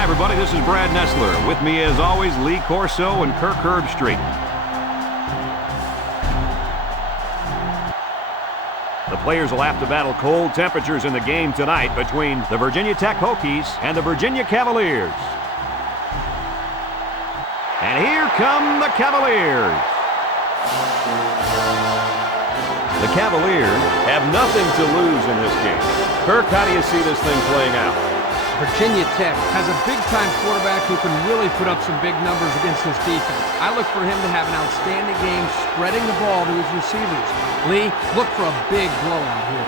Hi, everybody. This is Brad Nessler. With me, as always, Lee Corso and Kirk Herbstreit. The players will have to battle cold temperatures in the game tonight between the Virginia Tech Hokies and the Virginia Cavaliers. And here come the Cavaliers. The Cavaliers have nothing to lose in this game. Kirk, how do you see this thing playing out? Virginia Tech has a big-time quarterback who can really put up some big numbers against this defense. I look for him to have an outstanding game spreading the ball to his receivers. Lee, look for a big blowout here.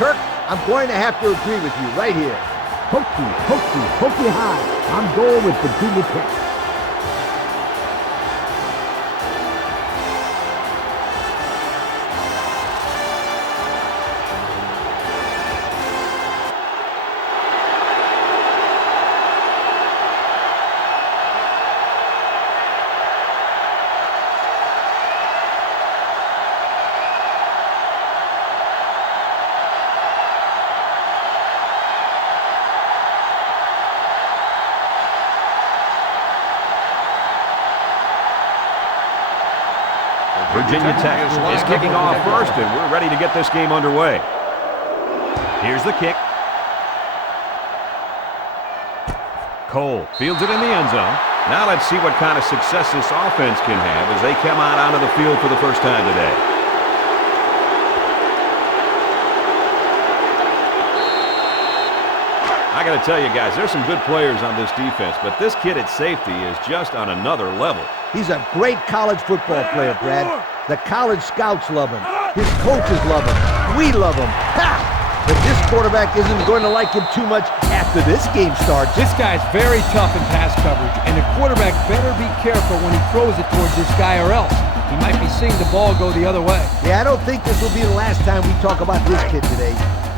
Kirk, I'm going to have to agree with you right here. Hokie high. I'm going with Virginia Tech. Virginia Tech is kicking off first, and we're ready to get this game underway. Here's the kick. Cole fields it in the end zone. Now let's see what kind of success this offense can have as they come out onto the field for the first time today. I got to tell you guys, there's some good players on this defense, but this kid at safety is just on another level. He's a great college football player, Brad. The college scouts love him. His coaches love him. We love him. Ha! But this quarterback isn't going to like him too much after this game starts. This guy's very tough in pass coverage, and the quarterback better be careful when he throws it towards this guy or else he might be seeing the ball go the other way. Yeah, I don't think this will be the last time we talk about this kid today.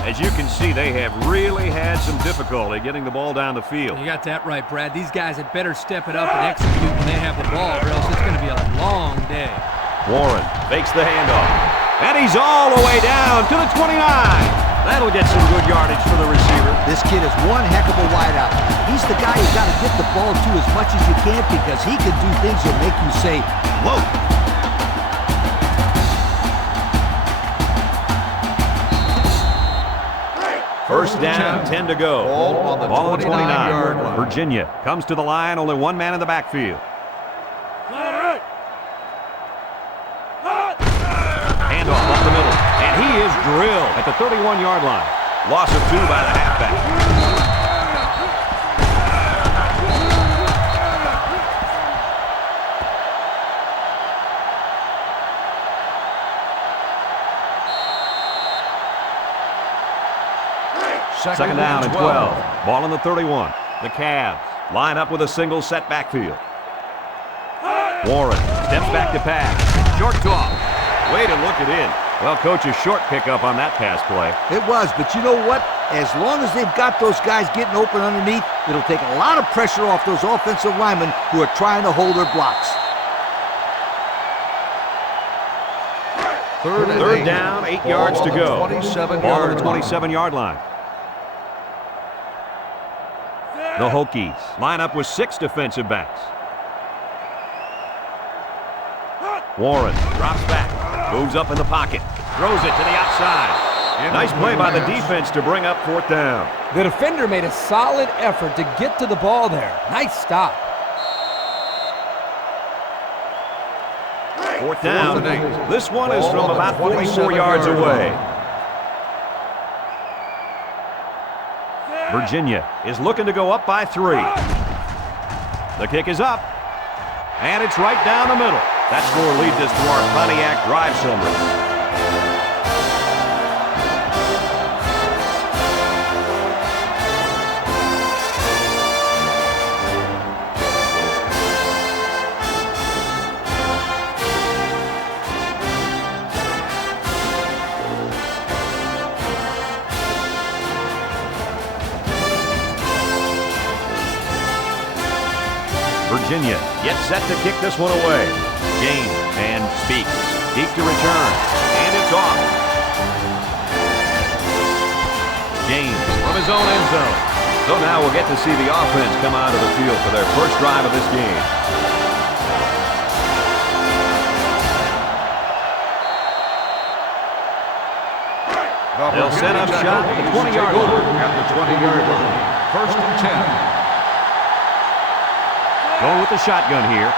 As you can see, they have really had some difficulty getting the ball down the field. You got that right, Brad. These guys had better step it up and execute when they have the ball, or else it's going to be a long day. Warren fakes the handoff, and he's all the way down to the 29. That'll get some good yardage for the receiver. This kid is one heck of a wideout. He's the guy you got to get the ball to as much as you can because he can do things that make you say, whoa. First down, 10 to go. Ball on the 29-yard line. Virginia comes to the line, only one man in the backfield. Handoff up the middle, and he is drilled at the 31-yard line. Loss of 2 by the halfback. Second down and 12. Ball on the 31. The Cavs line up with a single set backfield. Warren steps back to pass. Short toss. Way to look it in. Well, coach, a short pickup on that pass play. It was, but you know what? As long as they've got those guys getting open underneath, it'll take a lot of pressure off those offensive linemen who are trying to hold their blocks. Third down, 8 yards to go. Ball on the 27-yard line. The Hokies line up with 6 defensive backs. Warren drops back, moves up in the pocket, throws it to the outside. Nice play by the defense to bring up 4th down. The defender made a solid effort to get to the ball there. Nice stop. 4th down. This one is from about 44 yards away. Virginia is looking to go up by 3. The kick is up, and it's right down the middle. That score leads us to our Pontiac drive summary. Virginia gets set to kick this one away. James and Speaks. Deep to return. And it's off. James from his own end zone. So now we'll get to see the offense come out of the field for their first drive of this game. They'll set up shot at the 20-yard line. At the 20-yard line. First and 10. Going with the shotgun here.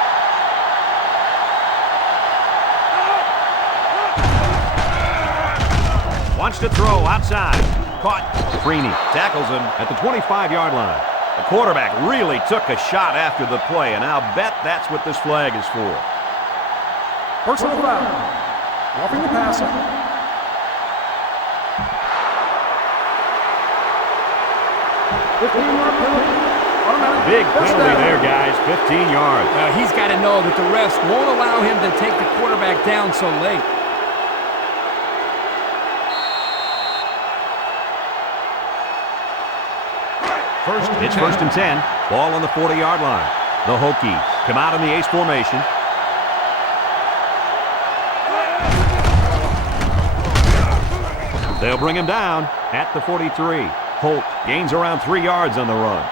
Wants to throw outside. Caught. Freeney tackles him at the 25-yard line. The quarterback really took a shot after the play, and I'll bet that's what this flag is for. Personal foul. Roughing the passer. Big penalty there, guys. 15 yards. He's got to know that the refs won't allow him to take the quarterback down so late. It's first and 10. Ball on the 40-yard line. The Hokies come out in the ace formation. They'll bring him down at the 43. Holt gains around 3 yards on the run.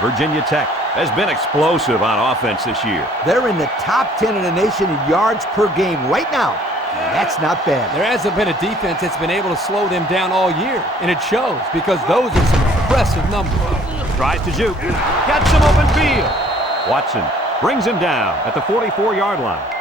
Virginia Tech has been explosive on offense this year. They're in the top 10 in the nation in yards per game right now. And that's not bad. There hasn't been a defense that's been able to slow them down all year, and it shows because those are some impressive numbers. Tries to juke. Got some open field. Watson brings him down at the 44-yard line.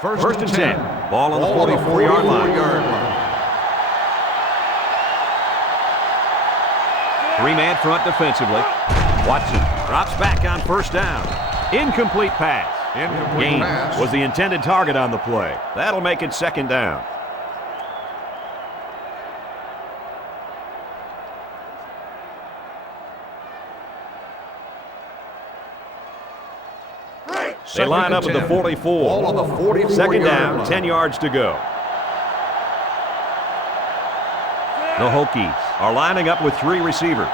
First and 10. Ball on the 44-yard line. Three-man front defensively. Watson drops back on first down. Incomplete pass. Gaines was the intended target on the play. That'll make it second down. They line up at the 44. Ball on the 44. Second down, 10 yards to go. The Hokies are lining up with 3 receivers.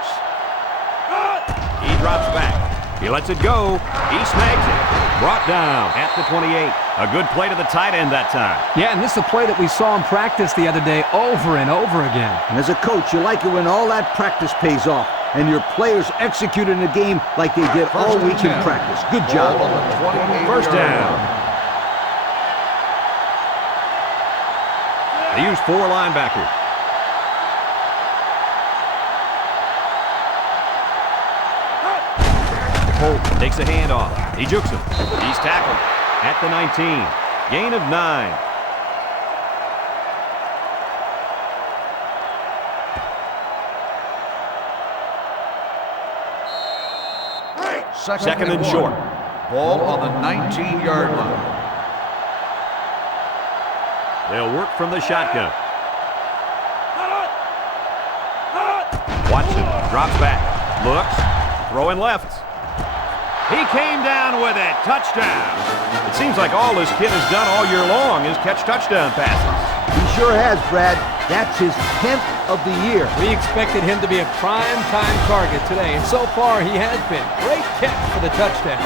He drops back. He lets it go. He snags it. Brought down at the 28. A good play to the tight end that time. Yeah, and this is a play that we saw in practice the other day over and over again. And as a coach, you like it when all that practice pays off and your players execute in the game like they did all week in practice. Good job. First down. They use 4 linebackers. Holt takes a handoff. He jukes him. He's tackled at the 19. Gain of 9. Second and short. Ball on the 19-yard line. They'll work from the shotgun. Watson drops back. Looks. Throwing left. He came down with it. Touchdown. It seems like all this kid has done all year long is catch touchdown passes. He sure has, Brad. That's his 10th of the year. We expected him to be a prime-time target today, and so far he has been. Great catch for the touchdown.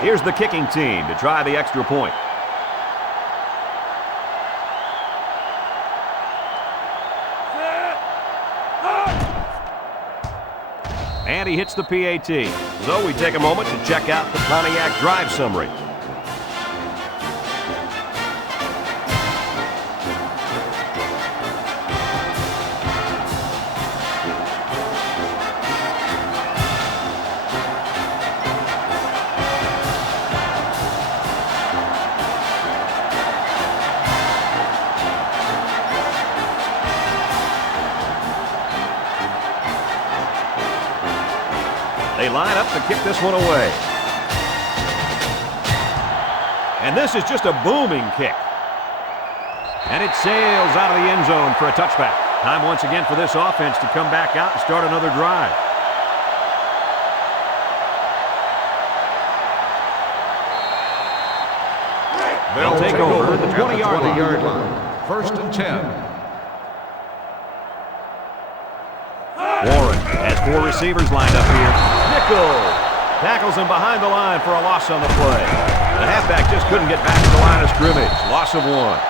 Here's the kicking team to try the extra point. And he hits the PAT. So we take a moment to check out the Pontiac drive summary. They line up to kick this one away. And this is just a booming kick. And it sails out of the end zone for a touchback. Time once again for this offense to come back out and start another drive. They'll take over at the 20-yard line. First and 10. Warren has 4 receivers lined up here. Nickel tackles him behind the line for a loss on the play. The halfback just couldn't get back to the line of scrimmage. Loss of 1.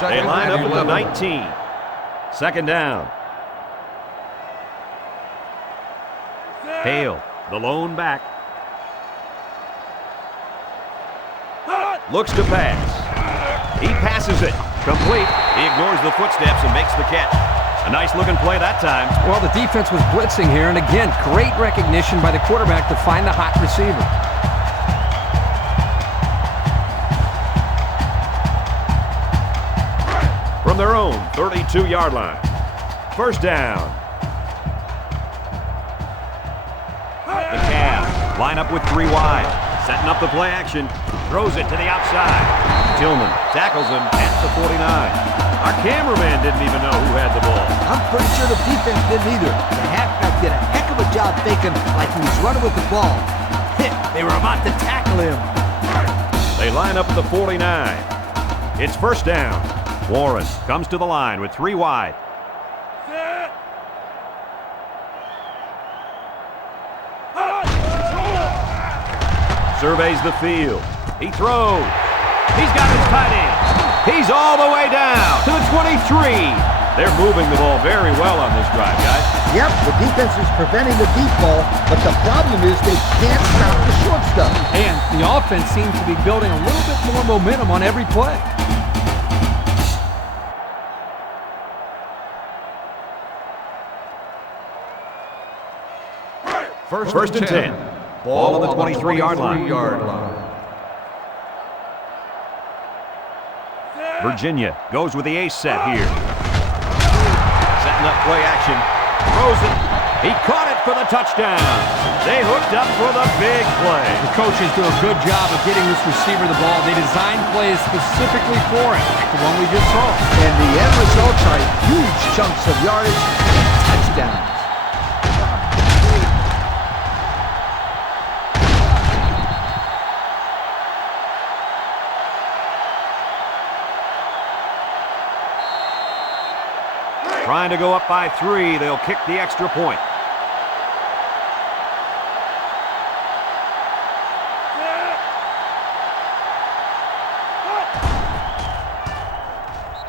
They line up at the 19. Second down. Hale, the lone back. Looks to pass. He passes it. Complete. He ignores the footsteps and makes the catch. A nice looking play that time. Well, the defense was blitzing here, and again, great recognition by the quarterback to find the hot receiver. From their own 32-yard line. First down. The Cavs line up with 3 wide. Setting up the play action. Throws it to the outside. Tillman tackles him at the 49. Our cameraman didn't even know who had the ball. I'm pretty sure the defense didn't either. The halfback did a heck of a job thinking like he was running with the ball. They were about to tackle him. They line up at the 49. It's first down. Warren comes to the line with 3 wide. Surveys the field. He throws. He's got his tight end. He's all the way down to the 23. They're moving the ball very well on this drive, guys. Yep, the defense is preventing the deep ball, but the problem is they can't stop the short stuff. And the offense seems to be building a little bit more momentum on every play. First and 10. Ball on the 23-yard line. Virginia goes with the ace set here. Setting up play action. Throws it. He caught it for the touchdown. They hooked up for the big play. The coaches do a good job of getting this receiver the ball. They designed plays specifically for him, like the one we just saw. And the end results are huge chunks of yardage and touchdowns. Trying to go up by 3. They'll kick the extra point.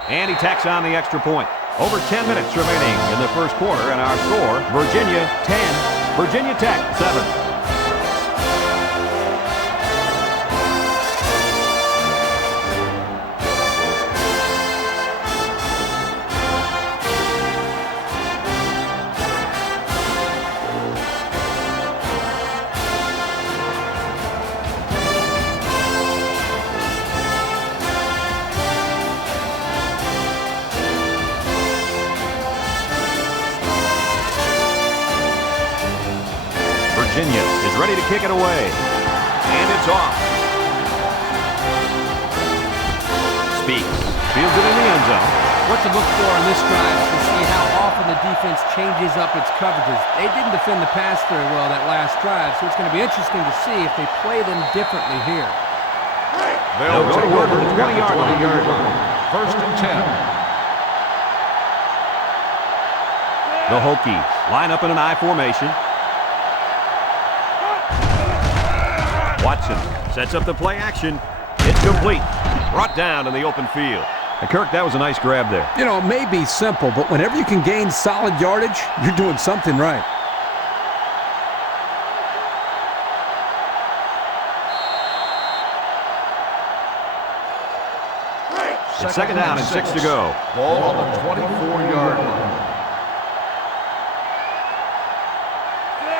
And he tacks on the extra point. Over 10 minutes remaining in the first quarter, and our score, Virginia 10, Virginia Tech 7. Virginia is ready to kick it away. And it's off. Speaks. Fields it in the end zone. What to look for in this drive is to see how often the defense changes up its coverages. They didn't defend the pass very well that last drive, so it's going to be interesting to see if they play them differently here. They'll go to work at the 20-yard line. First and 10. The Hokies line up in an I formation. Watson sets up the play action. It's complete. Brought down in the open field. And Kirk, that was a nice grab there. You know, it may be simple, but whenever you can gain solid yardage, you're doing something right. It's second down and 6 to go. Ball on the 24-yard line.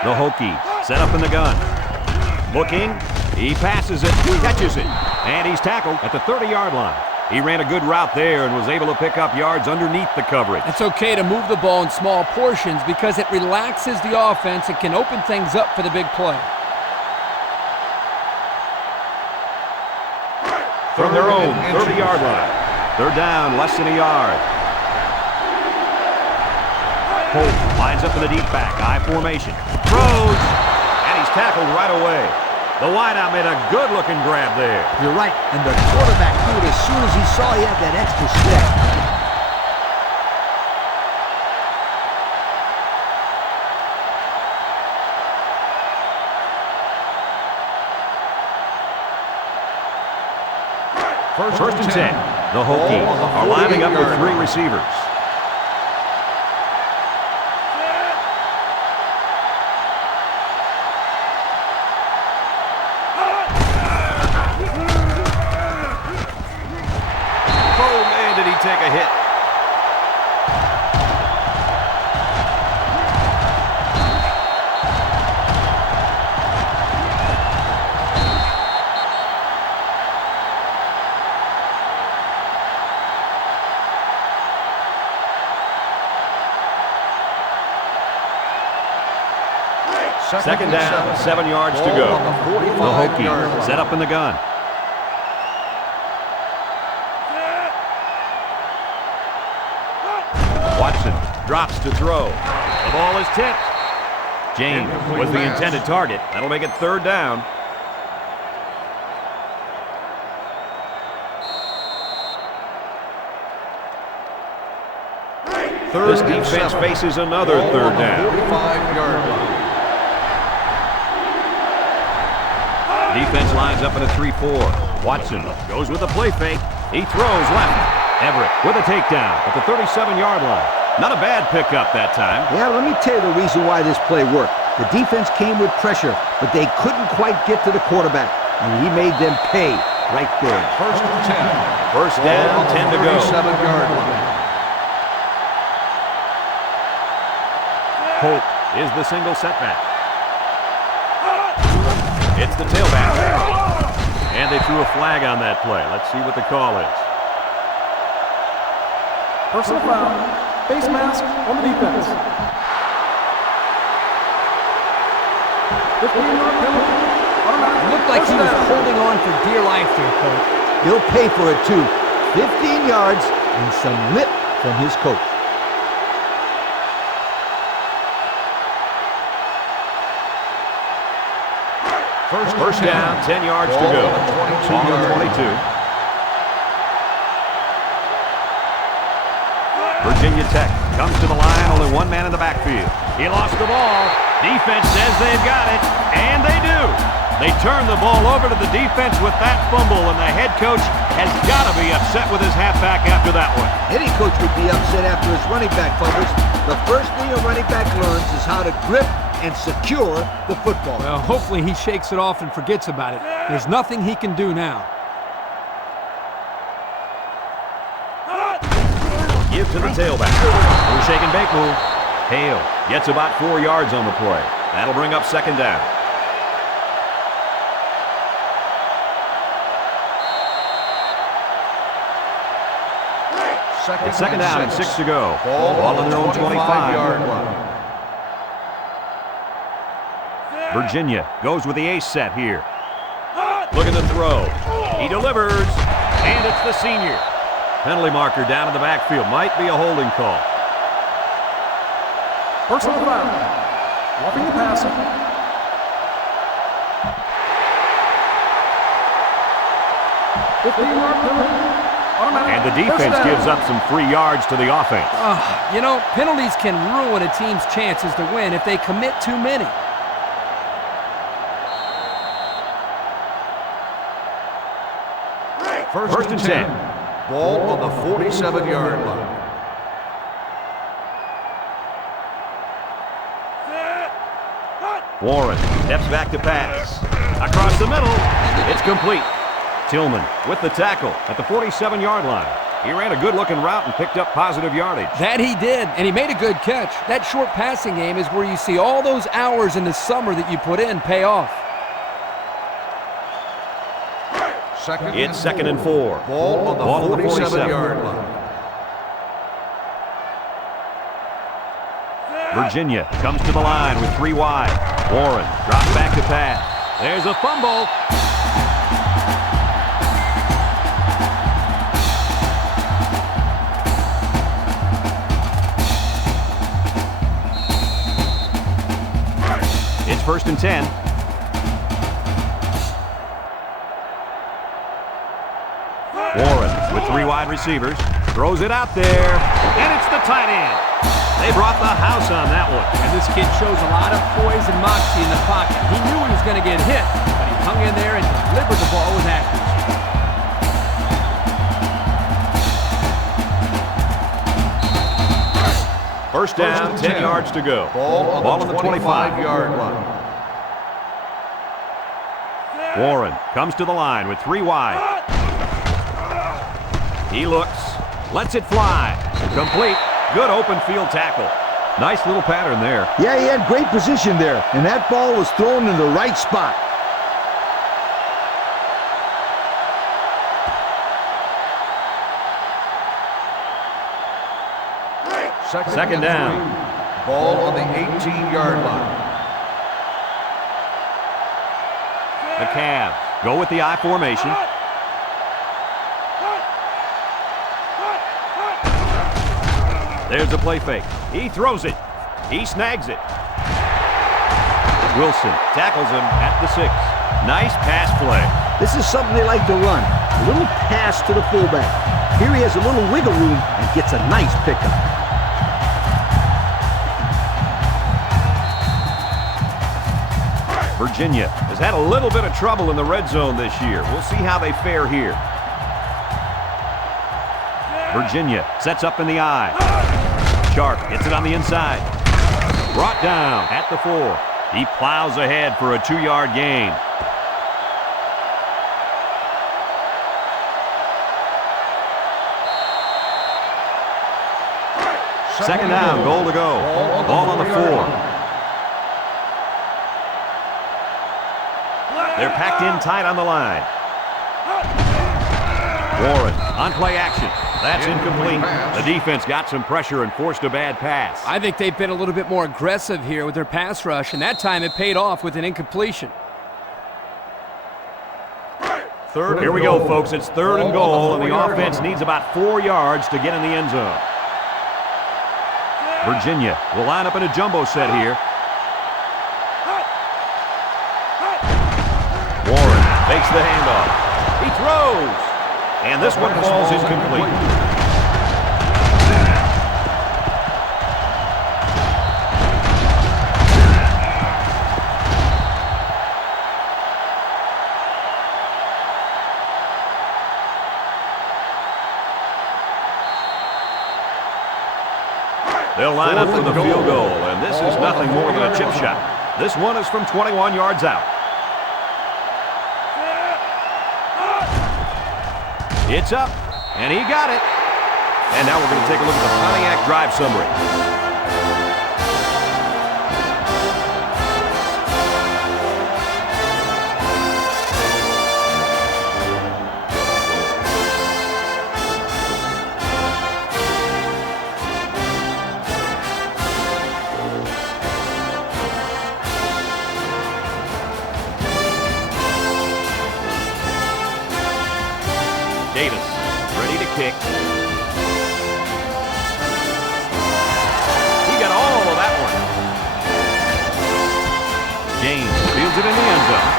The Hokies set up in the gun. Looking, he passes it, catches it, and he's tackled at the 30-yard line. He ran a good route there and was able to pick up yards underneath the coverage. It's okay to move the ball in small portions because it relaxes the offense and can open things up for the big play. From their own 30-yard line. Third down, less than a yard. Holt lines up in the deep back, I formation. Throws, and he's tackled right away. The wideout made a good-looking grab there. You're right, and the quarterback knew it as soon as he saw he had that extra step. First and 10. The Hokies are lining up with 3 receivers. Oh, man, did he take a hit. Second down, 7 yards to go. The Hokies set up in the gun. Watson drops to throw. The ball is tipped. James was the intended target. That'll make it third down. This defense faces another third down. 45-yard line. Defense lines up in a 3-4. Watson goes with a play fake. He throws left. Everett with a takedown at the 37-yard line. Not a bad pickup that time. Yeah, let me tell you the reason why this play worked. The defense came with pressure, but they couldn't quite get to the quarterback, and he made them pay right there. First and 10. First down, 10 to go. 37-yard line. Holt is the single setback. It's the tailback. And they threw a flag on that play. Let's see what the call is. Personal foul. Face mask on the defense. 15-yard penalty. It looked like he was holding on for dear life there, Coach. He'll pay for it, too. 15 yards and some lip from his coach. First down, 10 yards to go. Ball on the 22. Virginia Tech comes to the line, only one man in the backfield. He lost the ball. Defense says they've got it, and they do. They turn the ball over to the defense with that fumble, and the head coach has got to be upset with his halfback after that one. Any coach would be upset after his running back fumbles. The first thing a running back learns is how to grip and secure the football. Well, hopefully he shakes it off and forgets about it. There's nothing he can do now. Give to the tailback. We're shaking bake move. Hale gets about 4 yards on the play. That'll bring up second down. It's second down and 6 to go. Ball on their own 25-yard line. Virginia goes with the ace set here. Look at the throw. He delivers, and it's the senior. Penalty marker down in the backfield. Might be a holding call. Personal foul. Roughing the passer. And the defense gives up some free yards to the offense. You know, penalties can ruin a team's chances to win if they commit too many. First and 10. Ball on the 47-yard line. Warren steps back to pass. Across the middle. It's complete. Tillman with the tackle at the 47-yard line. He ran a good-looking route and picked up positive yardage. That he did, and he made a good catch. That short passing game is where you see all those hours in the summer that you put in pay off. It's second and 4. Ball on the 47-yard line. Virginia comes to the line with 3 wide. Warren drops back to pass. There's a fumble. and 10. Warren with 3 wide receivers. Throws it out there. And it's the tight end. They brought the house on that one. And this kid shows a lot of poise and moxie in the pocket. He knew he was going to get hit, but he hung in there and delivered the ball with accuracy. First down, 10 yards to go. Ball on the 25-yard line. Warren comes to the line with 3 wide. He looks, lets it fly. Complete. Good open field tackle. Nice little pattern there. Yeah, he had great position there, and that ball was thrown in the right spot. Second down. Ball on the 18-yard line. The Cavs go with the I formation. There's a play fake. He throws it. He snags it. Wilson tackles him at the 6. Nice pass play. This is something they like to run. A little pass to the fullback. Here he has a little wiggle room and gets a nice pickup. Virginia has had a little bit of trouble in the red zone this year. We'll see how they fare here. Virginia sets up in the I. Sharp gets it on the inside. Brought down at the 4. He plows ahead for a 2-yard gain. Second down, goal to go. Ball on the 4. They're packed in tight on the line. Warren on play action. That's incomplete. The defense got some pressure and forced a bad pass. I think they've been a little bit more aggressive here with their pass rush, and that time it paid off with an incompletion. Here we go, folks. It's 3rd and goal, and the offense needs about 4 yards to get in the end zone. Virginia will line up in a jumbo set here. Warren fakes the handoff. He throws. And this one falls incomplete. They'll line up for the field goal, and this is nothing more than a chip shot. This one is from 21 yards out. It's up, and he got it. And now we're going to take a look at the Pontiac drive summary. Davis, ready to kick. He got all of that one. James fields it in the end zone.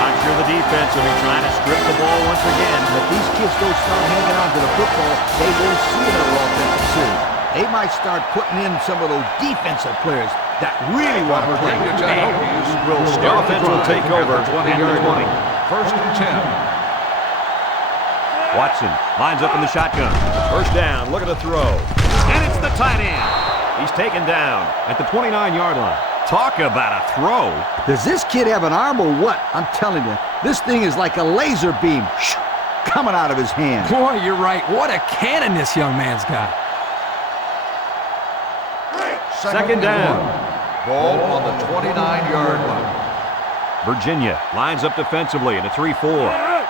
I'm sure the defense will be trying to strip the ball once again. If these kids don't start hanging on to the football, they won't see another offensive series. They might start putting in some of those defensive players that really want to play. Virginia Tech Hokies will The start offense will take over at the 20. First and 10. Watson lines up in the shotgun. First down, look at the throw. And it's the tight end. He's taken down at the 29-yard line. Talk about a throw. Does this kid have an arm or what? I'm telling you, this thing is like a laser beam coming out of his hand. Boy, you're right. What a cannon this young man's got. Second down. Ball on the 29-yard line. Virginia lines up defensively in a 3-4.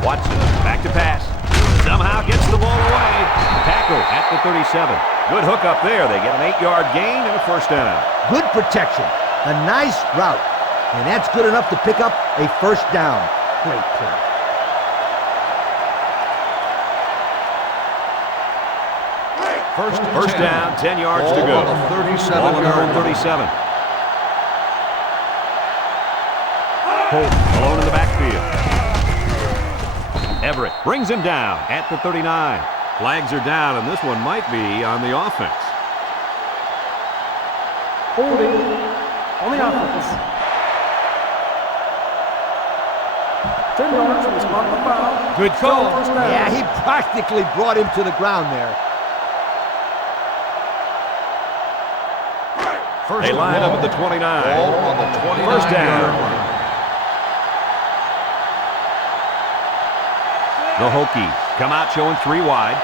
Watson back to pass. Somehow gets the ball away. Tackle at the 37. Good hook up there. They get an 8-yard gain and a first down. Good protection. A nice route. And that's good enough to pick up a first down. Great play. First down, 10 yards to go. Ball on the 37 Ball on their own yard line. 37. Holt alone in the backfield. Everett brings him down at the 39. Flags are down, and this one might be on the offense. Holding on the offense. 10 yards from the spot of the foul. Good call. First down. Yeah, he practically brought him to the ground there. They line up at the 29. Ball on the 29 First down. yard line. The Hokies come out showing 3 wide.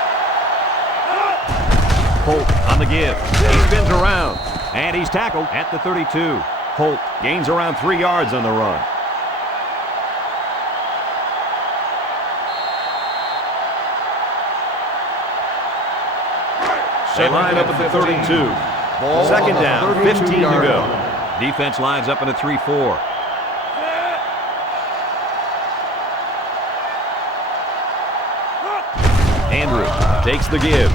Holt on the give. He spins around, and he's tackled at the 32. Holt gains around 3 yards on the run. They line up at the 32. Ball Second on the down, 32 15 to yard go. line. Defense lines up in a 3-4. Andrew takes the give.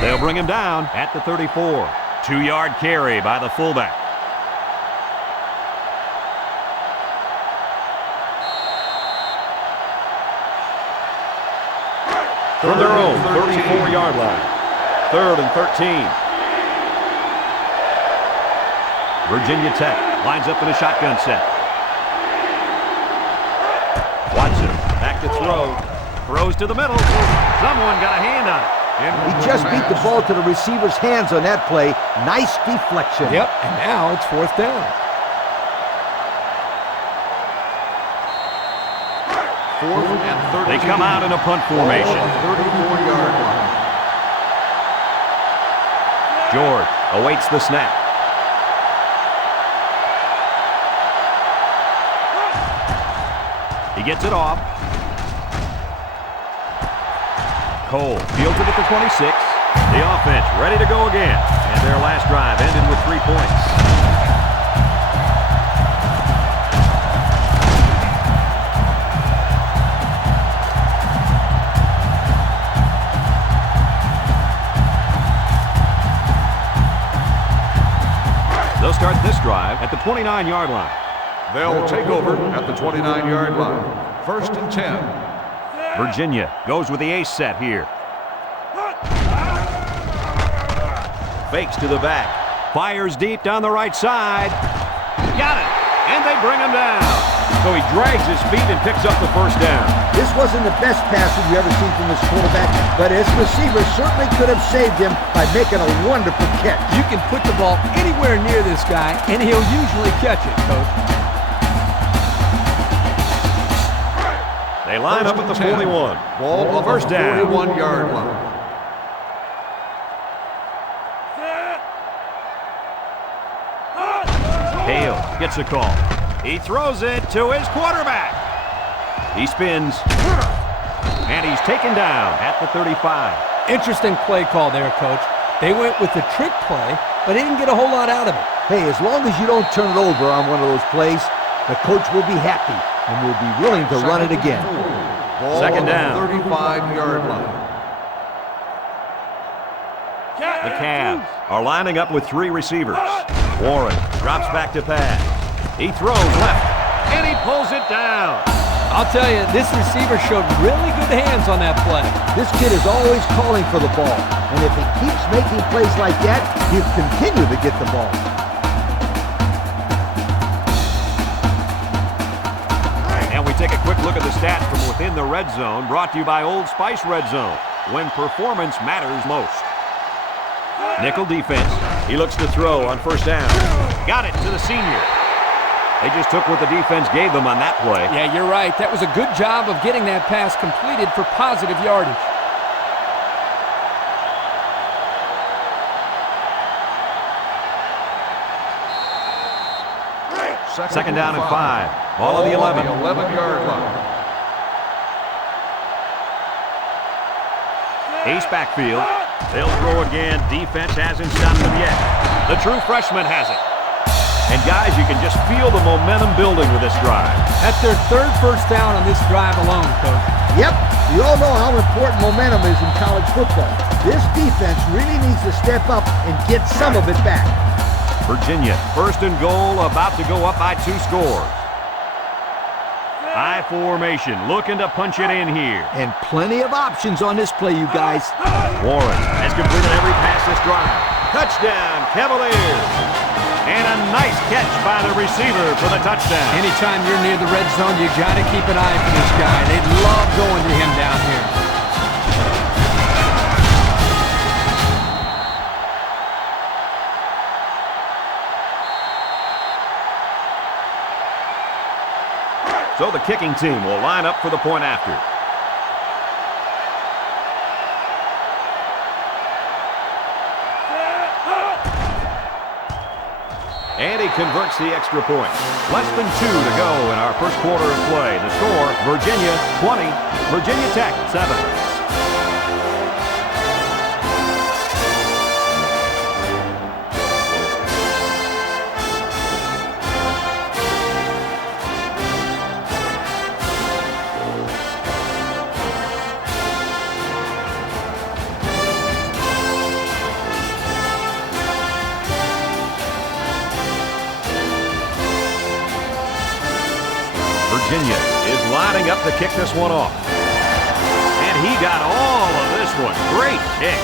They'll bring him down at the 34. 2-yard carry by the fullback. From their own 34-yard line. 3rd and 13. Virginia Tech lines up in a shotgun set. Watson back to throw. Throws to the middle. Someone got a hand on it. He just beat the ball to the receiver's hands on that play. Nice deflection. Yep, and now it's 4th down. 4th and 13. They come out in a punt formation. 34-yard line. George awaits the snap. He gets it off. Cole fields it at the 26. The offense ready to go again. And their last drive ended with 3 points. They'll start this drive at the 29-yard line. They'll take over at the 29-yard line. 1st and 10. Virginia goes with the ace set here. Fakes to the back. Fires deep down the right side. Got it. And they bring him down. So he drags his feet and picks up the first down. This wasn't the best pass that you ever seen from this quarterback, but his receiver certainly could have saved him by making a wonderful catch. You can put the ball anywhere near this guy, and he'll usually catch it, Coach. They line up at the 41. Ball on the First down. 41-yard line. Hale gets a call. He throws it to his quarterback. He spins, and he's taken down at the 35. Interesting play call there, Coach. They went with the trick play, but they didn't get a whole lot out of it. Hey, as long as you don't turn it over on one of those plays, the coach will be happy and will be willing to run it again. Ball Second on the down. 35-yard line. The Cavs are lining up with 3 receivers. Warren drops back to pass. He throws left, and he pulls it down. I'll tell you, this receiver showed really good hands on that play. This kid is always calling for the ball, and if he keeps making plays like that, he'll continue to get the ball. And we take a quick look at the stats from within the red zone, brought to you by Old Spice Red Zone, when performance matters most. Nickel defense. He looks to throw on first down. Got it to the senior. They just took what the defense gave them on that play. Yeah, you're right. That was a good job of getting that pass completed for positive yardage. Second down and 5. Ball on the 11. 11-yard line. Ace backfield. They'll throw again. Defense hasn't stopped them yet. The true freshman has it. And guys, you can just feel the momentum building with this drive. That's their third first down on this drive alone, Coach. Yep, we all know how important momentum is in college football. This defense really needs to step up and get some of it back. Virginia, first and goal, about to go up by 2 scores. High formation, looking to punch it in here. And plenty of options on this play, you guys. Warren has completed every pass this drive. Touchdown, Cavaliers. And a nice catch by the receiver for the touchdown. Anytime you're near the red zone, you got to keep an eye for this guy. They love going to him down here. So the kicking team will line up for the point after. And he converts the extra point. Less than 2 to go in our first quarter of play. The score, Virginia 20, Virginia Tech 7. Virginia is lining up to kick this one off. And he got all of this one. Great kick.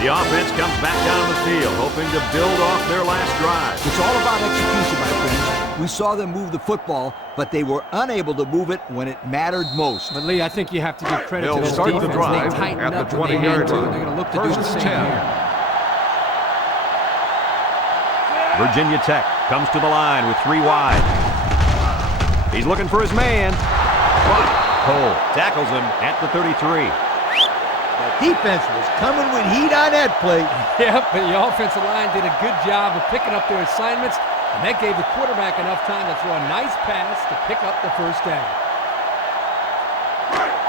The offense comes back down the field, hoping to build off their last drive. It's all about execution, my friends. We saw them move the football, but they were unable to move it when it mattered most. But, Lee, I think you have to give credit to They'll this start defense. the drive They tightened at the up when they 20-yard had to. line. They're going to look to do the First and same 10. here. Virginia Tech comes to the line with 3 wide. He's looking for his man. Cole tackles him at the 33. The defense was coming with heat on that play. Yep, but the offensive line did a good job of picking up their assignments, and that gave the quarterback enough time to throw a nice pass to pick up the first down.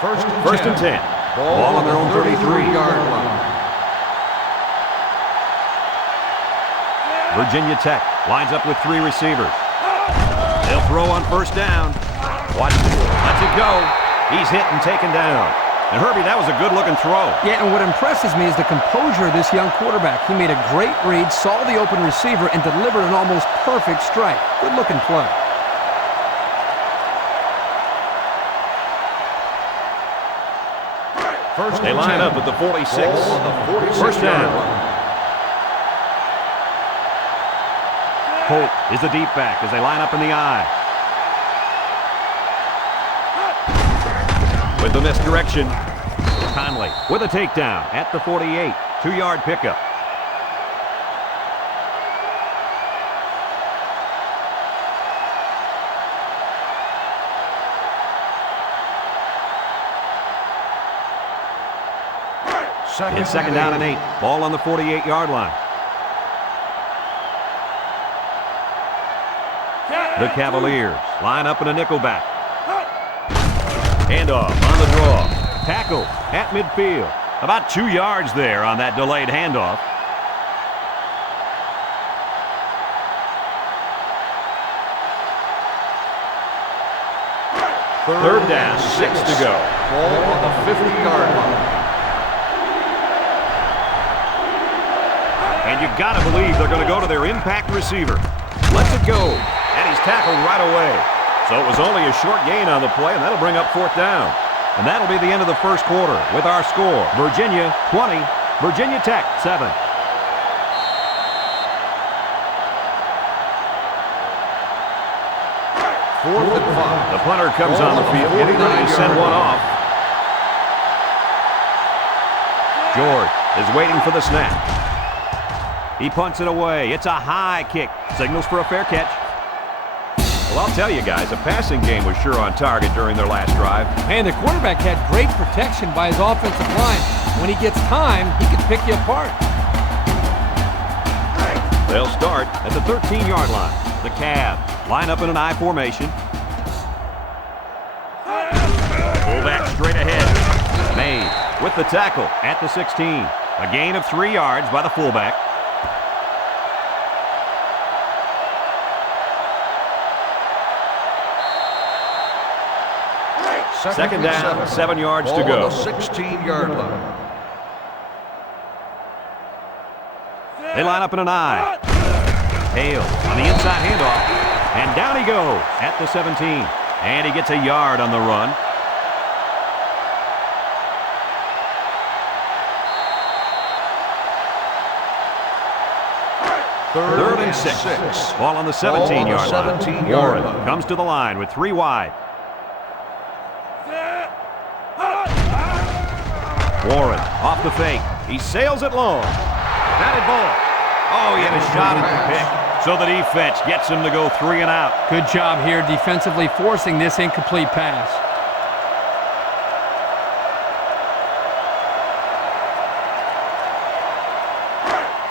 First and 10. Ball on their own 33-yard line. Virginia Tech lines up with 3 receivers. They'll throw on first down. Watch it. Lets it go. He's hit and taken down. And Herbie, that was a good-looking throw. Yeah, and what impresses me is the composure of this young quarterback. He made a great read, saw the open receiver, and delivered an almost perfect strike. Good-looking play. They line up at the 46. First down. Holt is the deep back as they line up in the I. With the misdirection, Conley with a takedown at the 48. 2-yard pickup. It's second down and 8. Ball on the 48-yard line. The Cavaliers line up in a nickel back. Handoff on the draw. Tackle at midfield. About 2 yards there on that delayed handoff. Third down, 6 to go. Ball on the 50-yard line. And you got to believe they're going to go to their impact receiver. Lets it go. And he's tackled right away. So it was only a short gain on the play, and that'll bring up 4th down. And that'll be the end of the first quarter with our score. Virginia 20, Virginia Tech 7. Fourth and 5. The punter comes on the field, getting ready to send one off. George is waiting for the snap. He punts it away. It's a high kick. Signals for a fair catch. Well, I'll tell you guys, a passing game was sure on target during their last drive. And the quarterback had great protection by his offensive line. When he gets time, he can pick you apart. They'll start at the 13-yard line. The Cavs line up in an I formation. Fullback straight ahead. Made with the tackle at the 16. A gain of 3 yards by the fullback. Second down, 7 yards Ball to go. on the 16-yard line. They line up in an I. Hale on the inside handoff. And down he goes at the 17. And he gets a yard on the run. Third and 6. Ball on the 17-yard line. Warren comes to the line with 3 wide. Warren off the fake. He sails it long. Batted ball. Oh, he had a shot at the pick. So the defense gets him to go 3 and out. Good job here defensively forcing this incomplete pass.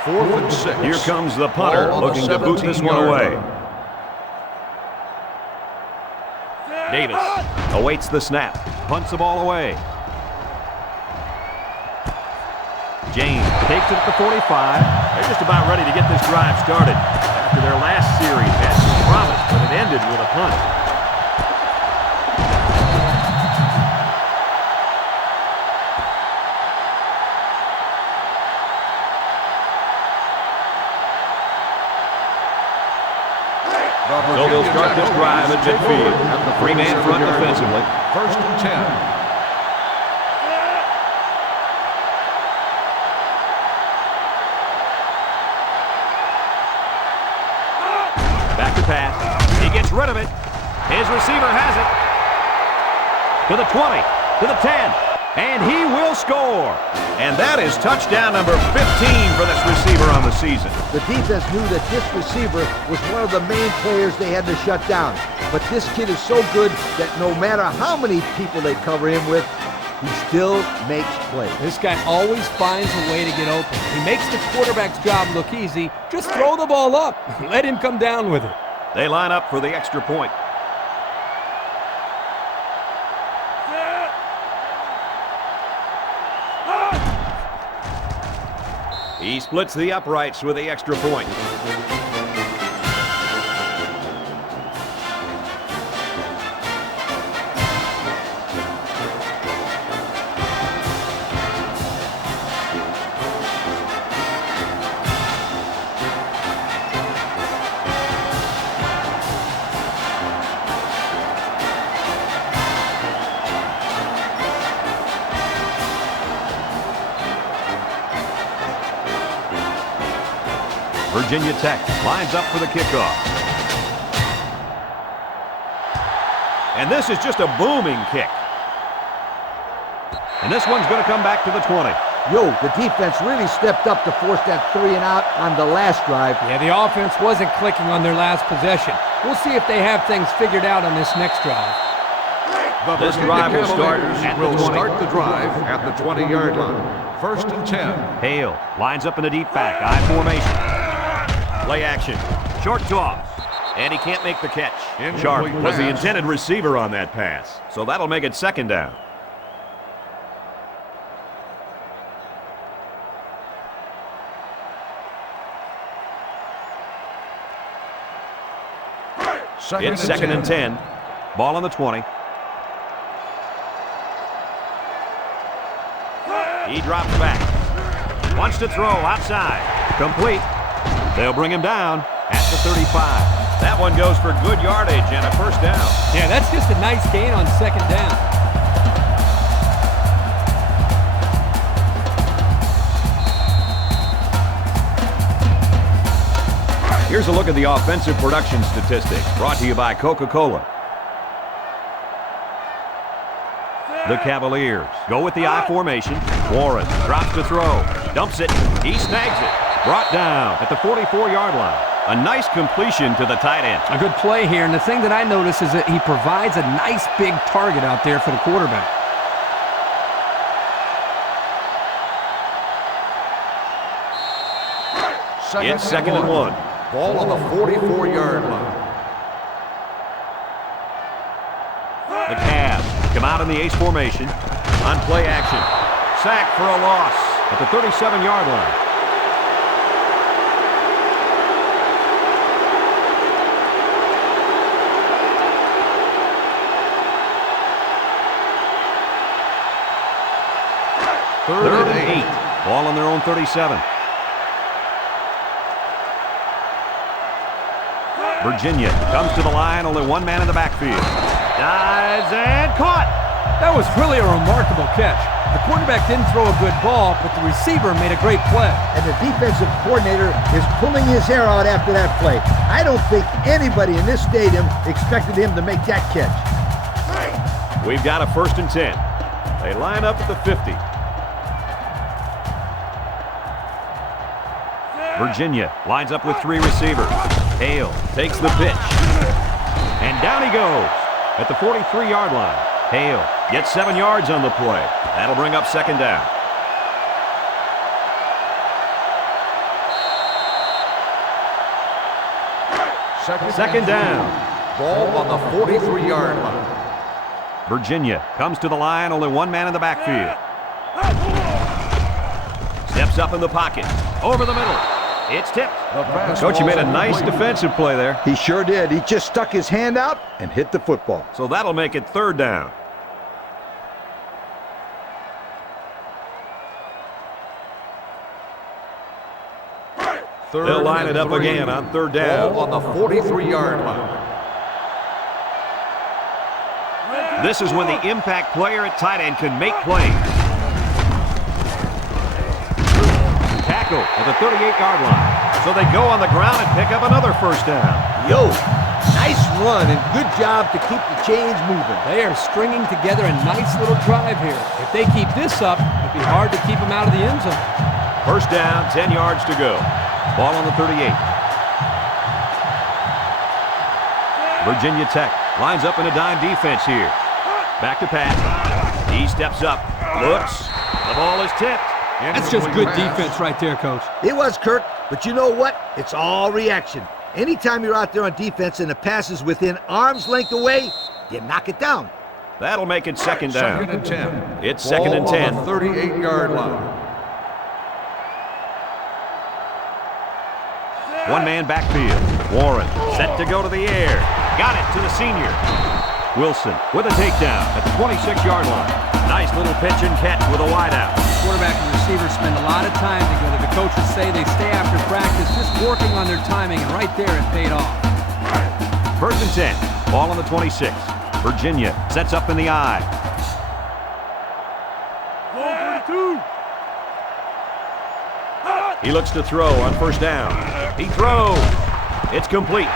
Fourth and 6. Here comes the punter looking to boot this one away. Davis awaits the snap. Punts the ball away. James takes it at the 45. They're just about ready to get this drive started. After their last series had some promise, but it ended with a punt. So they'll start this drive at midfield. 3-man front defensively. First and 10. Back to pass. He gets rid of it. His receiver has it. To the 20. To the 10. And he will score. And that is touchdown number 15 for this receiver on the season. The defense knew that this receiver was one of the main players they had to shut down. But this kid is so good that no matter how many people they cover him with, he still makes plays. This guy always finds a way to get open. He makes the quarterback's job look easy. Just throw the ball up. Let him come down with it. They line up for the extra point. He splits the uprights with the extra point. Virginia Tech lines up for the kickoff. And this is just a booming kick. And this one's going to come back to the 20. Yo, the defense really stepped up to force that 3 and out on the last drive. Yeah, the offense wasn't clicking on their last possession. We'll see if they have things figured out on this next drive. This drive will start at the 20. Start the drive at the 20-yard line. First and 10. Hale lines up in the deep back. I formation. Play action. Short toss. And he can't make the catch. Sharp was the intended receiver on that pass. So that'll make it second down. It's second and 10. Ball on the 20. He drops back. Wants to throw outside. Complete. They'll bring him down at the 35. That one goes for good yardage and a first down. Yeah, that's just a nice gain on second down. Here's a look at the offensive production statistics brought to you by Coca-Cola. The Cavaliers go with the I formation. Warren drops to throw. Dumps it. He snags it. Brought down at the 44-yard line. A nice completion to the tight end. A good play here, and the thing that I notice is that he provides a nice big target out there for the quarterback. It's second and 1. Ball on the 44-yard line. The Cavs come out in the ace formation. On play action. Sack for a loss at the 37-yard line. Third and 8. Ball on their own 37. Virginia comes to the line, only one man in the backfield. Dives and caught. That was really a remarkable catch. The quarterback didn't throw a good ball, but the receiver made a great play. And the defensive coordinator is pulling his hair out after that play. I don't think anybody in this stadium expected him to make that catch. We've got a 1st and 10. They line up at the 50. Virginia lines up with 3 receivers. Hale takes the pitch. And down he goes at the 43-yard line. Hale gets 7 yards on the play. That'll bring up 2nd down. Second down. Ball on the 43-yard line. Virginia comes to the line, only one man in the backfield. Steps up in the pocket. Over the middle. It's tipped. Coach, you made a nice defensive play there. He sure did. He just stuck his hand out and hit the football. So that'll make it 3rd down. They'll line it up again on 3rd down. Ball on the 43-yard line. This is when the impact player at tight end can make plays. Tackle at the 38-yard line. So they go on the ground and pick up another 1st down. Yo, nice run and good job to keep the chains moving. They are stringing together a nice little drive here. If they keep this up, it'd be hard to keep them out of the end zone. 1st down, 10 yards to go. Ball on the 38. Virginia Tech lines up in a dime defense here. Back to pass. He steps up, looks. The ball is tipped. That's just good defense right there, Coach. It was, Kirk, but you know what? It's all reaction. Anytime you're out there on defense and the pass is within arm's length away, you knock it down. That'll make it 2nd down. 2nd and 10. It's 2nd and 10. Ball on the 38-yard line. One man backfield. Warren set to go to the air. Got it to the senior. Wilson with a takedown at the 26-yard line. Nice little pitch and catch with a wideout. Quarterback and receivers spend a lot of time together. The coaches say they stay after practice just working on their timing, and right there it paid off. 1st and 10. Ball on the 26. Virginia sets up in the I. He looks to throw on 1st down. He throws. It's complete.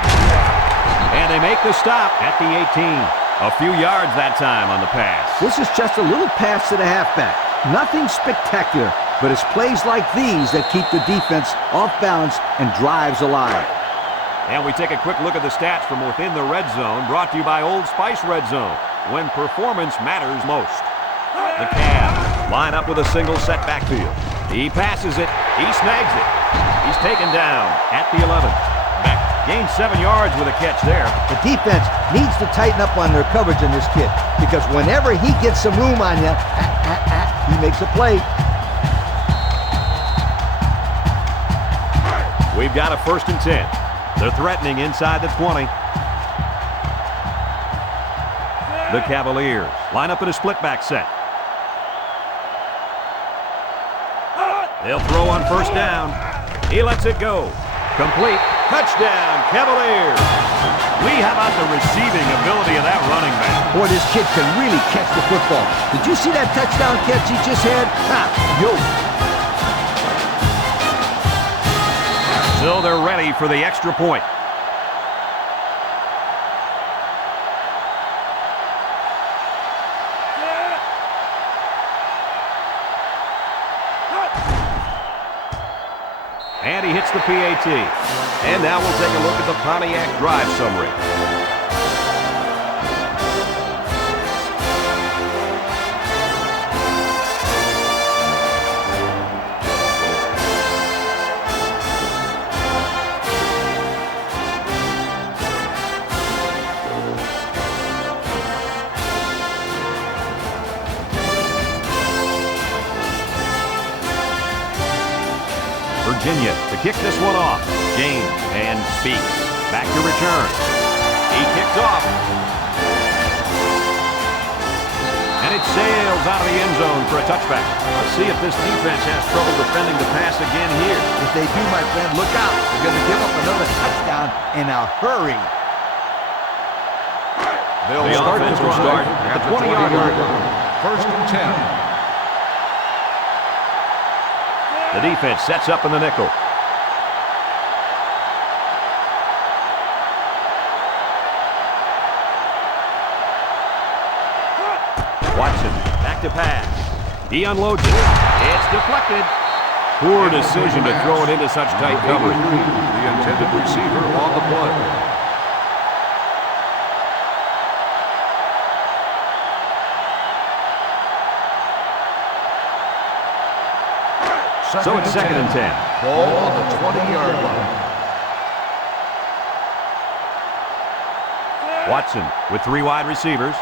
And they make the stop at the 18. A few yards that time on the pass. This is just a little pass to the halfback. Nothing spectacular, but it's plays like these that keep the defense off balance and drives alive. And we take a quick look at the stats from within the red zone, brought to you by Old Spice Red Zone, when performance matters most. The Cavs line up with a single set backfield. He passes it. He snags it. He's taken down at the 11. Beck gains 7 yards with a catch there. The defense needs to tighten up on their coverage in this kid, because whenever he gets some room on you, he makes a play. We've got a 1st and 10. They're threatening inside the 20. The Cavaliers line up in a split back set. They'll throw on 1st down. He lets it go. Complete. Touchdown, Cavaliers. Lee, how about the receiving ability of that running back? Boy, this kid can really catch the football. Did you see that touchdown catch he just had? So they're ready for the extra point. And he hits the PAT. And now we'll take a look at the Pontiac drive summary. Virginia to kick this one off. James and Speaks. Back to return. He kicks off. And it sails sails out of the end zone for a touchback. Let's see if this defense has trouble defending the pass again here. If they do, my friend, look out. They're going to give up another touchdown in a hurry. The offense will start at the 20-yard line. First and 10. The defense sets up in the nickel. Watson, back to pass. He unloads it. It's deflected. Poor decision to throw it into such tight coverage. The intended receiver on the play. So it's second and 10. Ball on the 20-yard line. Watson with 3 wide receivers.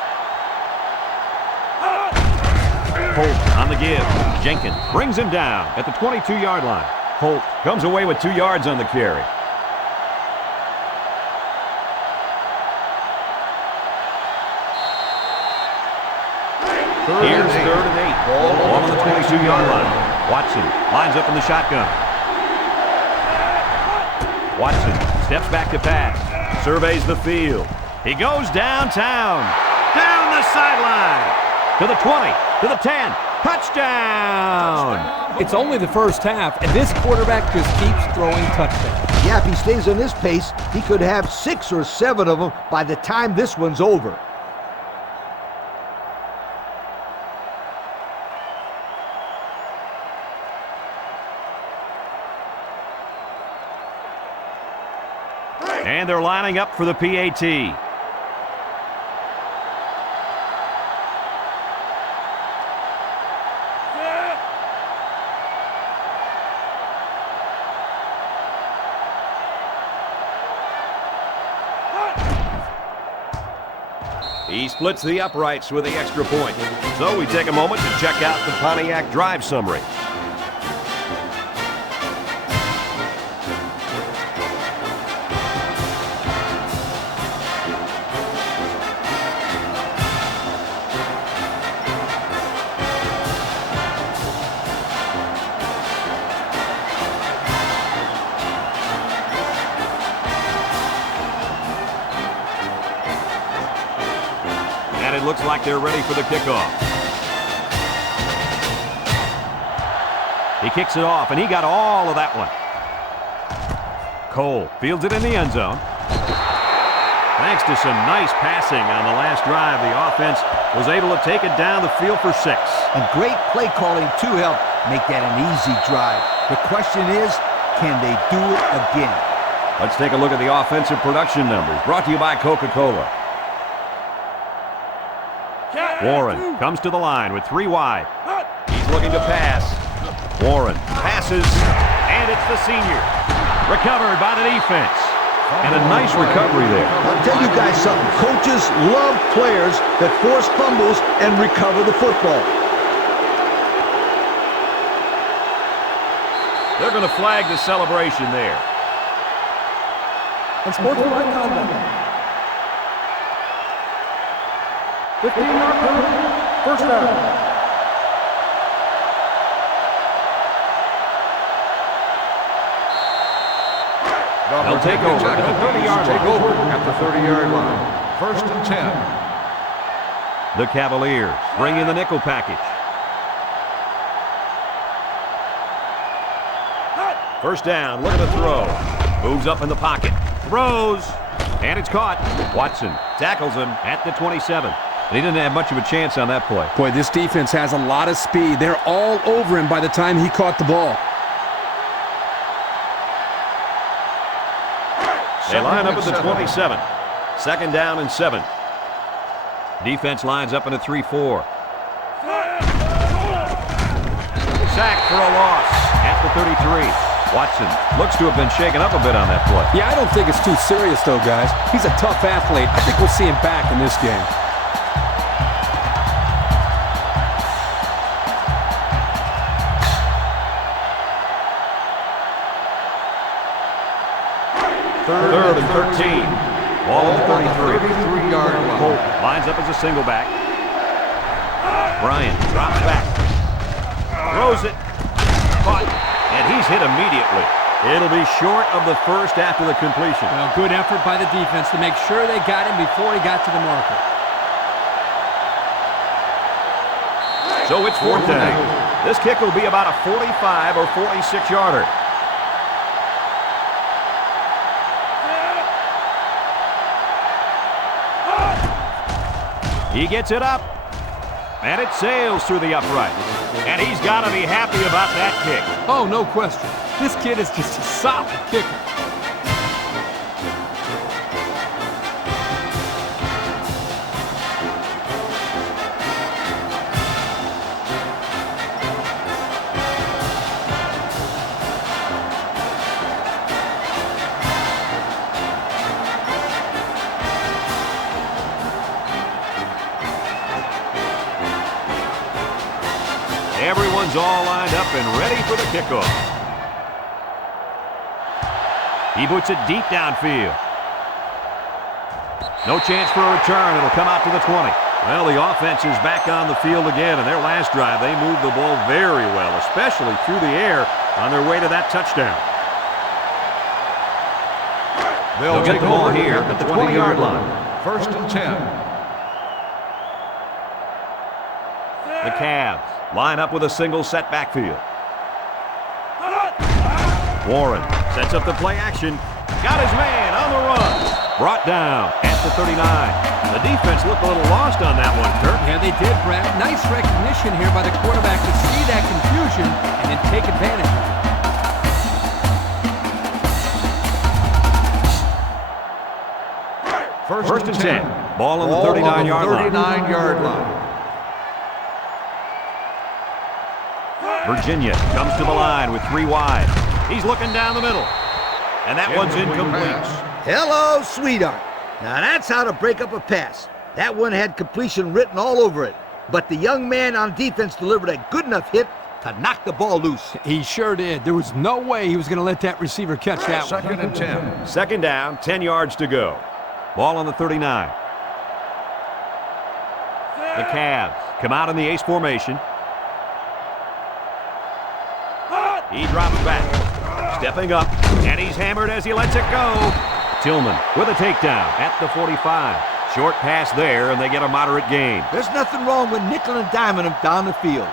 Holt on the give. Jenkins brings him down at the 22-yard line. Holt comes away with 2 yards on the carry. Here's third and 8. Ball on the 22-yard line. Watson lines up in the shotgun. Watson steps back to pass. Surveys the field. He goes downtown. Down the sideline. To the 20. To the 10. Touchdown! It's only the first half, and this quarterback just keeps throwing touchdowns. Yeah, if he stays on this pace, he could have 6 or 7 of them by the time this one's over. And they're lining up for the PAT. He splits the uprights with the extra point. So we take a moment to check out the Pontiac drive summary. And it looks like they're ready for the kickoff. He kicks it off, and he got all of that one. Cole fields it in the end zone. Thanks to some nice passing on the last drive, the offense was able to take it down the field for 6. And great play calling to help make that an easy drive. The question is, can they do it again? Let's take a look at the offensive production numbers, brought to you by Coca-Cola. Warren comes to the line with 3 wide. He's looking to pass. Warren passes, and it's the senior. Recovered by the defense. And a nice recovery there. I'll tell you guys something. Coaches love players that force fumbles and recover the football. They're going to flag the celebration there. Unsportsmanlike conduct. 15-yard penalty. First down. They'll take over at the 30-yard line. Take over at the 30-yard line. First and 10. The Cavaliers bring in the nickel package. First down, look at the throw. Moves up in the pocket. Throws. And it's caught. Watson tackles him at the 27. And he didn't have much of a chance on that play. Boy, this defense has a lot of speed. They're all over him by the time he caught the ball. They line up at the 27. Second down and 7. Defense lines up in a 3-4. Sack for a loss at the 33. Watson looks to have been shaken up a bit on that play. Yeah, I don't think it's too serious, though, guys. He's a tough athlete. I think we'll see him back in this game. Third and 13. Ball at the 33. 33-yard line. Holt lines up as a single back. Bryant drops back. Throws it. Caught. And he's hit immediately. It'll be short of the first after the completion. Well, good effort by the defense to make sure they got him before he got to the marker. So it's 4th down. This kick will be about a 45 or 46-yarder. He gets it up, and it sails through the upright. And he's got to be happy about that kick. Oh, no question. This kid is just a solid kicker. Everyone's all lined up and ready for the kickoff. He puts it deep downfield. No chance for a return. It'll come out to the 20. Well, the offense is back on the field again. In their last drive, they moved the ball very well, especially through the air on their way to that touchdown. They'll get the ball here at the 20-yard line. 1st and 10. The Cavs line up with a single set backfield. Warren sets up the play action. Got his man on the run. Brought down at the 39. The defense looked a little lost on that one, Kirk. Yeah, they did, Brad. Nice recognition here by the quarterback to see that confusion and then take advantage of it. First and 10. Ball on the 39-yard line. 39-yard line. Virginia comes to the line with 3 wide. He's looking down the middle. And that one's incomplete. Hello, sweetheart. Now that's how to break up a pass. That one had completion written all over it. But the young man on defense delivered a good enough hit to knock the ball loose. He sure did. There was no way he was going to let that receiver catch that one. 2nd and 10. Second down, 10 yards to go. Ball on the 39. The Cavs come out in the ace formation. He drops back, stepping up, and he's hammered as he lets it go. Tillman with a takedown at the 45. Short pass there, and they get a moderate gain. There's nothing wrong with nickel and diming him down the field.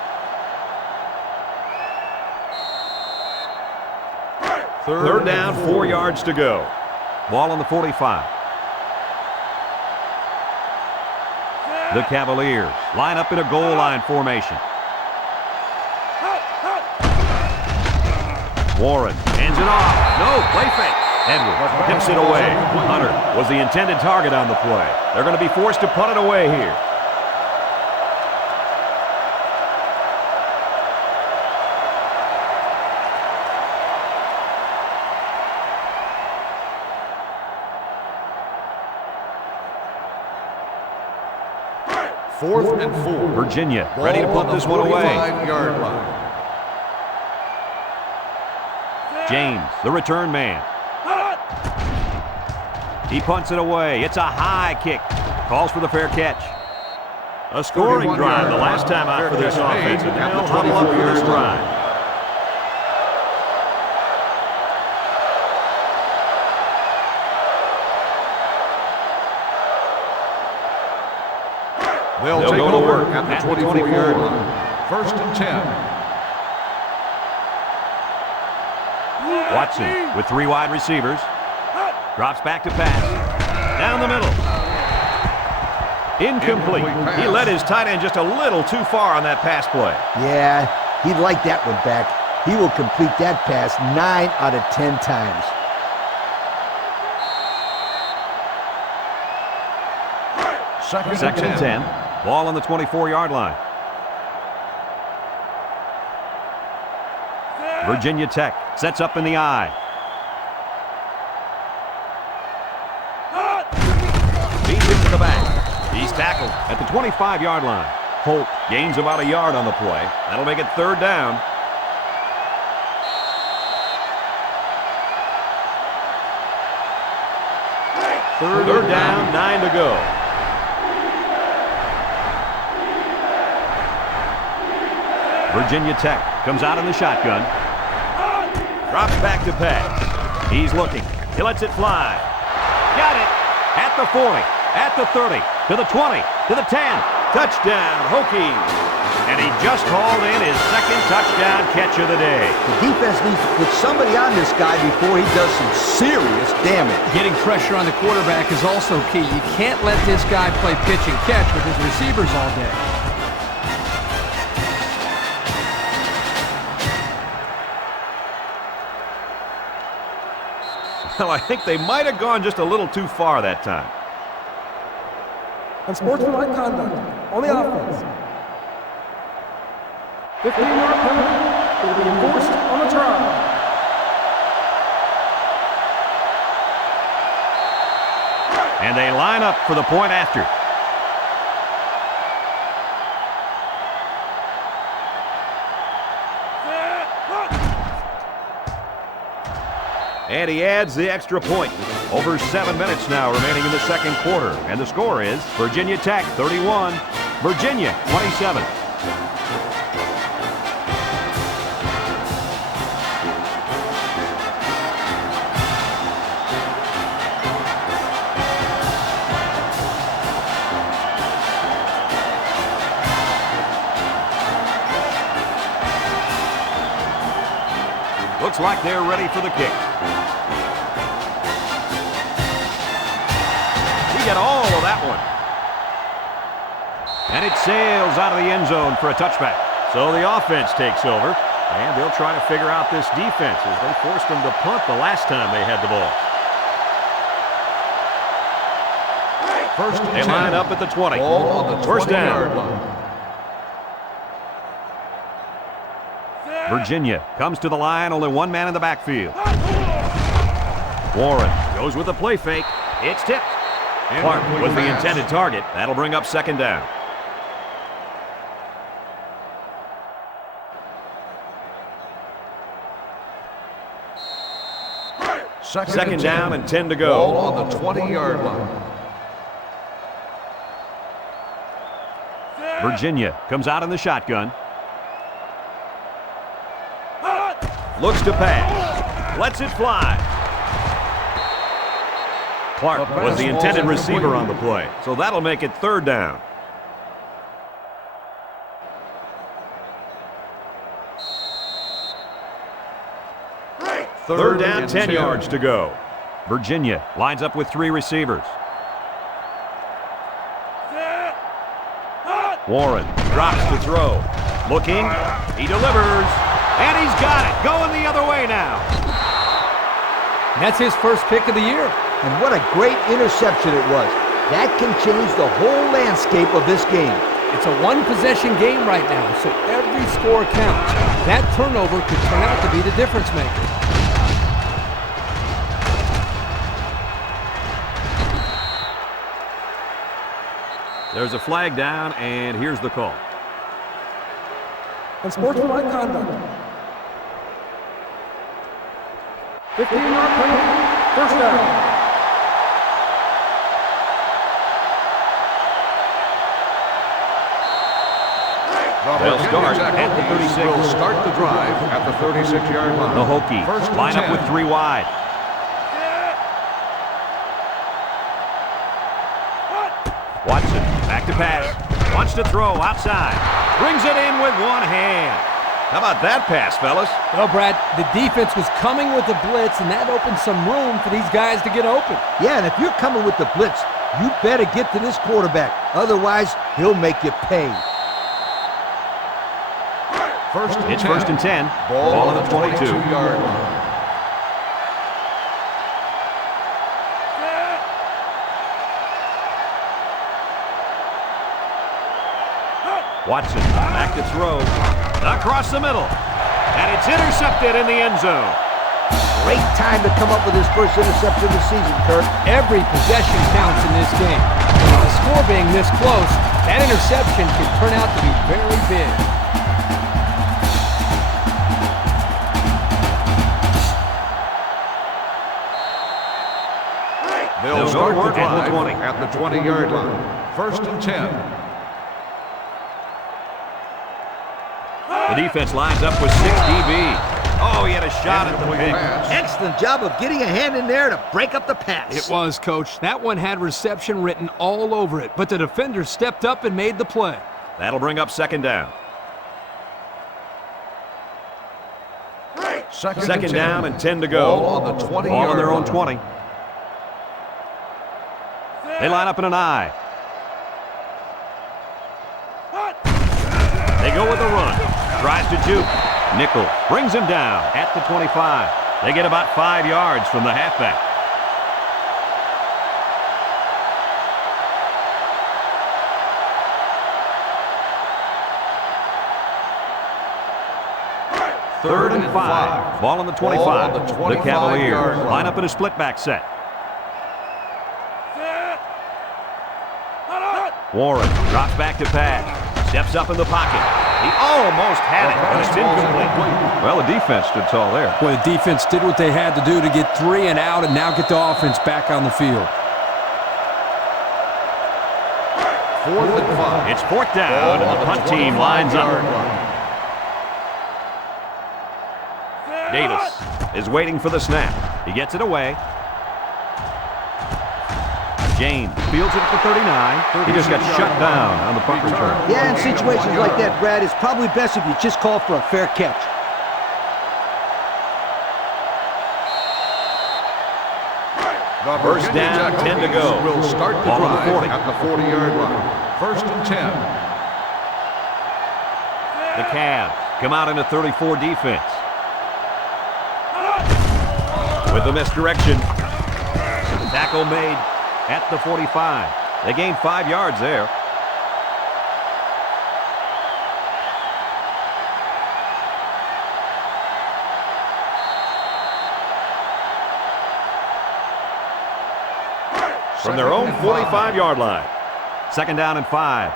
Third down, 4 yards to go. Ball on the 45. The Cavaliers line up in a goal line formation. Warren hands it off. No, play fake. Edwards tips it away. Hunter was the intended target on the play. They're going to be forced to punt it away here. Fourth and 4. Virginia ready to punt this one away. 45-yard line. James, the return man. He punts it away. It's a high kick. Calls for the fair catch. A scoring drive the last time out for this offense, and they'll huddle up for this drive. They'll go to work at the 24-yard line. 1st and 10. Watson with 3 wide receivers. Drops back to pass. Down the middle. Incomplete. He led his tight end just a little too far on that pass play. Yeah, he'd like that one back. He will complete that pass 9 out of 10 times. Second and 10. Ball on the 24-yard line. Virginia Tech sets up in the eye. Feeds it to the back. He's tackled at the 25-yard line. Holt gains about a yard on the play. That'll make it 3rd down. Third down, 9 to go. Virginia Tech comes out in the shotgun. Drops back to pass. He's looking. He lets it fly. Got it. At the 40. At the 30. To the 20. To the 10. Touchdown, Hokies. And he just hauled in his second touchdown catch of the day. The defense needs to put somebody on this guy before he does some serious damage. Getting pressure on the quarterback is also key. You can't let this guy play pitch and catch with his receivers all day. Well, I think they might have gone just a little too far that time. Unsportsmanlike conduct on the offense. 15-yard penalty will be enforced on the try. And they line up for the point after. And he adds the extra point. Over 7 minutes now remaining in the second quarter. And the score is Virginia Tech 31, Virginia 27. Looks like they're ready for the kick. He got all of that one. And it sails out of the end zone for a touchback. So the offense takes over, and they'll try to figure out this defense as they forced them to punt the last time they had the ball. They line up at the 20. Ball on the First 20-yard down. line. Virginia comes to the line, only one man in the backfield. Warren goes with the play fake. It's tipped. Clark with the intended target. That'll bring up second down. Second down and 10 to go. Ball on the 20-yard line. Virginia comes out in the shotgun. Looks to pass. Lets it fly. Clark was the intended receiver on the play, so that'll make it third down. Third down, 10 yards to go. Virginia lines up with three receivers. Warren drops to throw. Looking. He delivers. And he's got it. Going the other way now. That's his first pick of the year. And what a great interception it was. That can change the whole landscape of this game. It's a one-possession game right now, so every score counts. That turnover could turn out to be the difference maker. There's a flag down, and here's the call. Unsportsmanlike conduct. 15-yard penalty. First down. They'll start at the 36. Will start the drive at the 36-yard line. The Hokies line up with three wide. Watson back to pass. Wants to throw outside. Brings it in with one hand. How about that pass, fellas? Well, Brad, the defense was coming with the blitz, and that opened some room for these guys to get open. Yeah, and if you're coming with the blitz, you better get to this quarterback. Otherwise, he'll make you pay. It's first and 10. Ball on the 22-yard line. Watson back to throw. Across the middle. And it's intercepted in the end zone. Great time to come up with his first interception of the season, Kirk. Every possession counts in this game. And with the score being this close, that interception can turn out to be very big. They'll start the drive at the 20-yard line. First and 10. The defense lines up with 6 DBs. Oh, he had a shot at the pick. Excellent job of getting a hand in there to break up the pass. It was, Coach. That one had reception written all over it, but the defender stepped up and made the play. That'll bring up 2nd down. Second down and 10 to go. Ball on the 20 Ball on their own yard 20. They line up in an I. They go with a run. Tries to juke. Nickel brings him down at the 25. They get about 5 yards from the halfback. Third and 5. Ball on the 25. Ball on the 25 The Cavaliers yard line. line up in a split back set. Warren drops back to pass. Steps up in the pocket. He almost had it, but it's incomplete. Well, the defense stood tall there. Boy, the defense did what they had to do to get 3 and out and now get the offense back on the field. 4th and 5. It's 4th down, and the punt team lines up. Davis is waiting for the snap. He gets it away. James fields it at the 39. He just got shut down on the punt return. Yeah, in situations like that, Brad, it's probably best if you just call for a fair catch. First down, 10 to go. Will start the Ball on the drive 40. at the 40-yard line. 1st and 10. The Cavs come out in a 34 defense. With the misdirection. Tackle made at the 45. They gained 5 yards there. From their own 45-yard line. 2nd down and 5.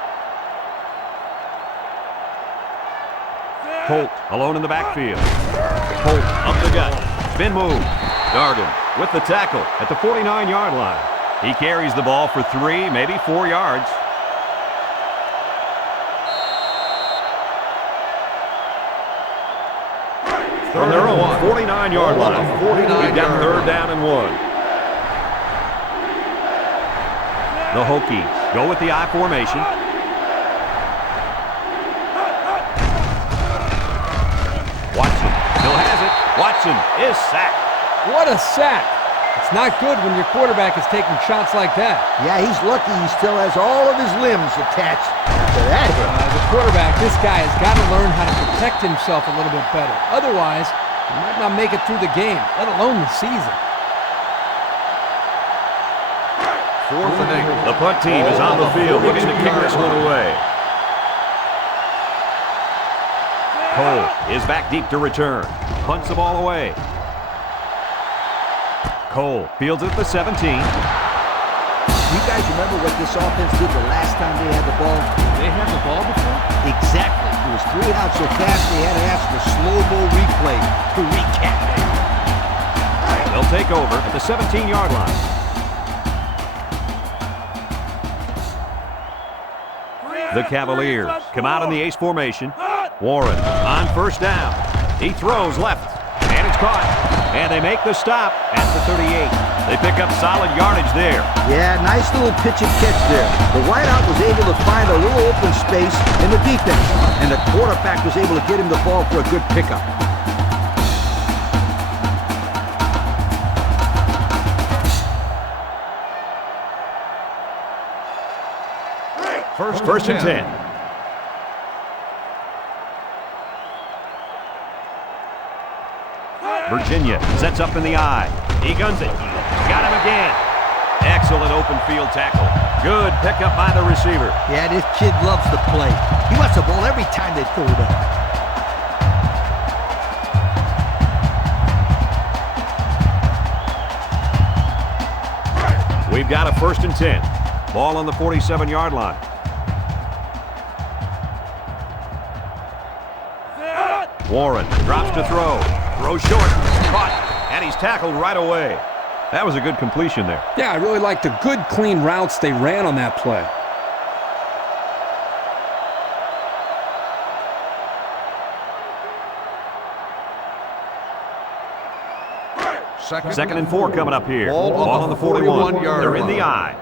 Holt alone in the backfield. Holt up the gut. Spin move. Darden with the tackle at the 49-yard line. He carries the ball for 3, maybe 4 yards. From their own 49-yard line. We've got 3rd down and 1. The Hokies go with the I formation. Watson still has it. Watson is sacked. What a sack. It's not good when your quarterback is taking shots like that. Yeah, he's lucky he still has all of his limbs attached to that hit. As a quarterback, this guy has got to learn how to protect himself a little bit better. Otherwise, he might not make it through the game, let alone the season. 4th and 8. The punt team is on the field looking to kick this one away. Cole is back deep to return. Punts the ball away. Cole fields it at the 17. You guys remember what this offense did the last time they had the ball? They had the ball before? Exactly. It was 3 and out so fast they had to ask for slow-mo replay to recap it. They'll take over at the 17-yard line. The Cavaliers come out in the ace formation. Warren on 1st down. He throws left, and it's caught. And they make the stop at the 38. They pick up solid yardage there. Yeah, nice little pitch and catch there. The wideout was able to find a little open space in the defense, and the quarterback was able to get him the ball for a good pickup. First and 10. Virginia sets up in the I. He guns it. Got him again. Excellent open field tackle. Good pickup by the receiver. Yeah, this kid loves to play. He wants the ball every time they throw it up. We've got a 1st and 10. Ball on the 47-yard line. Warren drops to throw. Throw short. Caught. And he's tackled right away. That was a good completion there. Yeah, I really liked the good, clean routes they ran on that play. Second and 4 coming up here. Ball Ball on the 41. 41-yard They're in the line. eye.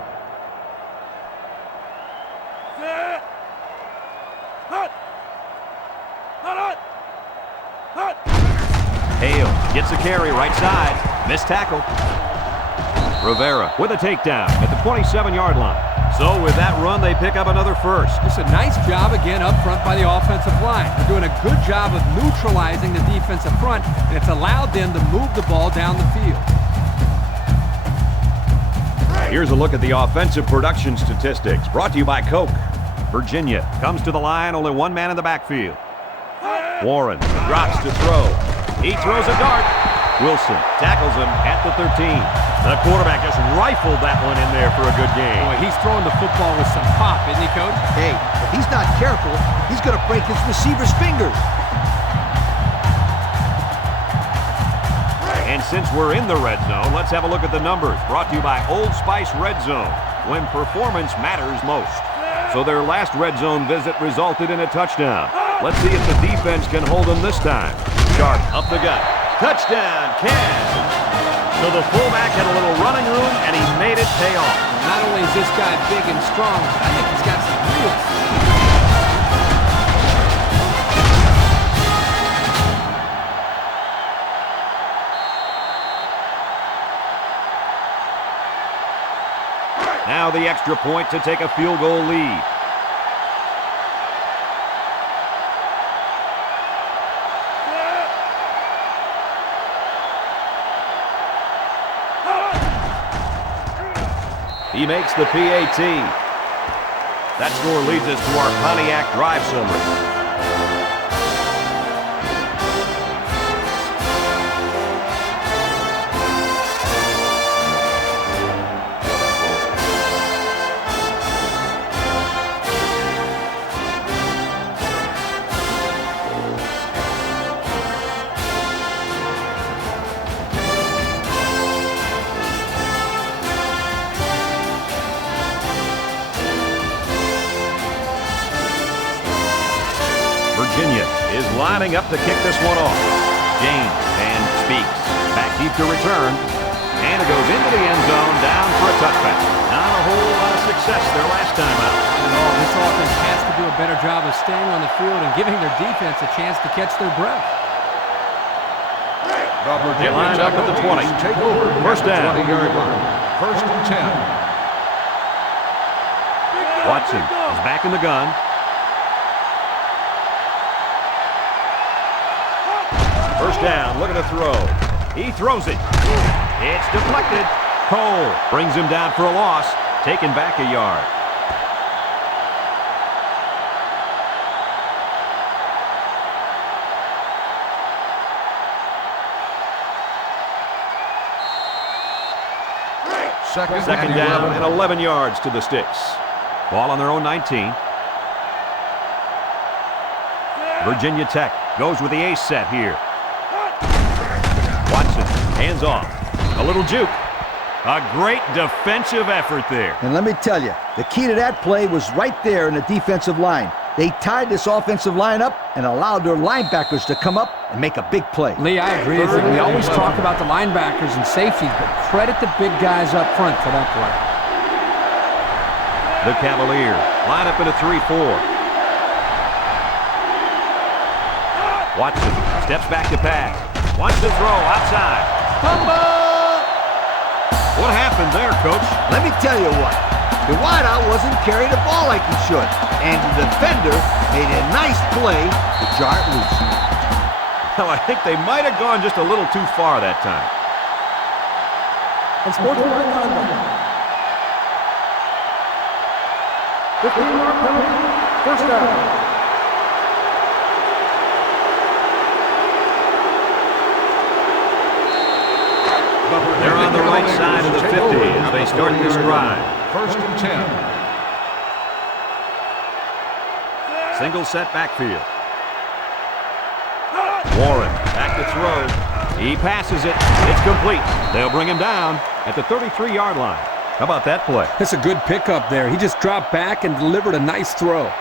Hale gets a carry right side. Missed tackle. Rivera with a takedown at the 27-yard line. So with that run, they pick up another first. It's a nice job again up front by the offensive line. They're doing a good job of neutralizing the defensive front, and it's allowed them to move the ball down the field. Here's a look at the offensive production statistics brought to you by Coke. Virginia comes to the line, only one man in the backfield. Warren drops to throw. He throws a dart. Wilson tackles him at the 13. The quarterback just rifled that one in there for a good game. Boy, he's throwing the football with some pop, isn't he, Coach? Hey, if he's not careful, he's going to break his receiver's fingers. And since we're in the red zone, let's have a look at the numbers brought to you by Old Spice Red Zone, when performance matters most. So their last red zone visit resulted in a touchdown. Let's see if the defense can hold them this time. Sharp up the gut. Touchdown, Cavs. So the fullback had a little running room, and he made it pay off. Not only is this guy big and strong, but I think he's got some real speed. Now the extra point to take a field goal lead. He makes the PAT. That score leads us to our Pontiac drive summary. Virginia is lining up to kick this one off. James and Speaks back deep to return. And it goes into the end zone, down for a touchback. Not a whole lot of success their last time out. Oh, this offense has to do a better job of staying on the field and giving their defense a chance to catch their breath. They line up at the 20. Take over. First down. 20-yard line. First and 10. Watson is back in the gun. First down, looking to throw. He throws it. It's deflected. Cole brings him down for a loss, taken back a yard. Second down and 11 yards to the sticks. Ball on their own 19. Virginia Tech goes with the ace set here. Watson, hands off. A little juke. A great defensive effort there. And let me tell you, the key to that play was right there in the defensive line. They tied this offensive line up and allowed their linebackers to come up and make a big play. Lee, I agree with you. We always talk about the linebackers and safeties, but credit the big guys up front for that play. The Cavaliers line up in a 3-4. Watson steps back to pass. Wants to throw outside. Fumble! What happened there, Coach? Let me tell you what. The wideout wasn't carrying the ball like he should, and the defender made a nice play to jar it loose. Well, I think they might have gone just a little too far that time. Unsportsmanlike conduct. 15-yard penalty. First down. They're on the right side of the 50 as they start this drive. First and 10. Single set backfield. Warren back to throw. He passes it. It's complete. They'll bring him down at the 33-yard line. How about that play? That's a good pickup there. He just dropped back and delivered a nice throw.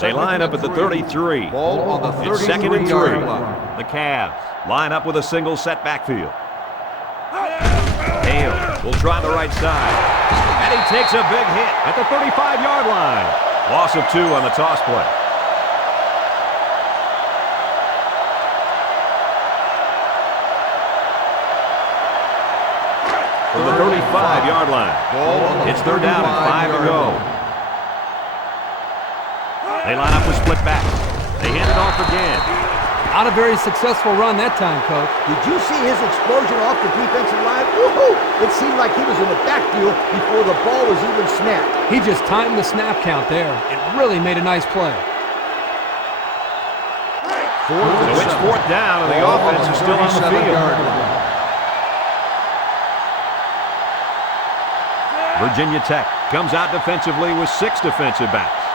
They line up at the 33. Ball on the It's 2nd and 3. 33-yard line. The Cavs line up with a single set backfield. Hale will try the right side. And he takes a big hit at the 35-yard line. Loss of 2 on the toss play. From the 35-yard line. It's 3rd down and 5 to go. They line up with split backs. They hand it off again. Not a very successful run that time, Coach. Did you see his explosion off the defensive line? Woohoo! It seemed like he was in the backfield before the ball was even snapped. He just timed the snap count there. It really made a nice play. So it's 4th down, and the offense is still on the field. Virginia Tech comes out defensively with 6 defensive backs.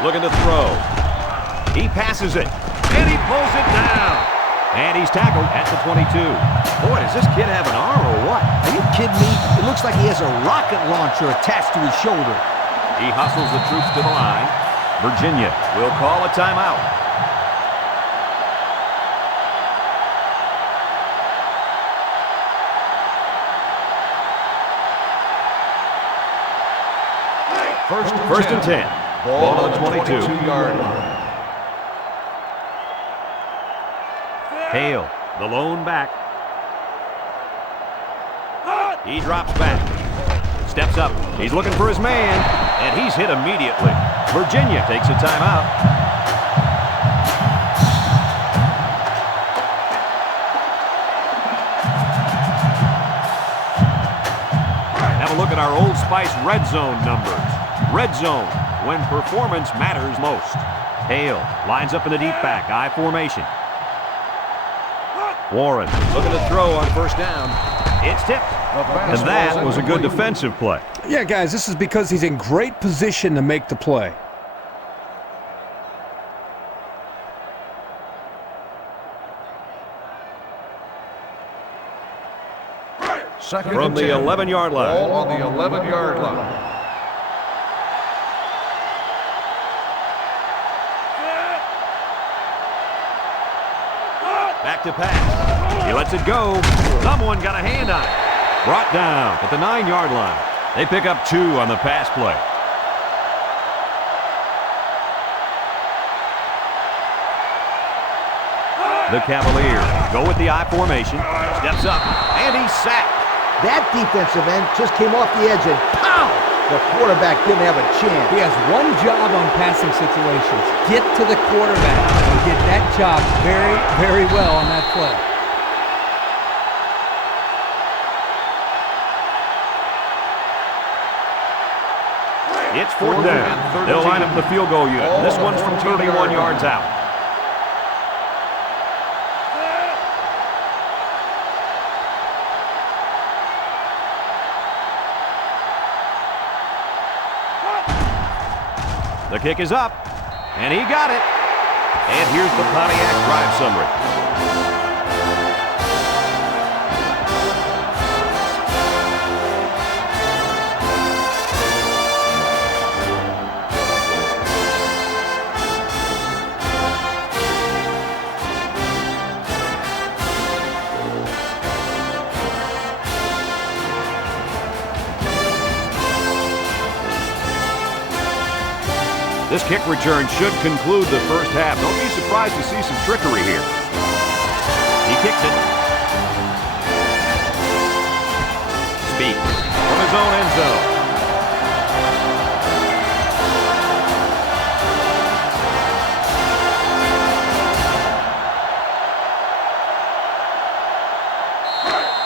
Looking to throw. He passes it, and he pulls it down. And he's tackled at the 22. Boy, does this kid have an arm or what? Are you kidding me? It looks like he has a rocket launcher attached to his shoulder. He hustles the troops to the line. Virginia will call a timeout. First and 10. Ball on the 22-yard line. Hale, the lone back. He drops back. Steps up. He's looking for his man, and he's hit immediately. Virginia takes a timeout. Have a look at our Old Spice red zone numbers. Red zone, when performance matters most. Hale lines up in the deep back, I formation. Warren looking to throw on 1st down. It's tipped. And that was a good defensive play. Yeah, guys, this is because he's in great position to make the play. From the 11-yard line. Ball on the 11-yard line. Back to pass. He lets it go. Someone got a hand on it. Brought down at the 9-yard line. They pick up 2 on the pass play. The Cavaliers go with the I formation. Steps up, and he's sacked. That defensive end just came off the edge and pow! The quarterback didn't have a chance. He has one job on passing situations. Get to the quarterback and did that job very, very well on that play. It's 4th down. They'll line up the field goal unit. This one's from 31 yards out. The kick is up, and he got it. And here's the Pontiac drive summary. This kick return should conclude the first half. Don't be surprised to see some trickery here. He kicks it. Speaks from his own end zone.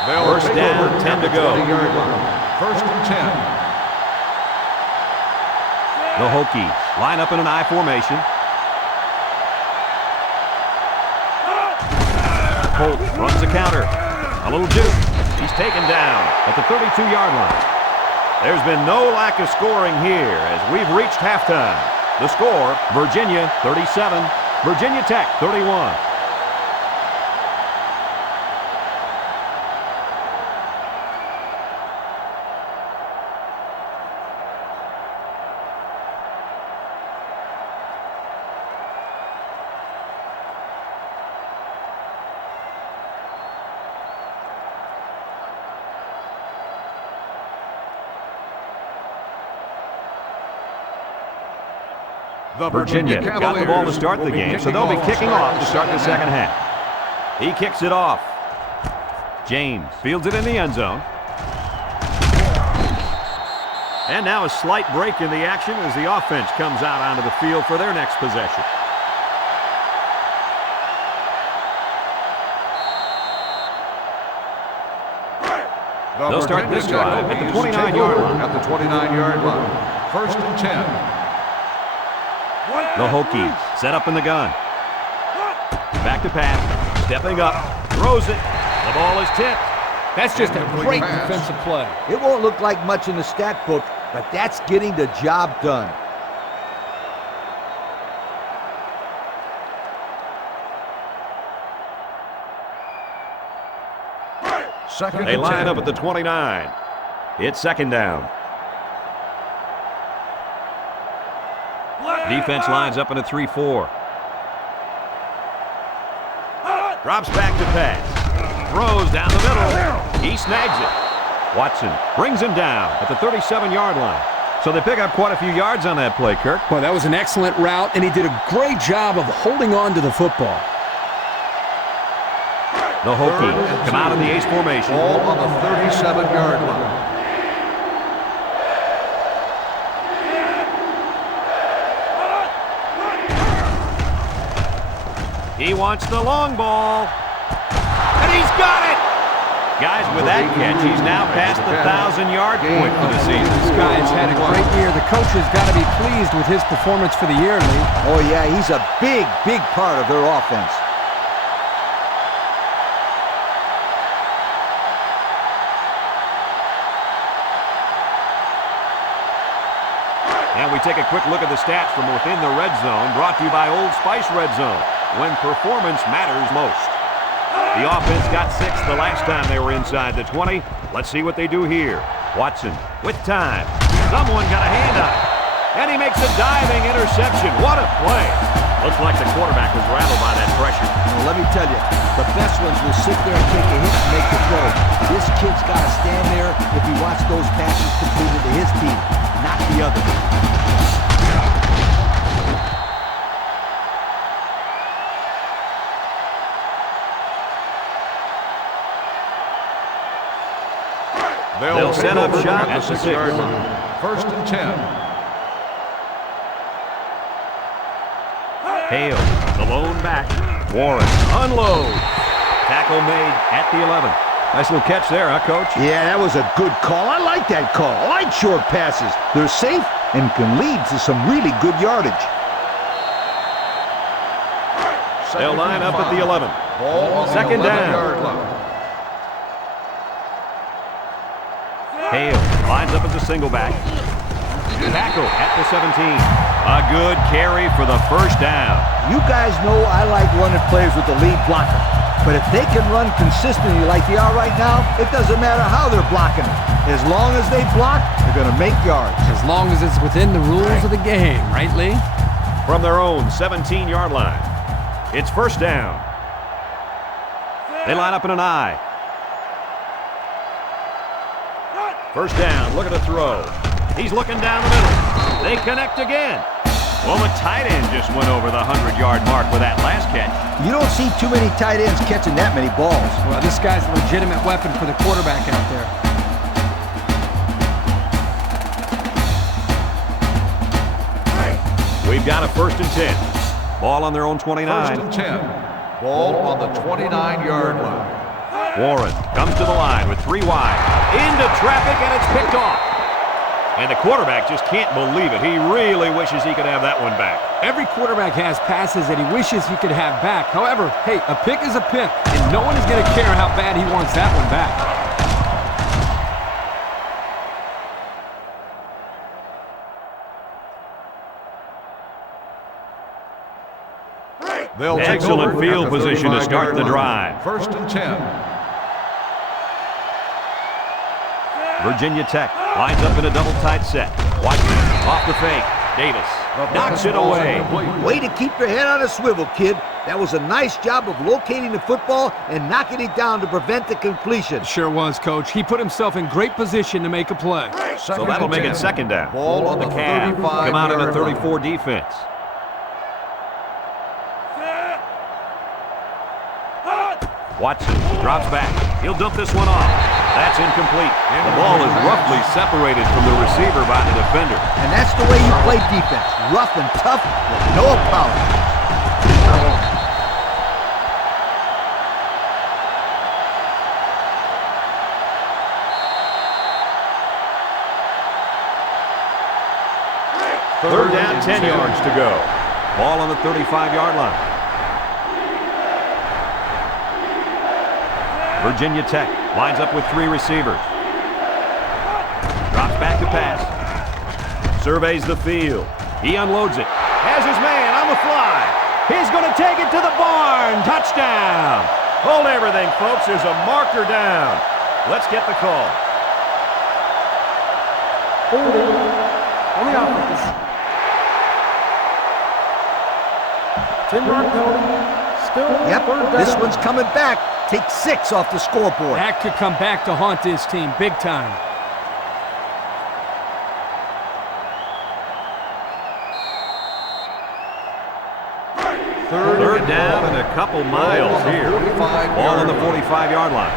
First down, 10 to go. 1st and 10. The Hokies line up in an I formation. Holt runs the counter. A little juke. He's taken down at the 32-yard line. There's been no lack of scoring here as we've reached halftime. The score, Virginia 37, Virginia Tech 31. The Virginia got the ball to start the game, so they'll be kicking off to start the second half. He kicks it off. James fields it in the end zone. And now a slight break in the action as the offense comes out onto the field for their next possession. They'll start this drive at the 29-yard line. At the 29-yard line. First and 10. The Hokies set up in the gun. Back to pass. Stepping up. Throws it. The ball is tipped. That's just a great defensive play. It won't look like much in the stat book, but that's getting the job done. They line up at the 29. It's second down. Defense lines up in a 3-4. Drops back to pass. Throws down the middle. He snags it. Watson brings him down at the 37-yard line. So they pick up quite a few yards on that play, Kirk. Well, that was an excellent route, and he did a great job of holding on to the football. The Hokies come out in the ace formation. Ball on the 37-yard line. He wants the long ball. And he's got it! Guys, with that catch, he's now past the 1,000-yard point for the season. This guy has had a great year. The coach has got to be pleased with his performance for the year, Lee. Oh, yeah, he's a big, big part of their offense. And we take a quick look at the stats from within the red zone, brought to you by Old Spice Red Zone, when performance matters most. The offense got 6 the last time they were inside the 20. Let's see what they do here. Watson with time. Someone got a hand on it. And he makes a diving interception. What a play. Looks like the quarterback was rattled by that pressure. Well, let me tell you, the best ones will sit there and take a hit and make the throw. This kid's got to stand there if he wants those passes completed to his team, not the other. They'll set up shop at the 6. First and 10. Hale, the lone back. Warren unloads. Tackle made at the 11. Nice little catch there, huh, Coach? Yeah, that was a good call. I like that call. I like short passes. They're safe and can lead to some really good yardage. They'll line up at the 11. Ball on Second the down. 11-yard line. Hale lines up as a single back. Tackle at the 17. A good carry for the first down. You guys know I like running plays with the lead blocker. But if they can run consistently like they are right now, it doesn't matter how they're blocking it. As long as they block, they're going to make yards. As long as it's within the rules of the game, right, Lee? From their own 17-yard line. It's first down. They line up in an I. First down, look at the throw. He's looking down the middle. They connect again. Well, the tight end just went over the 100-yard mark with that last catch. You don't see too many tight ends catching that many balls. Well, this guy's a legitimate weapon for the quarterback out there. We've got a first and 10. Ball on their own 29. First and 10. Ball on the 29-yard line. Warren comes to the line with 3 wide. Into traffic, and it's picked off. And the quarterback just can't believe it. He really wishes he could have that one back. Every quarterback has passes that he wishes he could have back. However, hey, a pick is a pick, and no one is going to care how bad he wants that one back. They'll take Excellent over field at the position to start the 35-yard drive. line. First and 10. Virginia Tech lines up in a double tight set. Watson off the fake. Davis knocks it away. Way to keep your head on a swivel, kid. That was a nice job of locating the football and knocking it down to prevent the completion. Sure was, Coach. He put himself in great position to make a play. So that'll make it second down. Ball on The the Cavs 35-yard come out in a line. 34 defense. Watson drops back. He'll dump this one off. That's incomplete. The ball is roughly separated from the receiver by the defender. And that's the way you play defense. Rough and tough with no apology. Third down, 10 yards to go. Ball on the 35-yard line. Virginia Tech lines up with 3 receivers. Drops back to pass. Surveys the field. He unloads it. Has his man on the fly. He's going to take it to the barn. Touchdown. Hold everything, folks. There's a marker down. Let's get the call. Holding on the offense. 10-yard penalty. Still Yep, third down. this one's coming back. Take 6 off the scoreboard. That could come back to haunt this team big time. Third down and a couple miles here. Ball on the 45-yard line.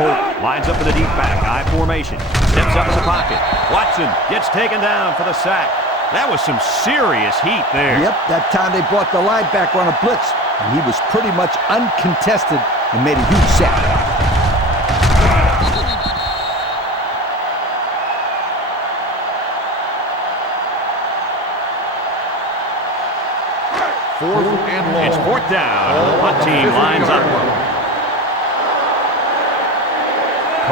Holt lines up in the deep back. I formation. Steps up in the pocket. Watson gets taken down for the sack. That was some serious heat there. Yep, that time they brought the linebacker on a blitz, and he was pretty much uncontested and made a huge sack. Fourth and long. It's fourth down. The punt team lines up.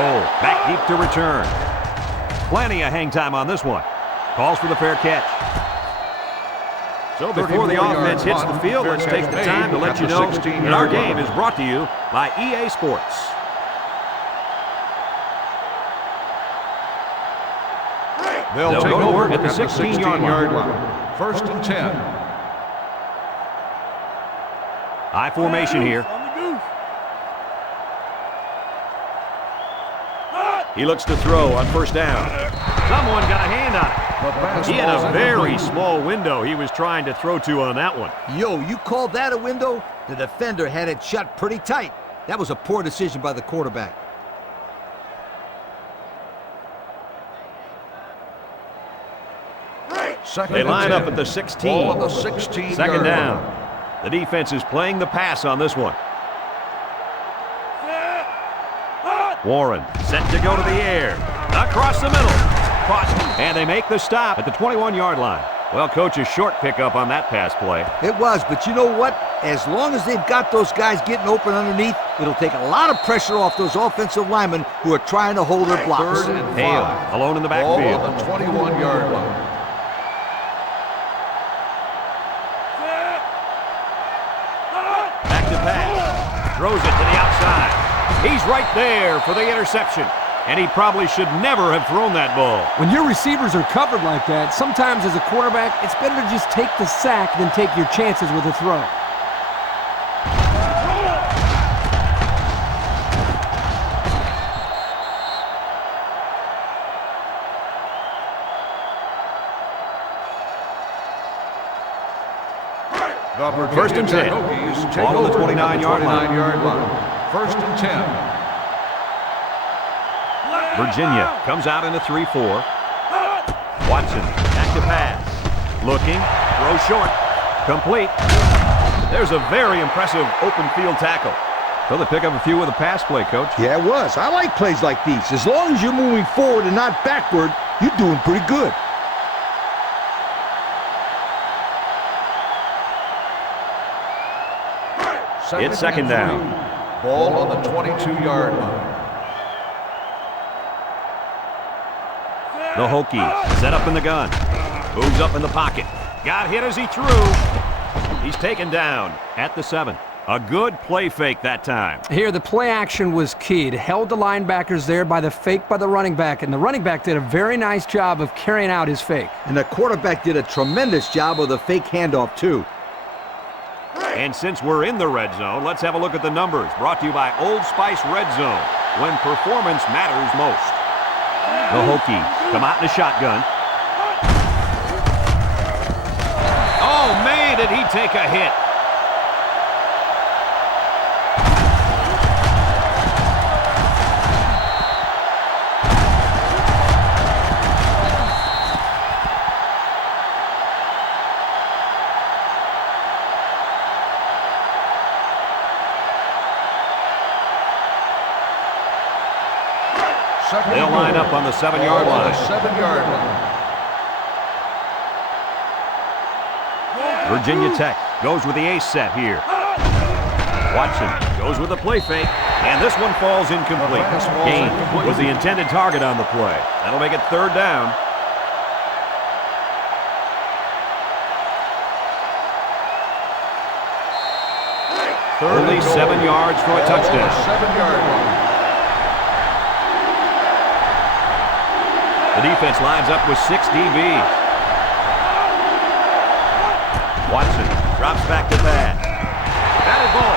Cole back deep to return. Plenty of hang time on this one. Calls for the fair catch. So before the offense hits the field, let's take the time to let you know that our game is brought to you by EA Sports. They'll take go to over work at the 16-yard line. First and 10. I formation here. He looks to throw on first down. Someone got a hand on it. He had a very small window he was trying to throw to on that one. Yo, you called that a window? The defender had it shut pretty tight. That was a poor decision by the quarterback. They line up at the 16. Ball on the 16-yard Second down. line. The defense is playing the pass on this one. Warren set to go to the air. Across the middle. Caught. And they make the stop at the 21-yard line. Well, coach, a short pickup on that pass play. It was, but you know what? As long as they've got those guys getting open underneath, it'll take a lot of pressure off those offensive linemen who are trying to hold their blocks. Third and Hale 5. alone in the Ball backfield. on the 21-yard line. Back to pass. Throws it to the outside. He's right there for the interception. And he probably should never have thrown that ball. When your receivers are covered like that, sometimes as a quarterback, it's better to just take the sack than take your chances with a throw. The Virginia First and Tech 10. Hokies take Ball on the over at 29-yard line. 29-yard line. First and 10. Virginia comes out in a 3-4. Watson back to pass. Looking. Throw short. Complete. There's a very impressive open field tackle. So they pick up a few with a pass play, coach. Yeah, it was. I like plays like these. As long as you're moving forward and not backward, you're doing pretty good. It's second down. Ball on the 22-yard line. The Hokies set up in the gun. Moves up in the pocket. Got hit as he threw. He's taken down at the 7. A good play fake that time. Here, the play action was key. It held the linebackers there by the fake by the running back, and the running back did a very nice job of carrying out his fake. And the quarterback did a tremendous job of the fake handoff, too. And since we're in the red zone, let's have a look at the numbers. Brought to you by Old Spice Red Zone, when performance matters most. The Hokies come out in the shotgun. Oh, man, did he take a hit. They'll line up on the 7-yard line. 7-yard line. Virginia Tech goes with the ace set here. Watson goes with the play fake, and this one falls incomplete. Gain was the intended target on the play. That'll make it 3rd down. Only 7 yards for a touchdown. 7-yard line. The defense lines up with 6 DBs. Watson drops back to pass. Batted ball.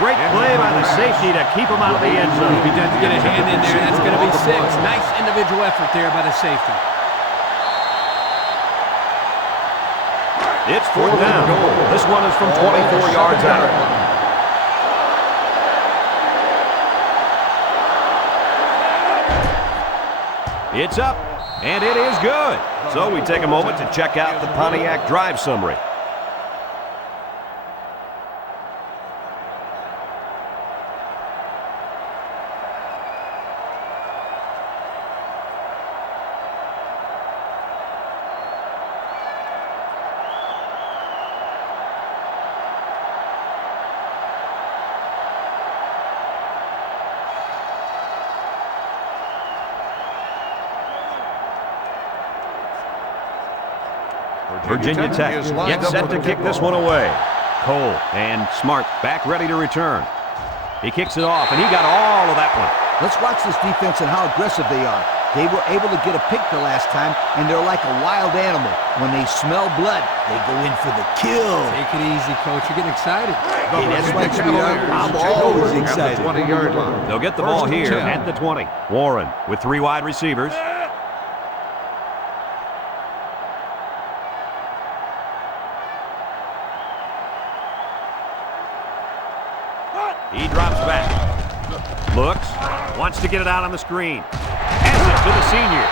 Great play by the safety to keep him out of the end zone. If he doesn't get a hand in there, that's going to be 6. Nice individual effort there by the safety. It's 4th down. This one is from 24 yards out. It's up, and it is good. So we take a moment to check out the Pontiac drive summary. Virginia Tech gets set to kick this one away. Cole and Smart back ready to return. He kicks it off, and he got all of that one. Let's watch this defense and how aggressive they are. They were able to get a pick the last time, and they're like a wild animal. When they smell blood, they go in for the kill. Take it easy, Coach. You're getting excited. Hey, that's right, sweetheart. I'm always excited. 20-yard line. They'll get the ball here at the 20. Warren with 3 wide receivers. He drops back. Looks. Wants to get it out on the screen. Hands it to the senior.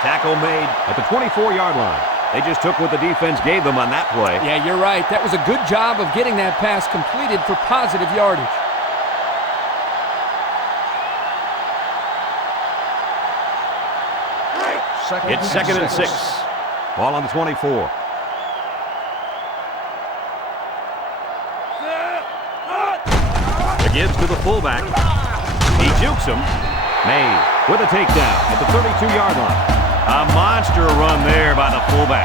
Tackle made at the 24-yard line. They just took what the defense gave them on that play. Yeah, you're right. That was a good job of getting that pass completed for positive yardage. It's 2nd and 6. Ball on the 24. Gives to the fullback. He jukes him. May with a takedown at the 32-yard line. A monster run there by the fullback.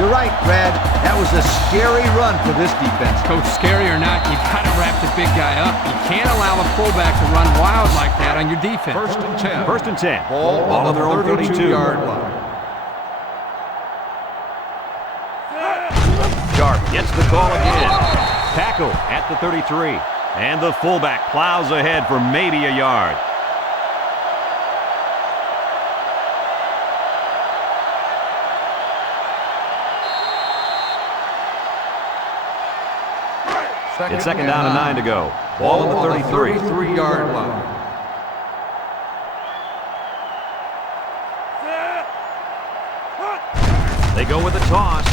You're right, Brad. That was a scary run for this defense. Coach, scary or not, you've got to wrap the big guy up. You can't allow a fullback to run wild like that on your defense. 1st and 10. 1st and 10. Ball on their own 32-yard line. Sharp gets the call again. Tackle at the 33. And the fullback plows ahead for maybe a yard. It's 2nd down and 9 to go. Ball on the 33. 33-yard line. They go with the toss.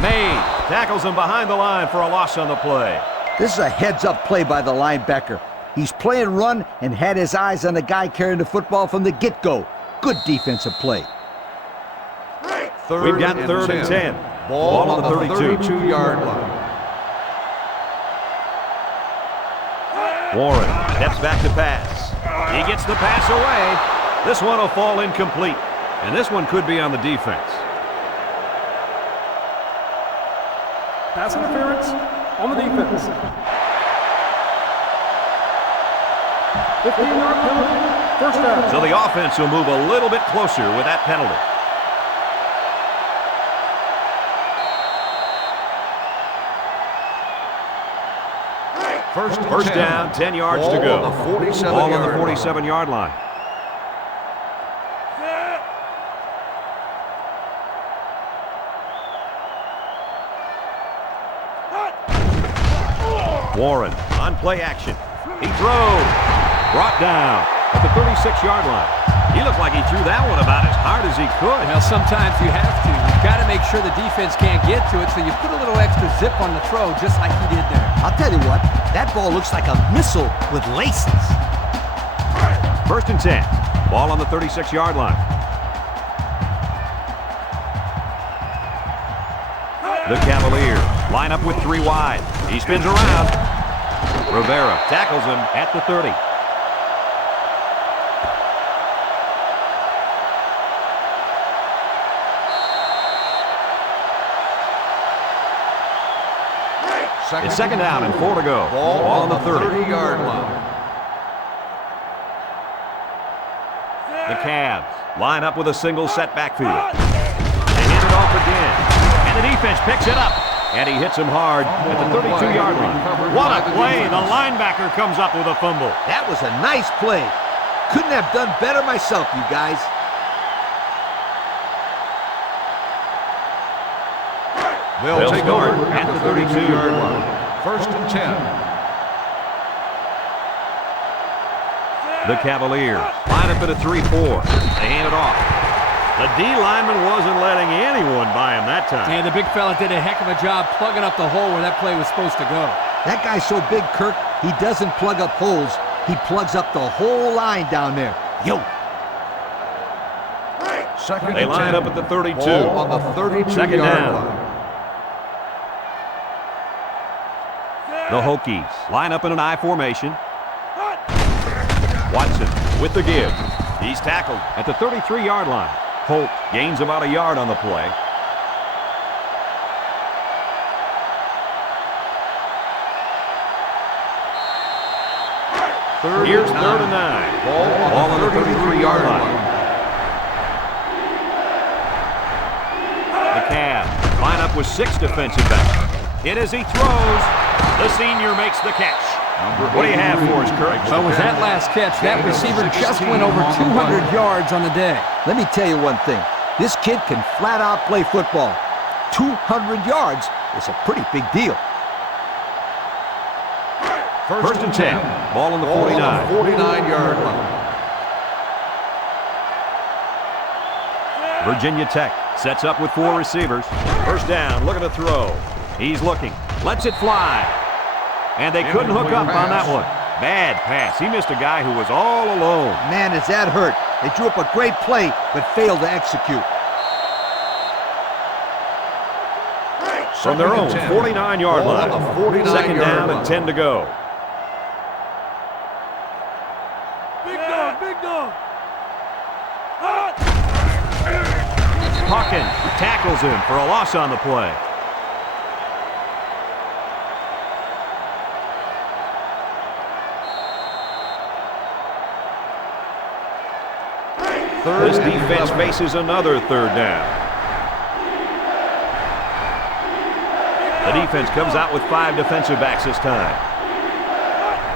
May tackles him behind the line for a loss on the play. This is a heads-up play by the linebacker. He's playing run and had his eyes on the guy carrying the football from the get-go. Good defensive play. We've got 3rd and 10. Ball on the 32-yard line. Warren steps back to pass. He gets the pass away. This one will fall incomplete. And this one could be on the defense. Pass interference on the defense. 15-yard penalty. 1st down. So the offense will move a little bit closer with that penalty. First down, 10 yards to go. Ball on the 47-yard line. Warren on play action. He throws. Brought down at the 36-yard line. He looked like he threw that one about as hard as he could. Well, sometimes you have to. You've got to make sure the defense can't get to it, so you put a little extra zip on the throw, just like he did there. I'll tell you what, that ball looks like a missile with laces. First and 10. Ball on the 36-yard line. The Cavaliers line up with 3 wide. He spins around. Rivera tackles him at the 30. It's second down and 4 to go. Ball on the 30-yard line. The Cavs line up with a single set backfield. They hand it off again. And the defense picks it up. And he hits him hard at the 32-yard line. What a play. The linebacker comes up with a fumble. That was a nice play. Couldn't have done better myself, you guys. They'll take over at the 32-yard line. First and 10. The Cavaliers line up at a 3-4. They hand it off. The D lineman wasn't letting anyone by him that time. Yeah, the big fella did a heck of a job plugging up the hole where that play was supposed to go. That guy's so big, Kirk, he doesn't plug up holes. He plugs up the whole line down there. Yo! Second They and line 10. up at the 32. Ball on the 32-yard Second down. line. The Hokies line up in an I formation. Watson with the give. He's tackled at the 33-yard line. Holt gains about a yard on the play. Here's third and 9. Ball on the 33-yard line. The Cavs line up with 6 defensive backs. Hit as he throws. The senior makes the catch. What do you have for us, Kirk? Well, with that last catch, that receiver just went over 200 yards on the day. Let me tell you one thing. This kid can flat out play football. 200 yards is a pretty big deal. First and 10. Ball on the 49. 49-yard line. Virginia Tech sets up with 4 receivers. First down, looking to throw. He's looking, lets it fly. And they couldn't hook up on that one. Bad pass. He missed a guy who was all alone. Man, is that hurt. They drew up a great play, but failed to execute. From their own 49-yard Ball line. on the 49-yard Second down and line. 10 to go. Big dog, big dog. Hawkins tackles him for a loss on the play. This defense faces another third down. The defense comes out with 5 defensive backs this time.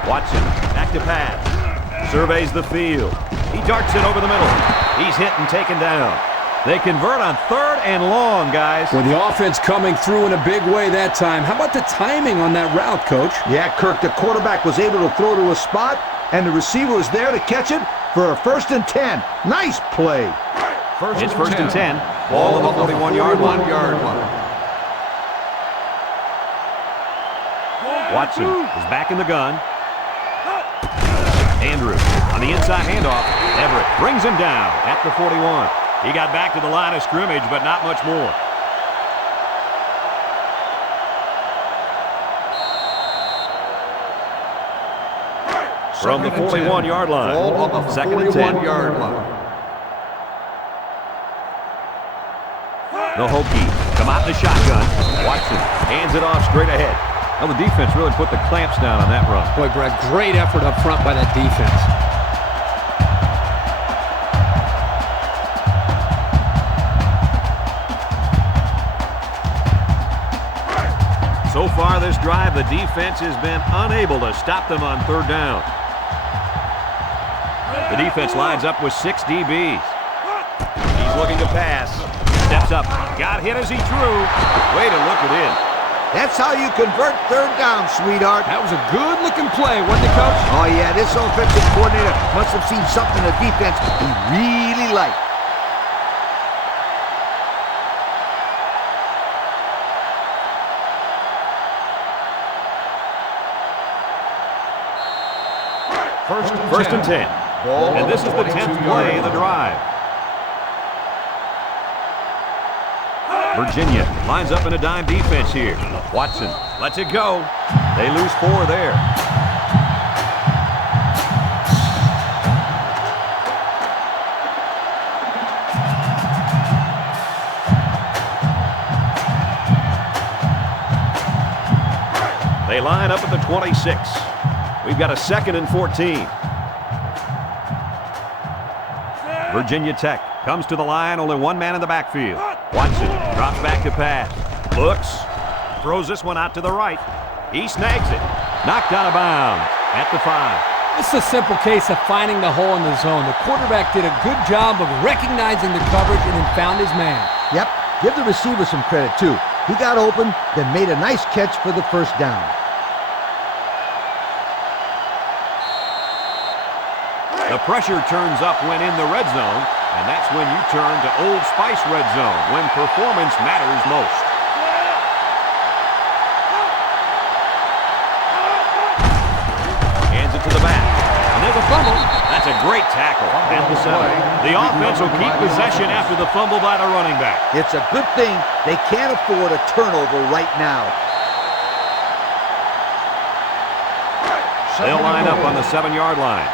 Watson, back to pass. Surveys the field. He darts it over the middle. He's hit and taken down. They convert on 3rd and long, guys. With the offense coming through in a big way that time. How about the timing on that route, Coach? Yeah, Kirk, the quarterback was able to throw to a spot, and the receiver was there to catch it for a first and 10. Nice play. It's first and 10. Ball on the 41-yard line. Watson is back in the gun. Andrew on the inside handoff. Everett brings him down at the 41. He got back to the line of scrimmage, but not much more. From the 41-yard line. Ball on the Second and 10. 41-yard line. The Hokies come out in the shotgun. Watson hands it off straight ahead. Well, the defense really put the clamps down on that run. Boy, Brad, great effort up front by that defense. So far this drive, the defense has been unable to stop them on 3rd down. The defense lines up with 6 DBs. He's looking to pass. Steps up. Got hit as he threw. Way to look it in. That's how you convert 3rd down, sweetheart. That was a good-looking play, wasn't it, Coach? Oh, yeah, this offensive coordinator must have seen something in the defense he really liked. First and 10. And this is the 10th play of the drive. Virginia lines up in a dime defense here. Watson lets it go. They lose 4 there. They line up at the 26. We've got a 2nd and 14. Virginia Tech comes to the line, only one man in the backfield. Watson drops back to pass. Looks, throws this one out to the right. He snags it. Knocked out of bounds at the 5. This is a simple case of finding the hole in the zone. The quarterback did a good job of recognizing the coverage and then found his man. Yep, give the receiver some credit too. He got open, then made a nice catch for the first down. The pressure turns up when in the red zone, and that's when you turn to Old Spice red zone, when performance matters most. Hands it to the back, and there's a fumble. That's a great tackle at the 7. The offense will keep possession after the fumble by the running back. It's a good thing they can't afford a turnover right now. They'll line up on the 7-yard line.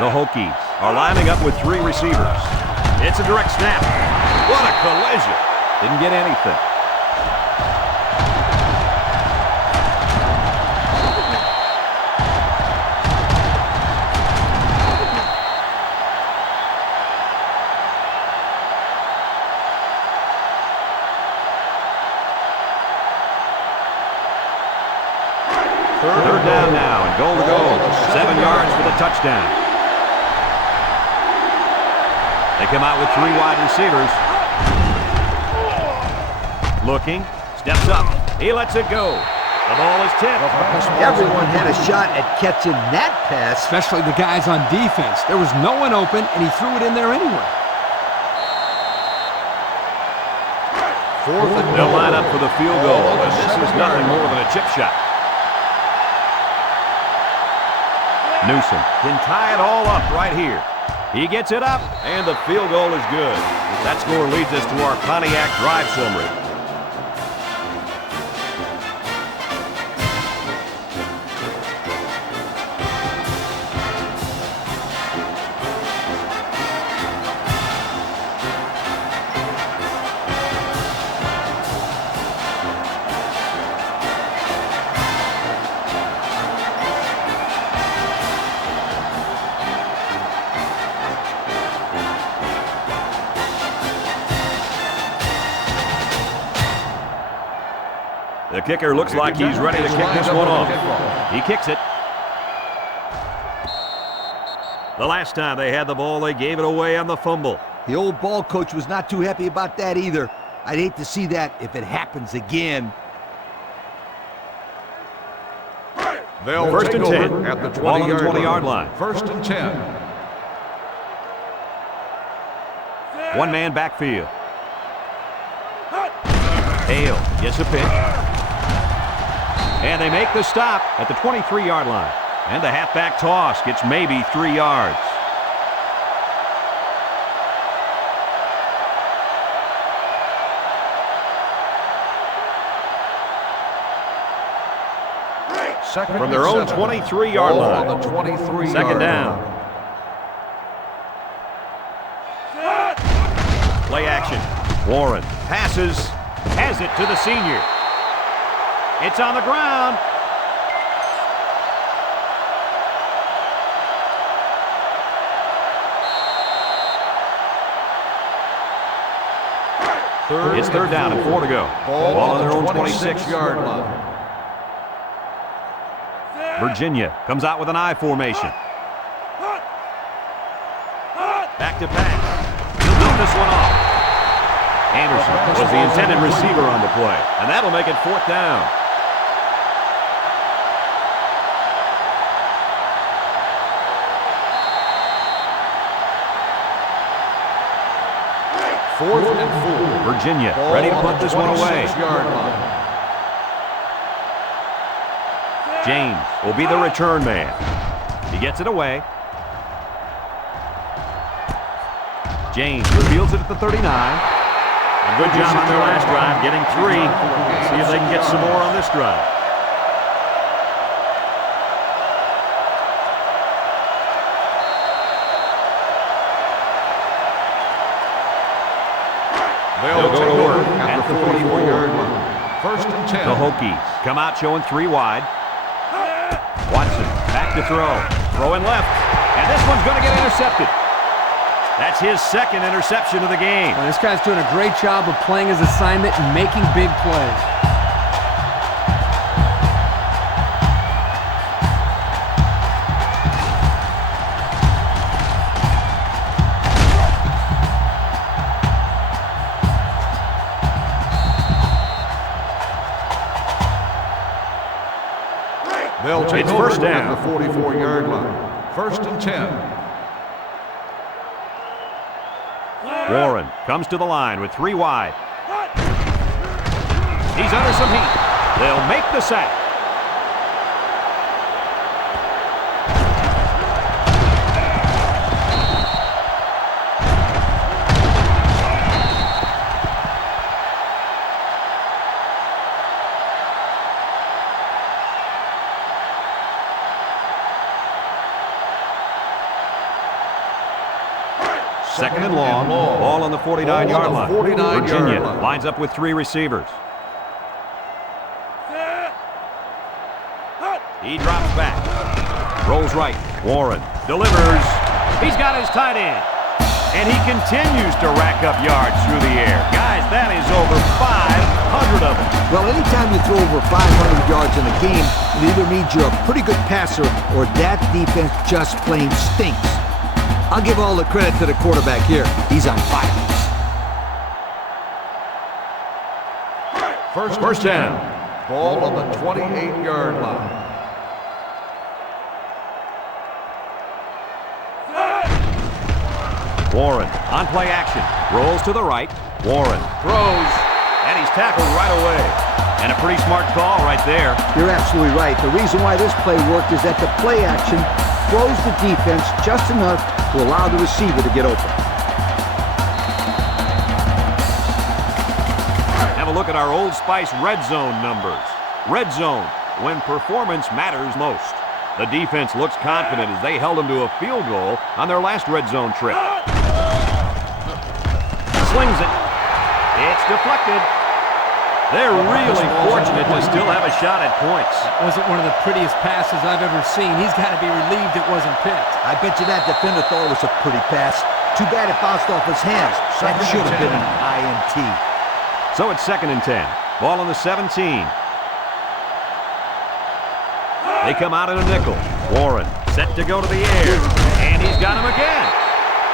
The Hokies are lining up with 3 receivers. It's a direct snap. What a collision. Didn't get anything. Third down now and goal to go. 7 yards for the touchdown. They come out with 3 wide receivers. Looking, steps up. He lets it go. The ball is tipped. Everyone had a shot at catching that pass. Especially the guys on defense. There was no one open, and he threw it in there anyway. 4th and They'll line up for the field goal, and this is nothing more than a chip shot. Newsom can tie it all up right here. He gets it up, and the field goal is good. That score leads us to our Pontiac drive summary. The kicker looks like he's ready to kick this one off. He kicks it. The last time they had the ball, they gave it away on the fumble. The old ball coach was not too happy about that either. I'd hate to see that if it happens again. They'll 1st take and over 10 at the ball on the 20-yard 20-yard line. 1st and 10. One man backfield. Hale gets a pitch. And they make the stop at the 23-yard line. And the halfback toss gets maybe 3 yards. From their own 23-yard line. On the 23-yard 2nd down. Play action. Warren passes, has it to the senior. It's on the ground. It's 3rd down and 4 to go. Ball on their own 26-yard line. Virginia comes out with an I formation. Back to pass. He'll dump this one off. Anderson was the intended receiver on the play, and that'll make it 4th down. 4th and 4. Virginia ready to put this one away. James will be the return man. He gets it away. James reveals it at the 39. A good job on their last drive, getting 3. See if they can get some more on this drive. They'll go to work at the 44-yard line. First and 10. The Hokies come out showing 3 wide. Watson back to throw. Throwing left. And this one's going to get intercepted. That's his second interception of the game. Well, this guy's doing a great job of playing his assignment and making big plays. They'll take It's over first down. at the 44-yard line. First and 10. Warren comes to the line with 3 wide. He's under some heat. They'll make the sack. Second and long. Ball on the 49-yard line. 49-yard Virginia line. lines up with 3 receivers. He drops back. Rolls right. Warren delivers. He's got his tight end. And he continues to rack up yards through the air. Guys, that is over 500 of them. Well, anytime you throw over 500 yards in a game, it either means you're a pretty good passer or that defense just plain stinks. I'll give all the credit to the quarterback here. He's on fire. First down. Ball on the 28-yard line. Warren on play action. Rolls to the right. Warren throws. And he's tackled right away. And a pretty smart call right there. You're absolutely right. The reason why this play worked is that the play action throws the defense just enough to allow the receiver to get open. Have a look at our Old Spice red zone numbers. Red zone, when performance matters most. The defense looks confident as they held them to a field goal on their last red zone trip. Slings it. It's deflected. They're really fortunate to still have a shot at points. Wasn't one of the prettiest passes I've ever seen. He's got to be relieved it wasn't picked. I bet you that defender thought it was a pretty pass. Too bad it bounced off his hands. That should have been an INT. So it's second and 10. Ball on the 17. They come out in a nickel. Warren set to go to the air. And he's got him again.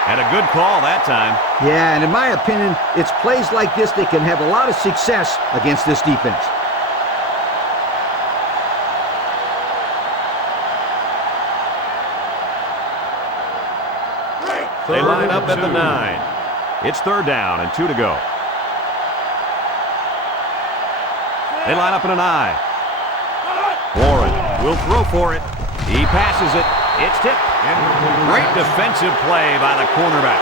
And a good call that time. Yeah, and in my opinion, it's plays like this that can have a lot of success against this defense. They line up at the 9. It's third down and 2 to go. They line up in an I. Warren will throw for it. He passes it. It's tipped. Great defensive play by the cornerback.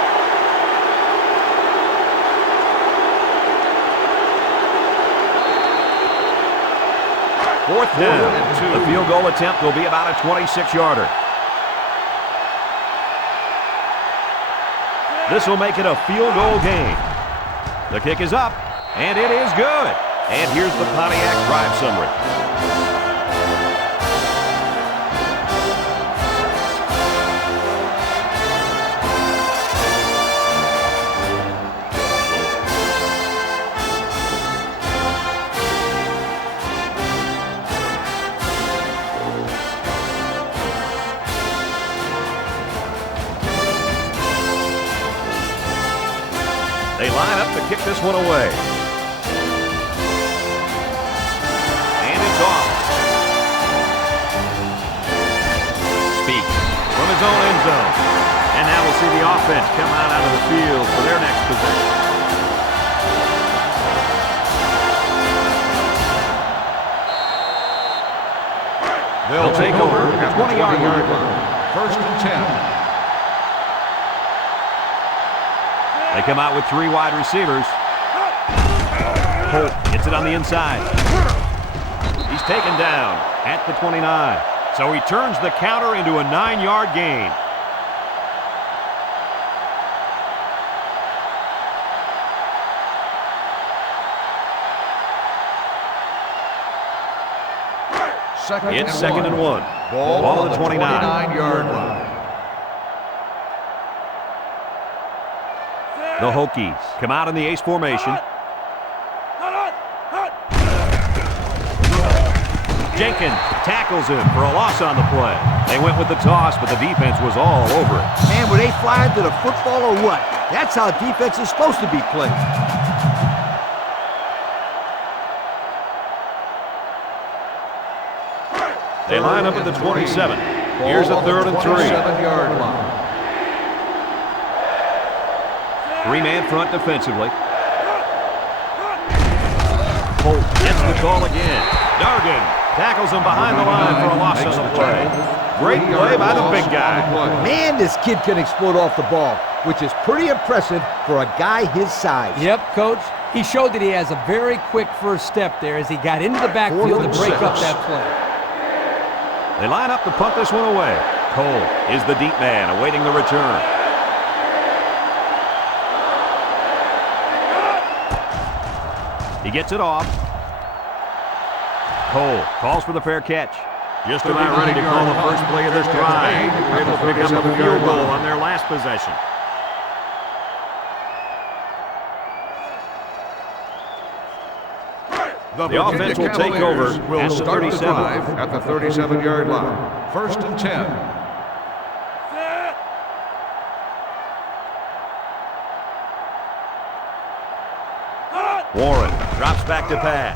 Fourth down. The field goal attempt will be about a 26-yarder. This will make it a field goal game. The kick is up, and it is good. And here's the Pontiac drive summary. They line up to kick this one away. And it's off. Speaks from his own end zone. And now we'll see the offense come out of the field for their next possession. They'll take over at the 20-yard line. First and 10. They come out with 3 wide receivers. Holt gets it on the inside. He's taken down at the 29. So he turns the counter into a 9-yard gain. It's second and 1. Ball on the 29-yard line. The Hokies come out in the ace formation. Jenkins tackles him for a loss on the play. They went with the toss, but the defense was all over it. Man, were they flying to the football or what? That's how defense is supposed to be played. They line up at the 27. Here's a 3rd and 3. 27-yard line. 3-man front defensively. Holt gets the call again. Dargan tackles him behind the line for a loss on the play. Great play by the big guy. Man, this kid can explode off the ball, which is pretty impressive for a guy his size. Yep, Coach. He showed that he has a very quick first step there as he got into the backfield to break up that play. They line up to punt this one away. Cole is the deep man awaiting the return. He gets it off. Cole calls for the fair catch. Just about ready to call the first play of this drive. They were able to pick up a field goal on their last possession. The offense will take over will at the start 37. the drive at the 37-yard line. First and 10. Warren drops back to pass.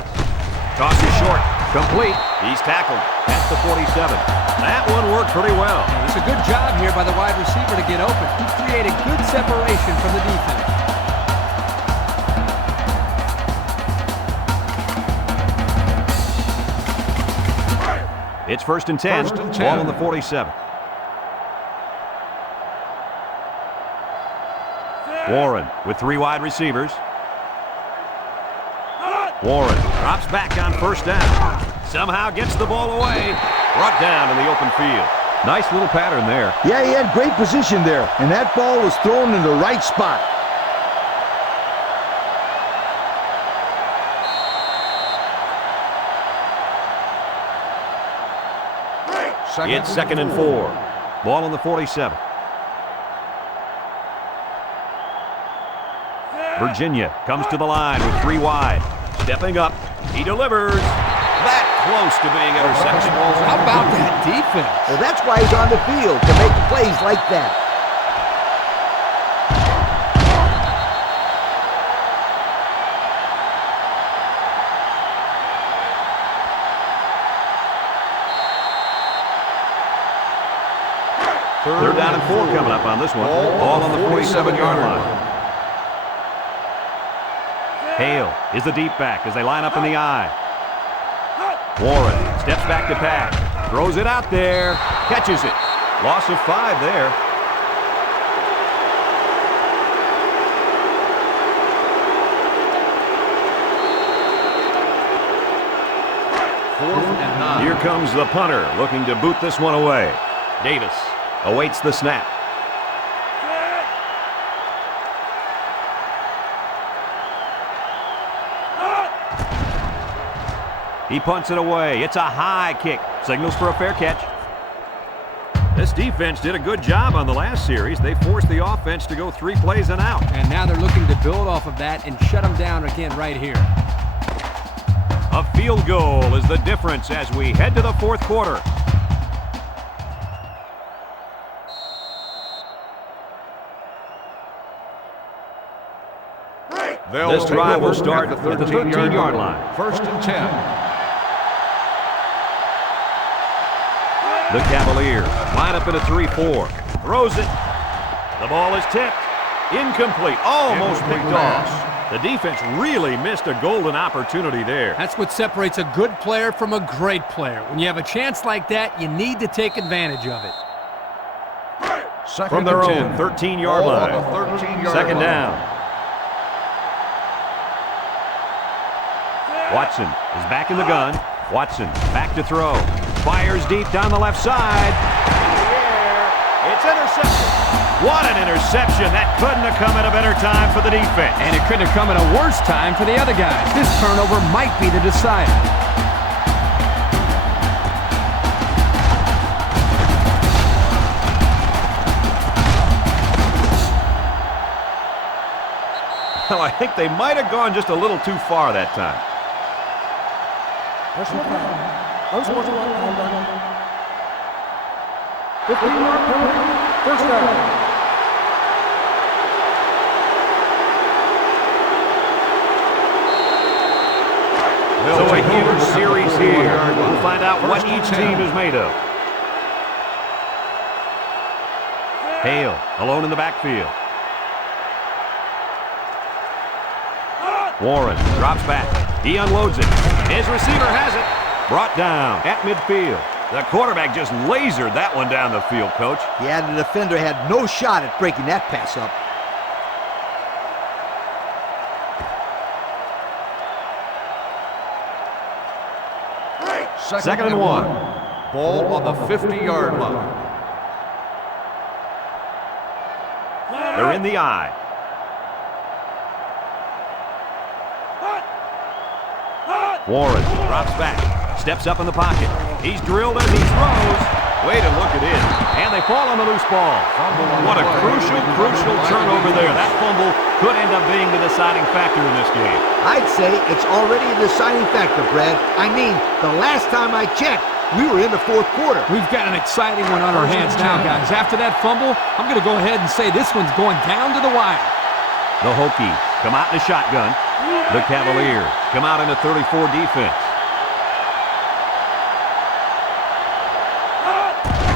Toss is short. Complete. He's tackled at the 47. That one worked pretty well. It's a good job here by the wide receiver to get open. He created good separation from the defense. It's first and 10. Ball on the 47. Warren with 3 wide receivers. Warren drops back on first down. Somehow gets the ball away. Brought down in the open field. Nice little pattern there. Yeah, he had great position there, and that ball was thrown in the right spot. It's second and 4. Ball on the 47. Virginia comes to the line with 3 wide. Stepping up. He delivers. That close to being intercepted. How about that defense? Well, that's why he's on the field, to make plays like that. Third down and 4 coming up on this one. Ball on the 47-yard line. Hale is the deep back as they line up in the I. Warren steps back to pass. Throws it out there. Catches it. Loss of 5 there. Fourth and 9. Here comes the punter looking to boot this one away. Davis awaits the snap. He punts it away. It's a high kick. Signals for a fair catch. This defense did a good job on the last series. They forced the offense to go 3 plays and out. And now they're looking to build off of that and shut them down again right here. A field goal is the difference as we head to the 4th quarter. This drive will start at the 13-yard line. First and 10. The Cavaliers line up in a 3-4. Throws it. The ball is tipped. Incomplete. Almost picked off. The defense really missed a golden opportunity there. That's what separates a good player from a great player. When you have a chance like that, you need to take advantage of it. From their own 13-yard line. 13-yard Second line. down. Watson is back in the gun. Watson back to throw. Fires deep down the left side. In the air. It's intercepted. What an interception. That couldn't have come at a better time for the defense. And it couldn't have come at a worse time for the other guys. This turnover might be the decider. Well, I think they might have gone just a little too far that time. Personal foul. Unsportsmanlike conduct. 15-yard penalty. First down. So a huge series here. We'll find out what each team is made of. Hale alone in the backfield. Warren drops back. He unloads it. His receiver has it. Brought down at midfield. The quarterback just lasered that one down the field, Coach. Yeah, the defender had no shot at breaking that pass up. Second and one. Ball on the 50-yard line. They're in the eye. Warren drops back. Steps up in the pocket. He's drilled as he throws. Way to look it in. And they fall on the loose ball. What a crucial turnover there. That fumble could end up being the deciding factor in this game. I'd say it's already a deciding factor, Brad. I mean, the last time I checked, we were in the fourth quarter. We've got an exciting one on our hands now, guys. After that fumble, I'm going to go ahead and say this one's going down to the wire. The Hokies come out in a shotgun. The Cavaliers come out in a 34 defense.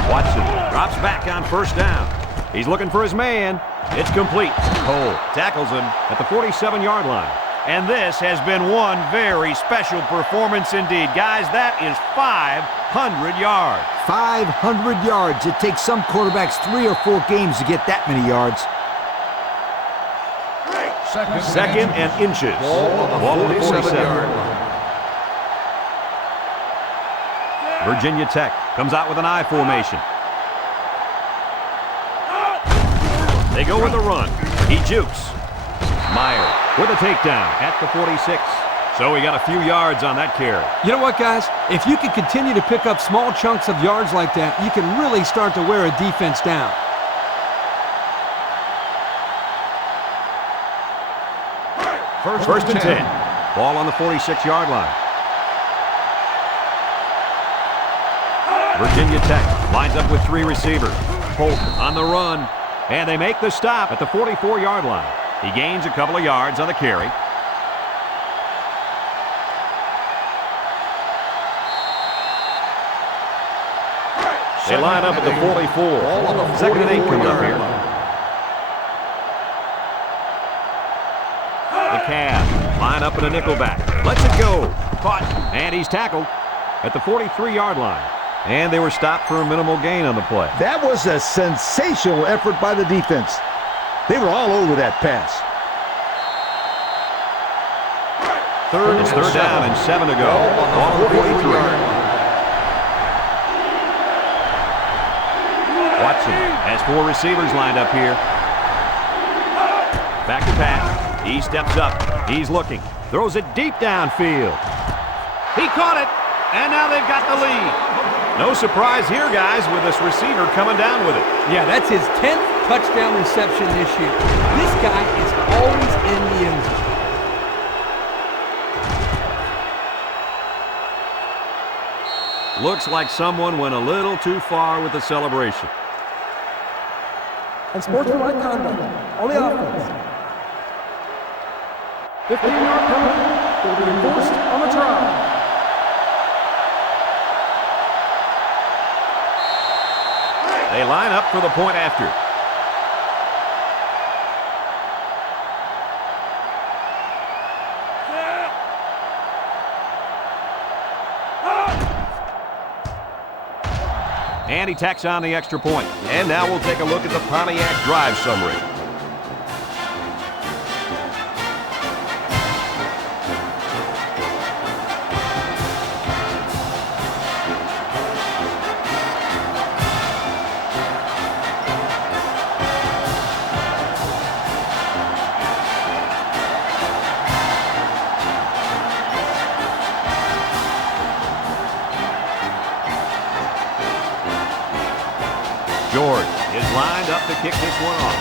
Watson drops back on first down. He's looking for his man. It's complete. Cole tackles him at the 47-yard line. And this has been one very special performance indeed. Guys, that is 500 yards. 500 yards. It takes some quarterbacks 3 or 4 games to get that many yards. Second and inches. Ball on the 47. Virginia Tech comes out with an I formation. They go with the run. He jukes. Meyer with a takedown at the 46. So he got a few yards on that carry. You know what, guys? If you can continue to pick up small chunks of yards like that, you can really start to wear a defense down. First and 10. Ball on the 46-yard line. Virginia Tech lines up with 3 receivers. Polk on the run. And they make the stop at the 44-yard line. He gains a couple of yards on the carry. They line up at the 44. Second and 8 coming up here. The Cavs line up in a nickelback. Lets it go. Caught. And he's tackled at the 43-yard line. And they were stopped for a minimal gain on the play. That was a sensational effort by the defense. They were all over that pass. Third down and 7 to go. Ball on the 43. Watson has 4 receivers lined up here. Back to pass. He steps up. He's looking. Throws it deep downfield. He caught it. And now they've got the lead. No surprise here, guys, with this receiver coming down with it. Yeah, that's his 10th touchdown reception this year. This guy is always in the end zone. Looks like someone went a little too far with the celebration. Unsportsmanlike conduct on the offense. 15-yard penalty will be enforced on the try. They line up for the point after. And he tacks on the extra point. And now we'll take a look at the Pontiac drive summary. George is lined up to kick this one off.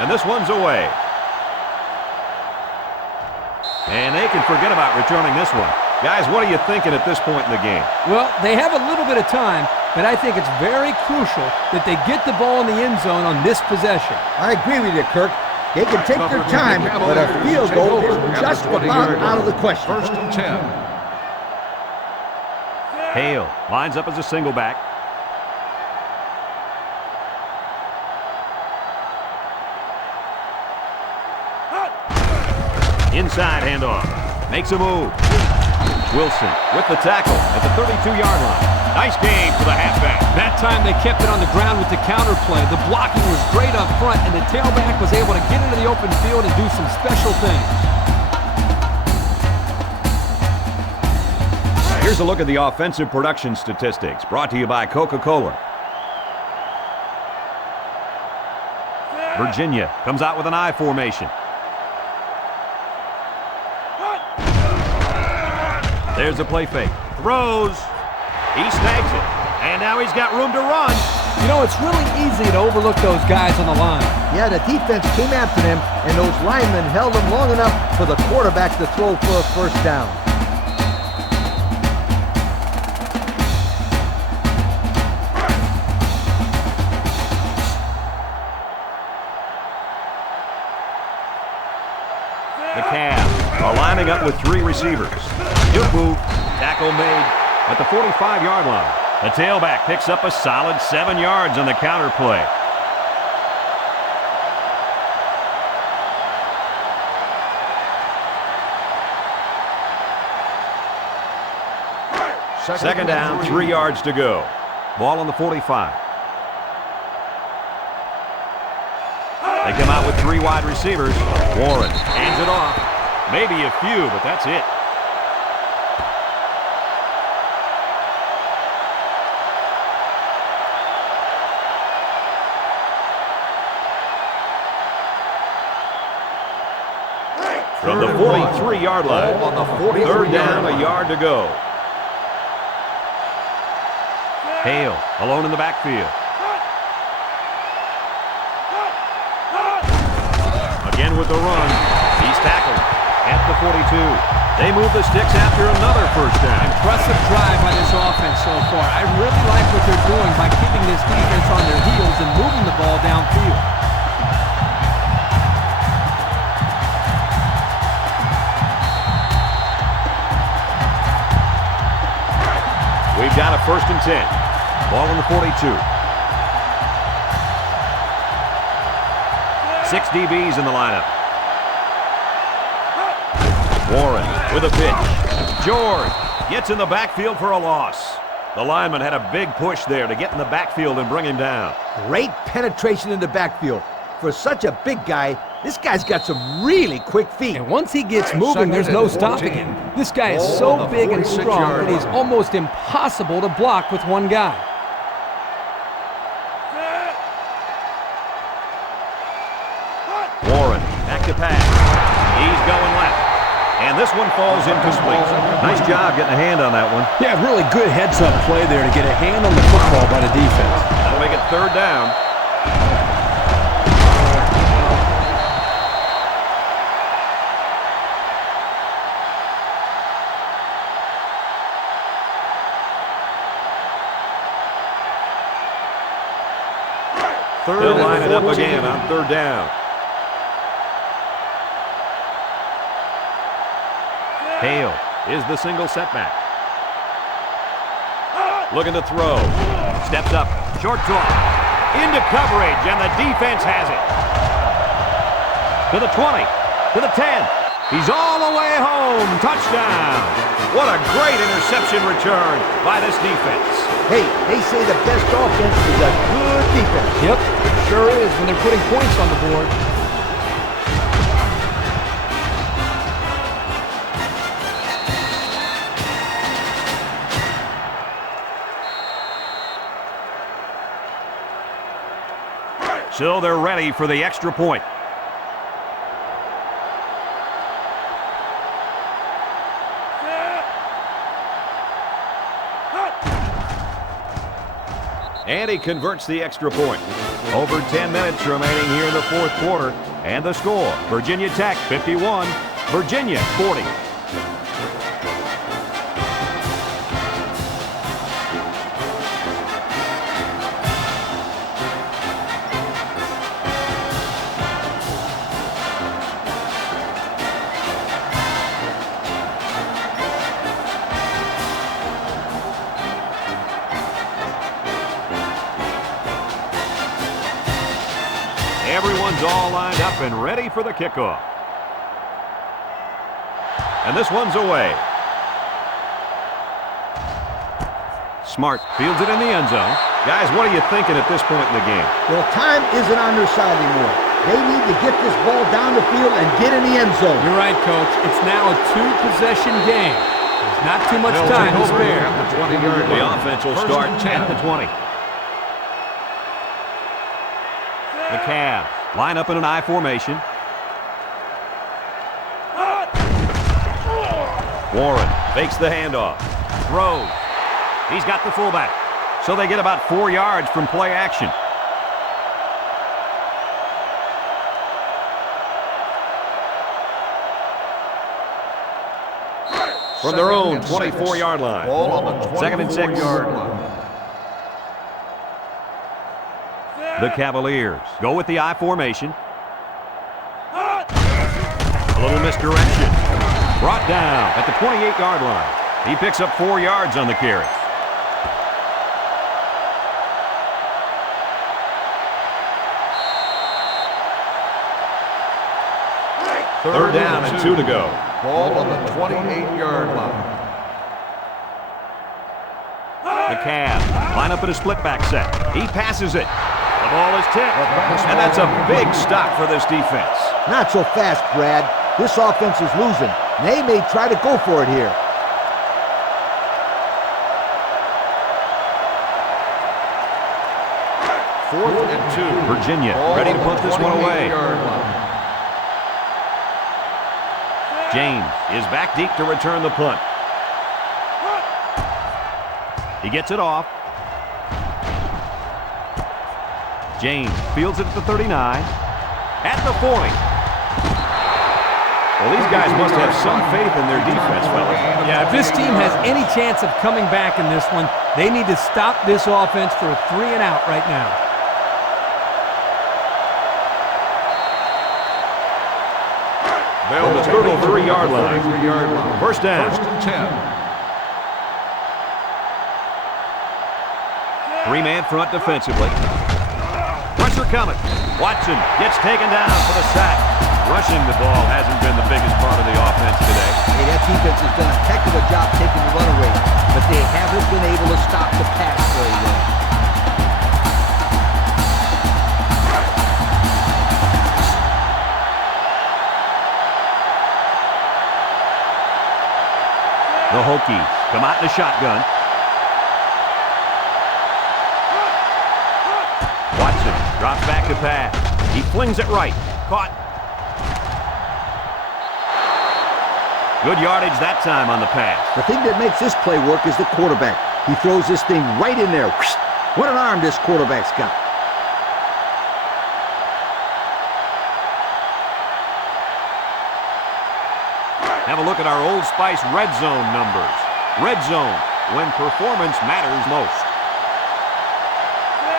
And this one's away. And they can forget about returning this one. Guys, what are you thinking at this point in the game? Well, they have a little bit of time, but I think it's very crucial that they get the ball in the end zone on this possession. I agree with you, Kirk. They can take their time, but a field goal is just about out of the question. First and 10. Hale lines up as a single back. Inside handoff. Makes a move. Wilson with the tackle at the 32-yard line. Nice game for the halfback. That time they kept it on the ground with the counter play. The blocking was great up front, and the tailback was able to get into the open field and do some special things. Here's a look at the offensive production statistics brought to you by Coca-Cola. Virginia comes out with an I formation. There's a play fake. Throws. He snags it. And now he's got room to run. You know, it's really easy to overlook those guys on the line. Yeah, the defense came after them, and those linemen held them long enough for the quarterback to throw for a first down. The Cavs are lining up with three receivers. Good move. Tackle made at the 45-yard line. The tailback picks up a solid 7 yards on the counter play. Second down, 3 yards to go. Ball on the 45. They come out with three wide receivers. Warren hands it off. Maybe a few, but that's it. From the 43-yard line, On the 43 third down, a yard to go. Hale alone in the backfield. Again with the run. He's tackled at the 42. They move the sticks after another first down. Impressive drive by this offense so far. I really like what they're doing by keeping this defense on their heels and moving the ball downfield. We've got a first and 10. Ball on the 42. 6 DBs in the lineup. Warren with a pitch. George gets in the backfield for a loss. The lineman had a big push there to get in the backfield and bring him down. Great penetration in the backfield. For such a big guy, this guy's got some really quick feet. And once he gets moving, there's no stopping him. This guy is so big and strong that he's almost impossible to block with one guy. Warren back to pass. He's going left. And this one falls incomplete. Nice job getting a hand on that one. Yeah, really good heads-up play there to get a hand on the football by the defense. That'll make it third down. They'll line it up again on third down. Hale is the single setback. Looking to throw. Steps up. Short toss. Into coverage, and the defense has it. To the 20. To the 10. He's all the way home. Touchdown. What a great interception return by this defense. Hey, they say the best offense is a good defense. Yep, sure is when they're putting points on the board. So they're ready for the extra point. And he converts the extra point. Over 10 minutes remaining here in the fourth quarter. And the score, Virginia Tech 51, Virginia 40. Everyone's all lined up and ready for the kickoff. And this one's away. Smart fields it in the end zone. Guys, what are you thinking at this point in the game? Well, time isn't on their side anymore. They need to get this ball down the field and get in the end zone. You're right, Coach. It's now a two-possession game. There's not too much time to spare. The 20-yard The line. offense will First start and 10. at the 20. The Cavs line up in an I formation. Warren fakes the handoff. Throws. He's got the fullback. So they get about 4 yards from play action. From their own 24-yard line. Ball on the 2nd and 6. 24-yard line. The Cavaliers go with the I formation. A little misdirection. Brought down at the 28-yard line. He picks up 4 yards on the carry. Third down and 2 to go. Ball on the 28-yard line. The Cavs line up in a split back set. He passes it. The ball is tipped. And that's a big stop for this defense. Not so fast, Brad. This offense is losing. They may try to go for it here. Fourth and 2. Virginia Ball ready to on punt the this one away. 28-yard line. James is back deep to return the punt. He gets it off. James fields it at the 39. At the 40. Well, these guys must have some faith in their defense, fellas. Yeah, if this team has any chance of coming back in this one, they need to stop this offense for a 3-and-out right now. From the 33-yard line. 33-yard line. First down. First and 10. 3-man front defensively. Pressure coming. Watson gets taken down for the sack. Rushing the ball hasn't been the biggest part of the offense today. Hey, that defense has done a heck of a job taking the run away, but they haven't been able to stop the pass very well. The Hokies come out in the shotgun. Watson drops back to pass. He flings it right. Caught. Good yardage that time on the pass. The thing that makes this play work is the quarterback. He throws this thing right in there. What an arm this quarterback's got. Have a look at our Old Spice red zone numbers. Red zone, when performance matters most.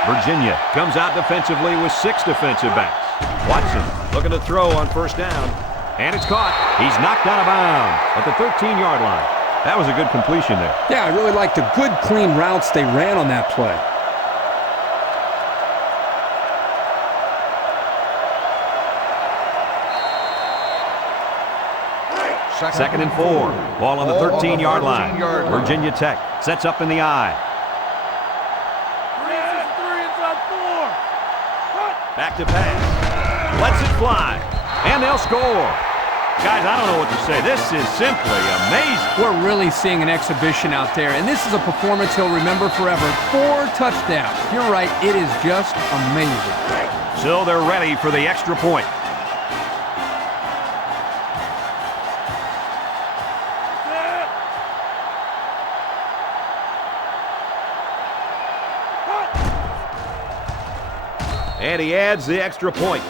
Virginia comes out defensively with 6 defensive backs. Watson looking to throw on first down. And it's caught. He's knocked out of bounds at the 13-yard line. That was a good completion there. Yeah, I really liked the good, clean routes they ran on that play. Second and 4. Ball on the 13-yard line. Virginia Tech sets up in the I. Back to pass. Lets it fly. And they'll score. Guys, I don't know what to say. This is simply amazing. We're really seeing an exhibition out there, and this is a performance he'll remember forever. 4 touchdowns. You're right, it is just amazing. So they're ready for the extra point. And he adds the extra point.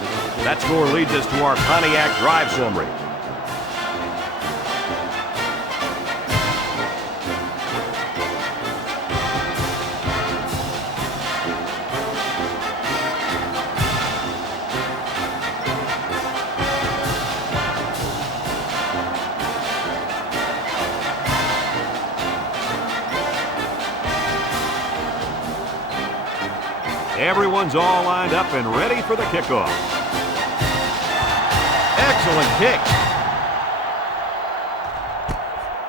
That score leads us to our Pontiac drive summary. Everyone's all lined up and ready for the kickoff. Excellent kick.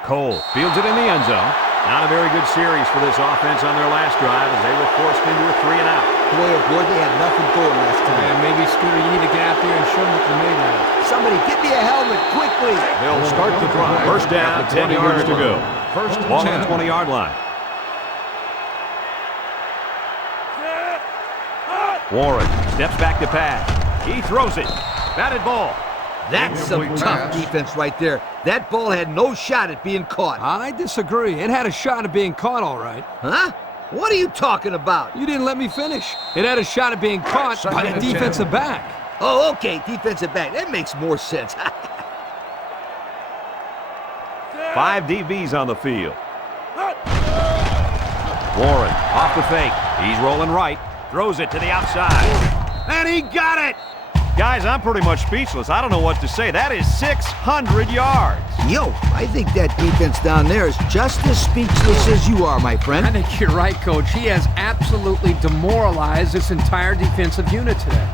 Cole fields it in the end zone. Not a very good series for this offense on their last drive as they were forced into a 3-and-out. Boy, oh boy, they had nothing going last time. Yeah, maybe, Scooter, you need to get out there and show them what they're made out of. Somebody get me a helmet quickly. They'll start the drive. First down, 10 yards to go. First and Ball 10. on the 20-yard line. Warren steps back to pass. He throws it. Batted ball. That's some Incomplete tough pass. defense right there. That ball had no shot at being caught. I disagree. It had a shot at being caught, all right. Huh? What are you talking about? You didn't let me finish. It had a shot at being caught by Second the and 10. defensive back. Oh, okay, defensive back. That makes more sense. 5 DBs on the field. Warren off the fake. He's rolling right. Throws it to the outside. And he got it! Guys, I'm pretty much speechless. I don't know what to say. That is 600 yards. Yo, I think that defense down there is just as speechless as you are, my I friend. think you're right, Coach. He has absolutely demoralized this entire defensive unit today.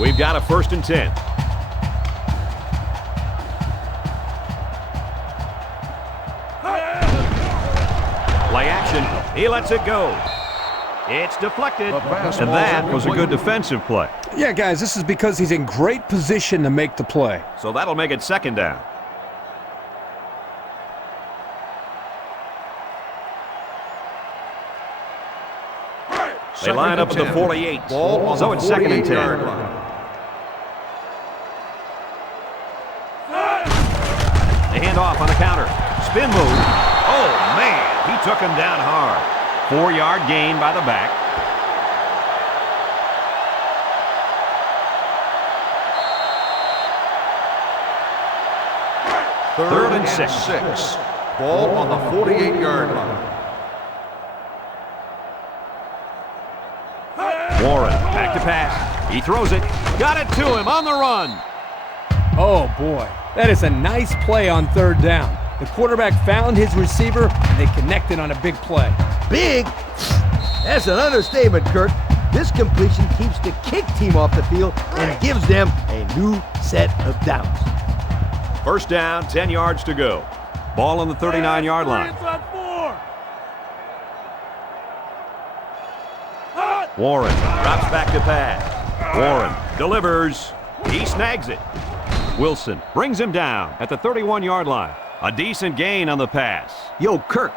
We've got a 1st and 10. Play action. He lets it go. It's deflected. And that was a good defensive play. Yeah, guys, this is because he's in great position to make the play. So that'll make it 2nd down. They line up at the 48. Ball on So the it's 2nd and 10. 48-yard line. They hand off on the counter. Spin move. Oh, man. He took him down hard. 4-yard gain by the back. Third and six. Ball on the 48-yard line. Warren back to pass. He throws it. Got it to him on the run. Oh, boy. That is a nice play on 3rd down. The quarterback found his receiver, and they connected on a big play. Big? That's an understatement, Kurt. This completion keeps the kick team off the field and gives them a new set of downs. 1st down, 10 yards to go. Ball on the 39-yard line. Warren drops back to pass. Warren delivers. He snags it. Wilson brings him down at the 31-yard line. A decent gain on the pass. Yo, Kirk,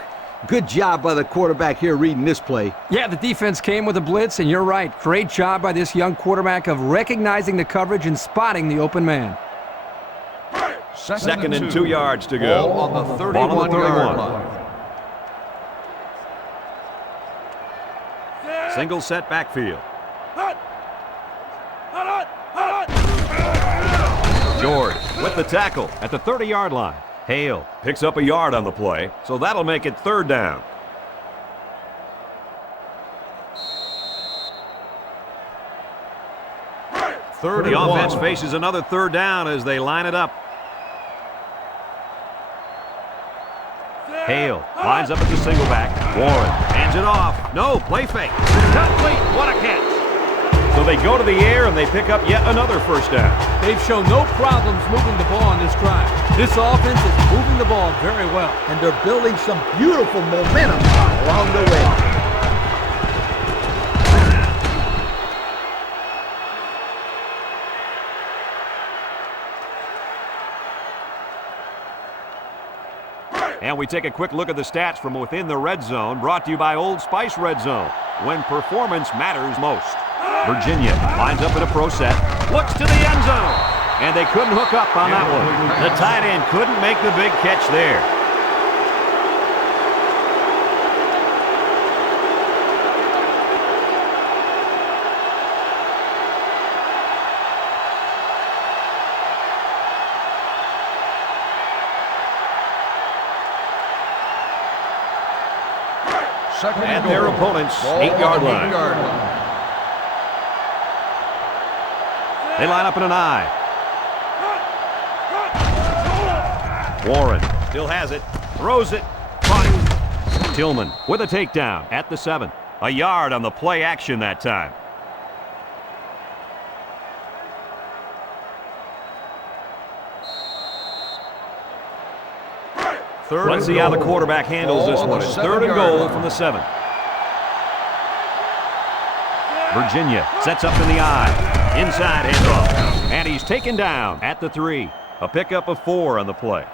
good job by the quarterback here reading this play. Yeah, the defense came with a blitz, and you're right. Great job by this young quarterback of recognizing the coverage and spotting the open man. 2nd and 2 yards to go. Ball on the Ball on the 31-yard line. Single set backfield. George with the tackle at the 30-yard line. Hale picks up a yard on the play, so that'll make it 3rd down. The offense faces another 3rd down as they line it up. Hale lines up at the single back. Warren hands it off. No, play fake. Complete. What a catch. So they go to the air and they pick up yet another first down. They've shown no problems moving the ball on this drive. This offense is moving the ball very well. And they're building some beautiful momentum along the way. And we take a quick look at the stats from within the red zone, brought to you by Old Spice Red Zone, when performance matters most. Virginia lines up in a pro set, looks to the end zone, and they couldn't hook up on that one. The tight end couldn't make the big catch there. And their opponent's 8-yard line. They line up in an I. Warren still has it, throws it, caught. Tillman with a takedown at the 7. A yard on the play action that time. Let's see how the quarterback handles this one. It's 3rd and goal from the 7. Virginia sets up in the I. Inside handoff. And he's taken down at the 3. A pickup of 4 on the play.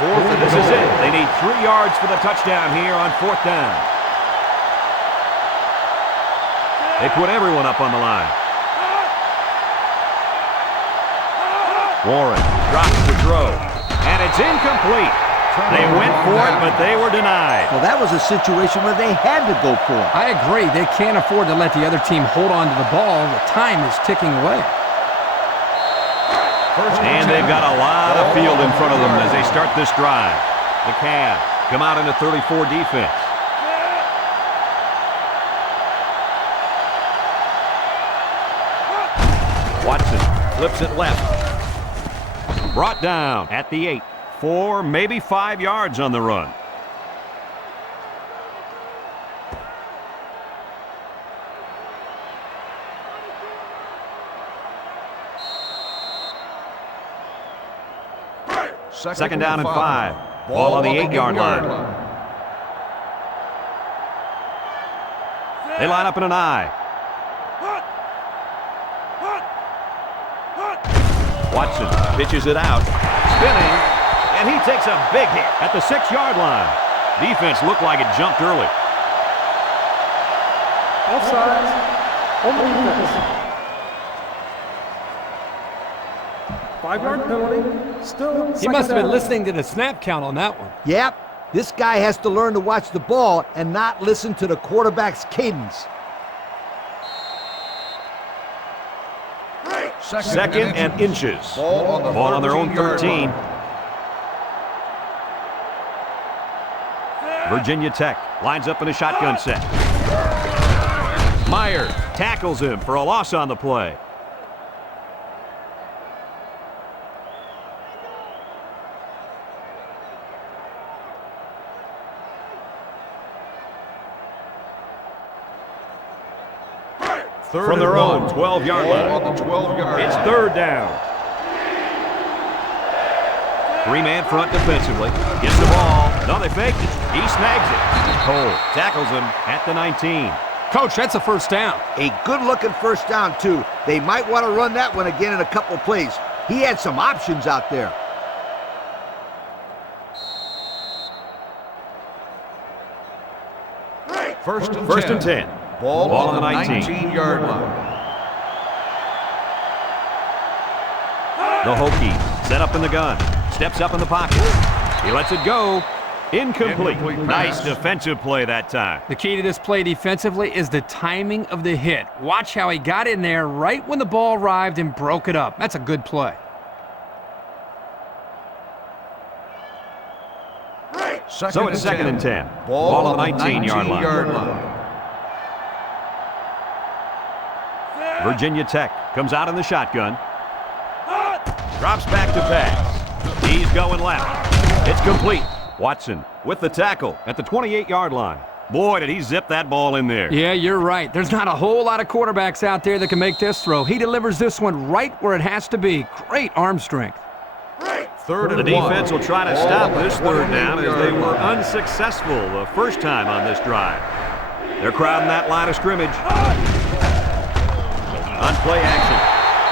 This is it. They need 3 yards for the touchdown here on 4th down. They put everyone up on the line. Warren drops the throw, and it's incomplete. They went for it, but they were denied. Well, that was a situation where they had to go for it. I agree. They can't afford to let the other team hold on to the ball. The time is ticking away. And they've got a lot of field in front of them as they start this drive. The Cavs come out in a 34 defense. Watson flips it left. Brought down at the 8. 4, maybe 5 yards on the run. Second down and 5. Ball on the 8-yard line. They line up in an I. Watson pitches it out, spinning, and he takes a big hit at the 6-yard line. Defense looked like it jumped early. Offsides. On the defense. 5-yard penalty. Still He must have been down. listening to the snap count on that one. Yep, this guy has to learn to watch the ball and not listen to the quarterback's cadence. Second and inches. Ball on their own 13. Virginia Tech lines up in a shotgun set. Myers tackles him for a loss on the play. From their own 12-yard line. It's 3rd down. 3-man front defensively. Gets the ball. No, they faked it. He snags it. Cole tackles him at the 19. Coach, that's a first down. A good-looking first down, too. They might want to run that one again in a couple plays. He had some options out there. First and 10. Ball on the 19-yard line. The Hokies set up in the gun. Steps up in the pocket. He lets it go. Incomplete. Nice defensive play that time. The key to this play defensively is the timing of the hit. Watch how he got in there right when the ball arrived and broke it up. That's a good play. So it's 2nd and 10. Ball on the 19-yard line. Virginia Tech comes out in the shotgun. Drops back to pass. He's going left. It's complete. Watson with the tackle at the 28-yard line. Boy, did he zip that ball in there. Yeah, you're right. There's not a whole lot of quarterbacks out there that can make this throw. He delivers this one right where it has to be. Great arm strength. Third and The defense one. will try to stop this third down as they were unsuccessful the first time on this drive. They're crowding that line of scrimmage. On play action,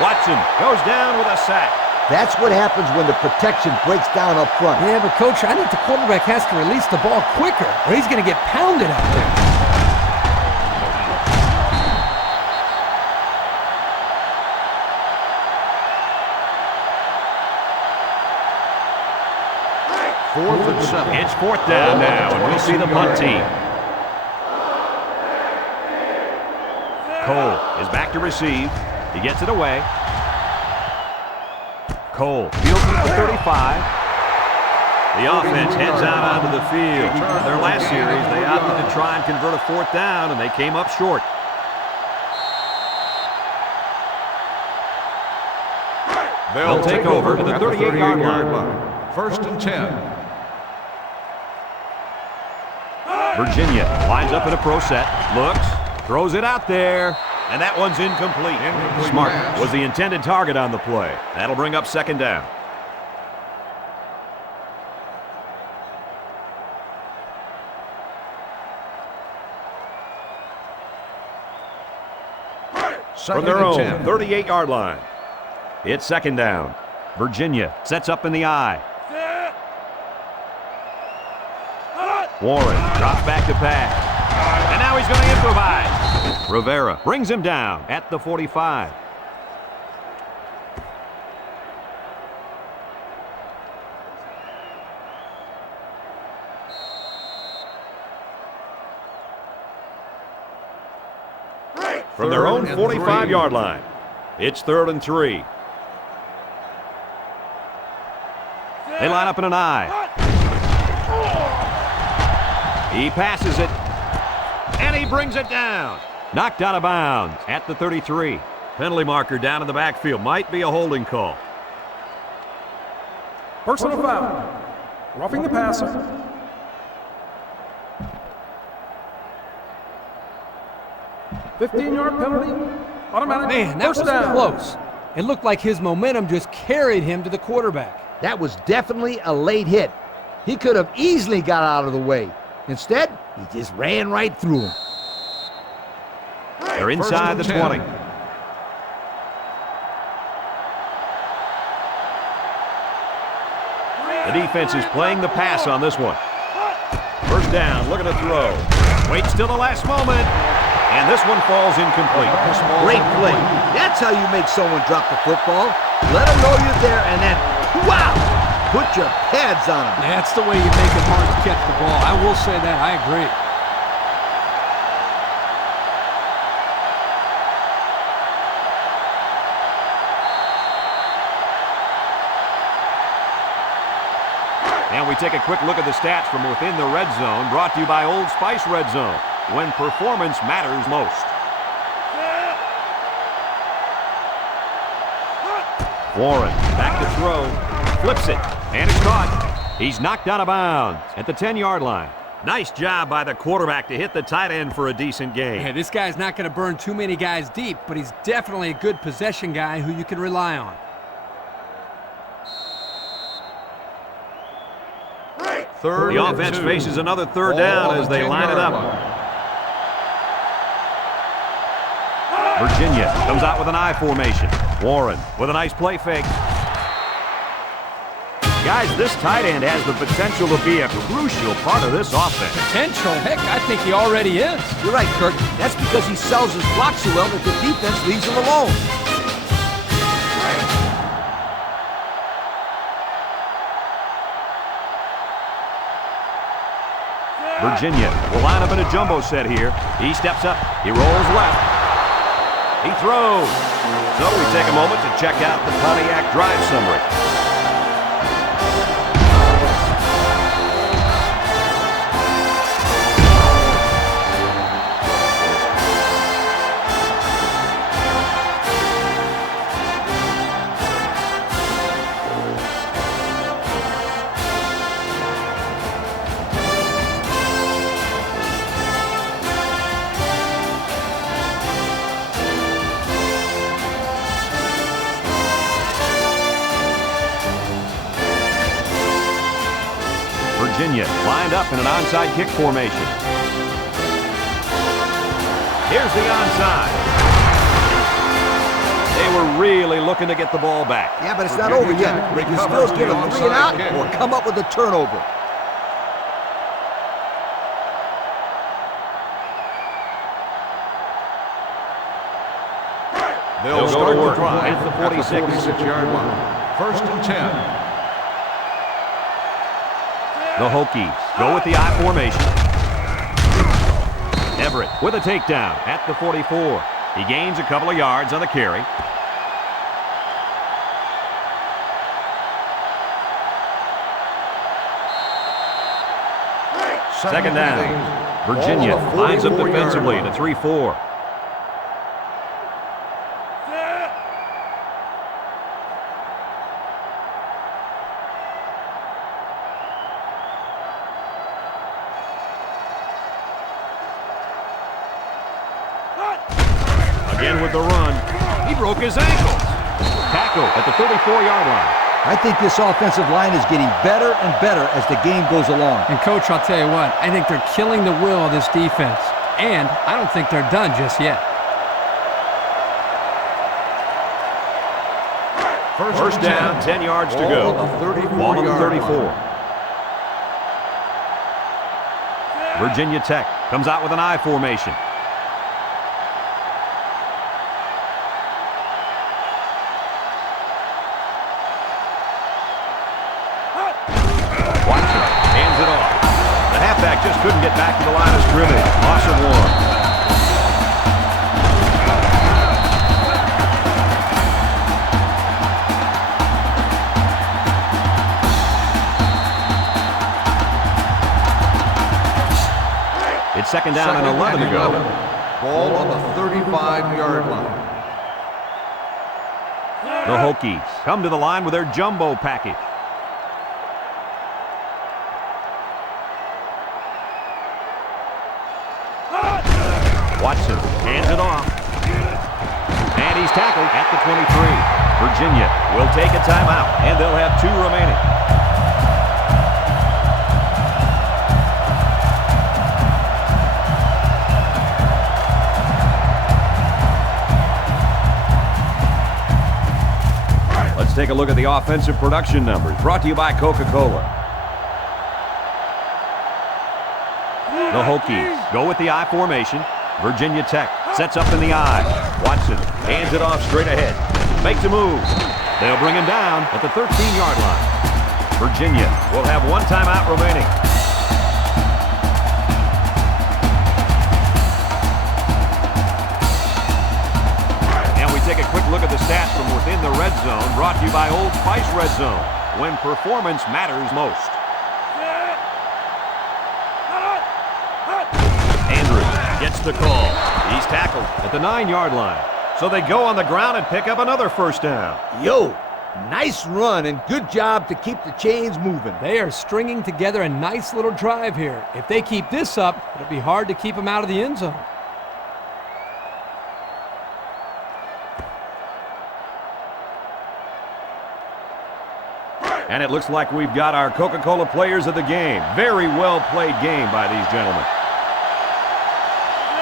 Watson goes down with a sack. That's what happens when the protection breaks down up front. Yeah, but Coach, I think the quarterback has to release the ball quicker or he's going to get pounded out there. Fourth and 7. It's fourth down now, and we'll see the punt team. Cole is back to receive. He gets it away. Cole fields it at the 35. The offense heads out onto the field. In their last series, they opted to try and convert a fourth down, and they came up short. They'll take over at the 38-yard line. First and 10. Virginia lines up in a pro set, looks, throws it out there, and that one's incomplete. Smart was the intended target on the play. That'll bring up second down. From their own 38-yard line. It's second down. Virginia sets up in the I. Warren drops back to pass. And now he's going to improvise. Rivera brings him down at the 45. From their own 45-yard line, it's 3rd and 3. They line up in an I. He passes it, and he brings it down. Knocked out of bounds at the 33. Penalty marker down in the backfield. Might be a holding call. Personal foul. Roughing the passer. $15-yard penalty. Automatic. Man, that was first down. close. It looked like his momentum just carried him to the quarterback. That was definitely a late hit. He could have easily got out of the way. Instead, he just ran right through him. They're inside the 20. The defense is playing the pass on this one. First down, looking to throw. Waits till the last moment, and this one falls incomplete. Great play. That's how you make someone drop the football. Let them know you're there, and then, wow, put your pads on them. That's the way you make it hard to catch the ball. I will say that. I agree. And we take a quick look at the stats from within the red zone, brought to you by Old Spice Red Zone, when performance matters most. Warren back to throw, flips it, and it's caught. He's knocked out of bounds at the 10-yard line. Nice job by the quarterback to hit the tight end for a decent gain. Yeah, this guy's not going to burn too many guys deep, but he's definitely a good possession guy who you can rely on. The offense faces another third down as they line it up. Virginia comes out with an I formation. Warren with a nice play fake. Guys, this tight end has the potential to be a crucial part of this offense. Potential? Heck, I think he already is. You're right, Kirk. That's because he sells his block so well that the defense leaves him alone. Virginia will line up in a jumbo set here. He steps up. He rolls left. He throws. So we take a moment to check out the Pontiac drive summary. Virginia lined up in an onside kick formation. Here's the onside. They were really looking to get the ball back. Yeah, but it's not over yet. They can still get a 3 and out or come up with a turnover. They'll go to work at the 46-yard line. First and 10. The Hokies go with the I formation. Everett with a takedown at the 44. He gains a couple of yards on the carry. Second down. Virginia lines up defensively in a 3-4. Again with the run. He broke his ankles. Tackle at the 34-yard line. I think this offensive line is getting better and better as the game goes along. And, Coach, I'll tell you what, I think they're killing the will of this defense. And I don't think they're done just yet. First down, 10 yards to go. Ball on the 34. Virginia Tech comes out with an I formation. Just couldn't get back to the line of scrimmage. Loss of 1. It's second down and 11 to go. Ball on the 35-yard line. The Hokies come to the line with their jumbo package. Watson hands it off. And he's tackled at the 23. Virginia will take a timeout, and they'll have 2 remaining. Let's take a look at the offensive production numbers, brought to you by Coca-Cola. The Hokies go with the I formation. Virginia Tech sets up in the I. Watson hands it off straight ahead. Makes a move. They'll bring him down at the 13-yard line. Virginia will have 1 timeout remaining. And we take a quick look at the stats from within the red zone, brought to you by Old Spice Red Zone, when performance matters most. Gets the call. He's tackled at the 9-yard line. So they go on the ground and pick up another first down. Yo, nice run and good job to keep the chains moving. They are stringing together a nice little drive here. If they keep this up, it'll be hard to keep them out of the end zone. And it looks like we've got our Coca-Cola players of the game. Very well played game by these gentlemen.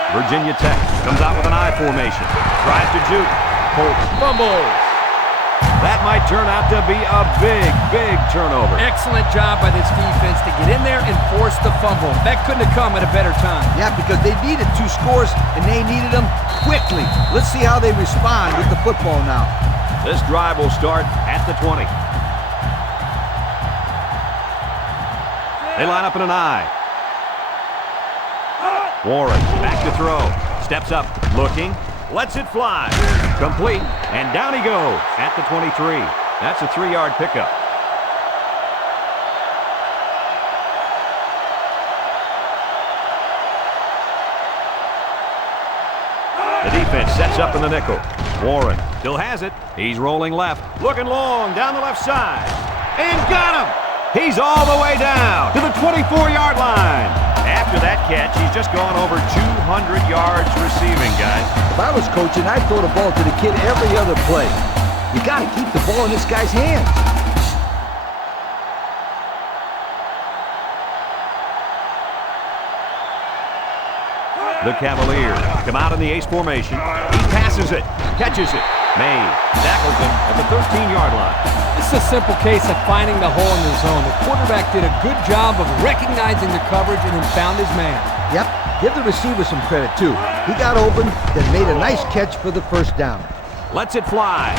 Virginia Tech comes out with an I formation. Tries to juke. Holt fumbles. That might turn out to be a big, big turnover. Excellent job by this defense to get in there and force the fumble. That couldn't have come at a better time. Yeah, because they needed 2 scores, and they needed them quickly. Let's see how they respond with the football now. This drive will start at the 20. They line up in an I. Warren back to throw. Steps up, looking, lets it fly. Complete, and down he goes at the 23. That's a 3-yard pickup. The defense sets up in the nickel. Warren still has it. He's rolling left, looking long down the left side. And got him! He's all the way down to the 24-yard line. After that catch, he's just gone over 200 yards receiving, guys. If I was coaching, I'd throw the ball to the kid every other play. You got to keep the ball in this guy's hands. The Cavaliers come out in the ace formation. He passes it, catches it. May tackles him at the 13-yard line. This is a simple case of finding the hole in the zone. The quarterback did a good job of recognizing the coverage and then found his man. Yep, give the receiver some credit, too. He got open, then made a nice catch for the first down. Lets it fly.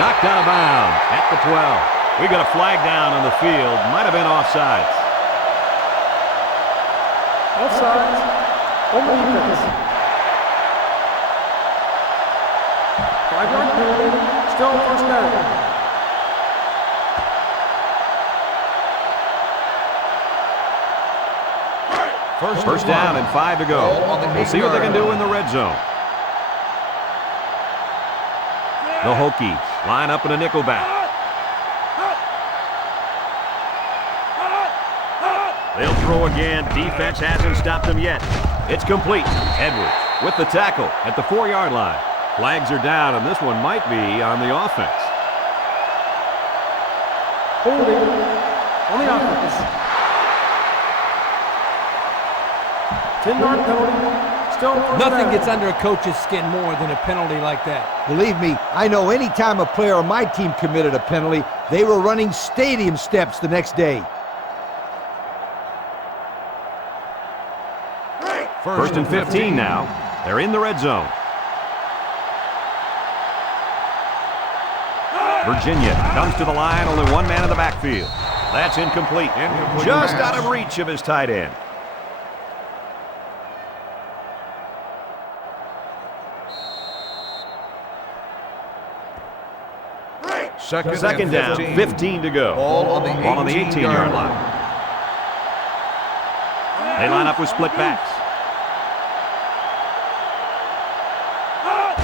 Knocked out of bounds at the 12. We got a flag down on the field. Might have been offsides. Offsides. On the defense. 5-yard penalty. Still first down. First down and 5 to go. We'll see what they can do in the red zone. The Hokies line up in a nickel back. They'll throw again. Defense hasn't stopped them yet. It's complete. Edwards with the tackle at the 4-yard line. Flags are down, and this one might be on the offense. Holding on the offense. 10-yard penalty. Still first Nothing down. gets under a coach's skin more than a penalty like that. Believe me, I know any time a player on my team committed a penalty, they were running stadium steps the next day. First and 15 now. They're in the red zone. Virginia comes to the line, only one man in the backfield. That's incomplete. Just out of reach of his tight end. Second down, 15 to go. Ball on the 18-yard line. They line up with split backs.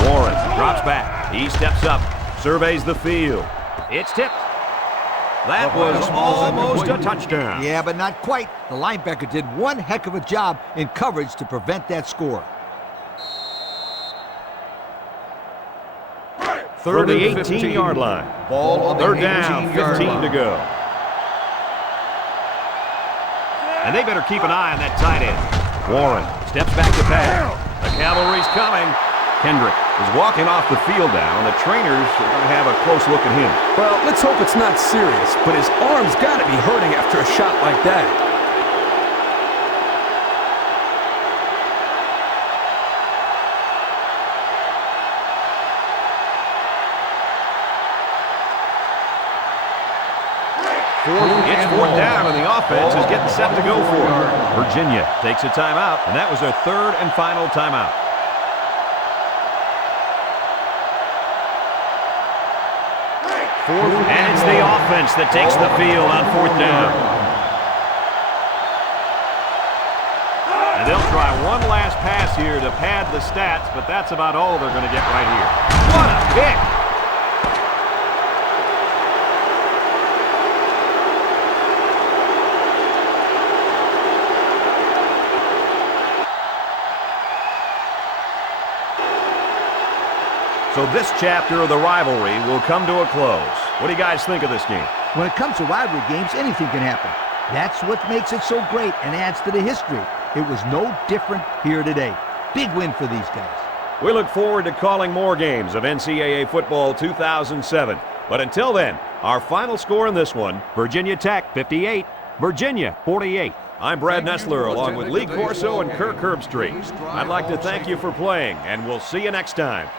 Warren drops back. He steps up, surveys the field. It's tipped. That was almost a touchdown. Yeah, but not quite. The linebacker did one heck of a job in coverage to prevent that score. Third the 18-yard line. Third down, 15 to go. And they better keep an eye on that tight end. Warren steps back to pass. The cavalry's coming. Kendrick is walking off the field now, and the trainers are going to have a close look at him. Well, let's hope it's not serious, but his arm's got to be hurting after a shot like that. It's fourth down, and the offense is getting set to go for it. Virginia takes a timeout, and that was their third and final timeout. And it's the offense that takes the field on fourth down. And they'll try one last pass here to pad the stats, but that's about all they're going to get right here. What a kick! So this chapter of the rivalry will come to a close. What do you guys think of this game? When it comes to rivalry games, anything can happen. That's what makes it so great and adds to the history. It was no different here today. Big win for these guys. We look forward to calling more games of NCAA football 2007. But until then, our final score in this one, Virginia Tech 58, Virginia 48. I'm Brad Nessler along with Lee Corso and Kirk Herbstreit. I'd like to thank you for playing, and we'll see you next time.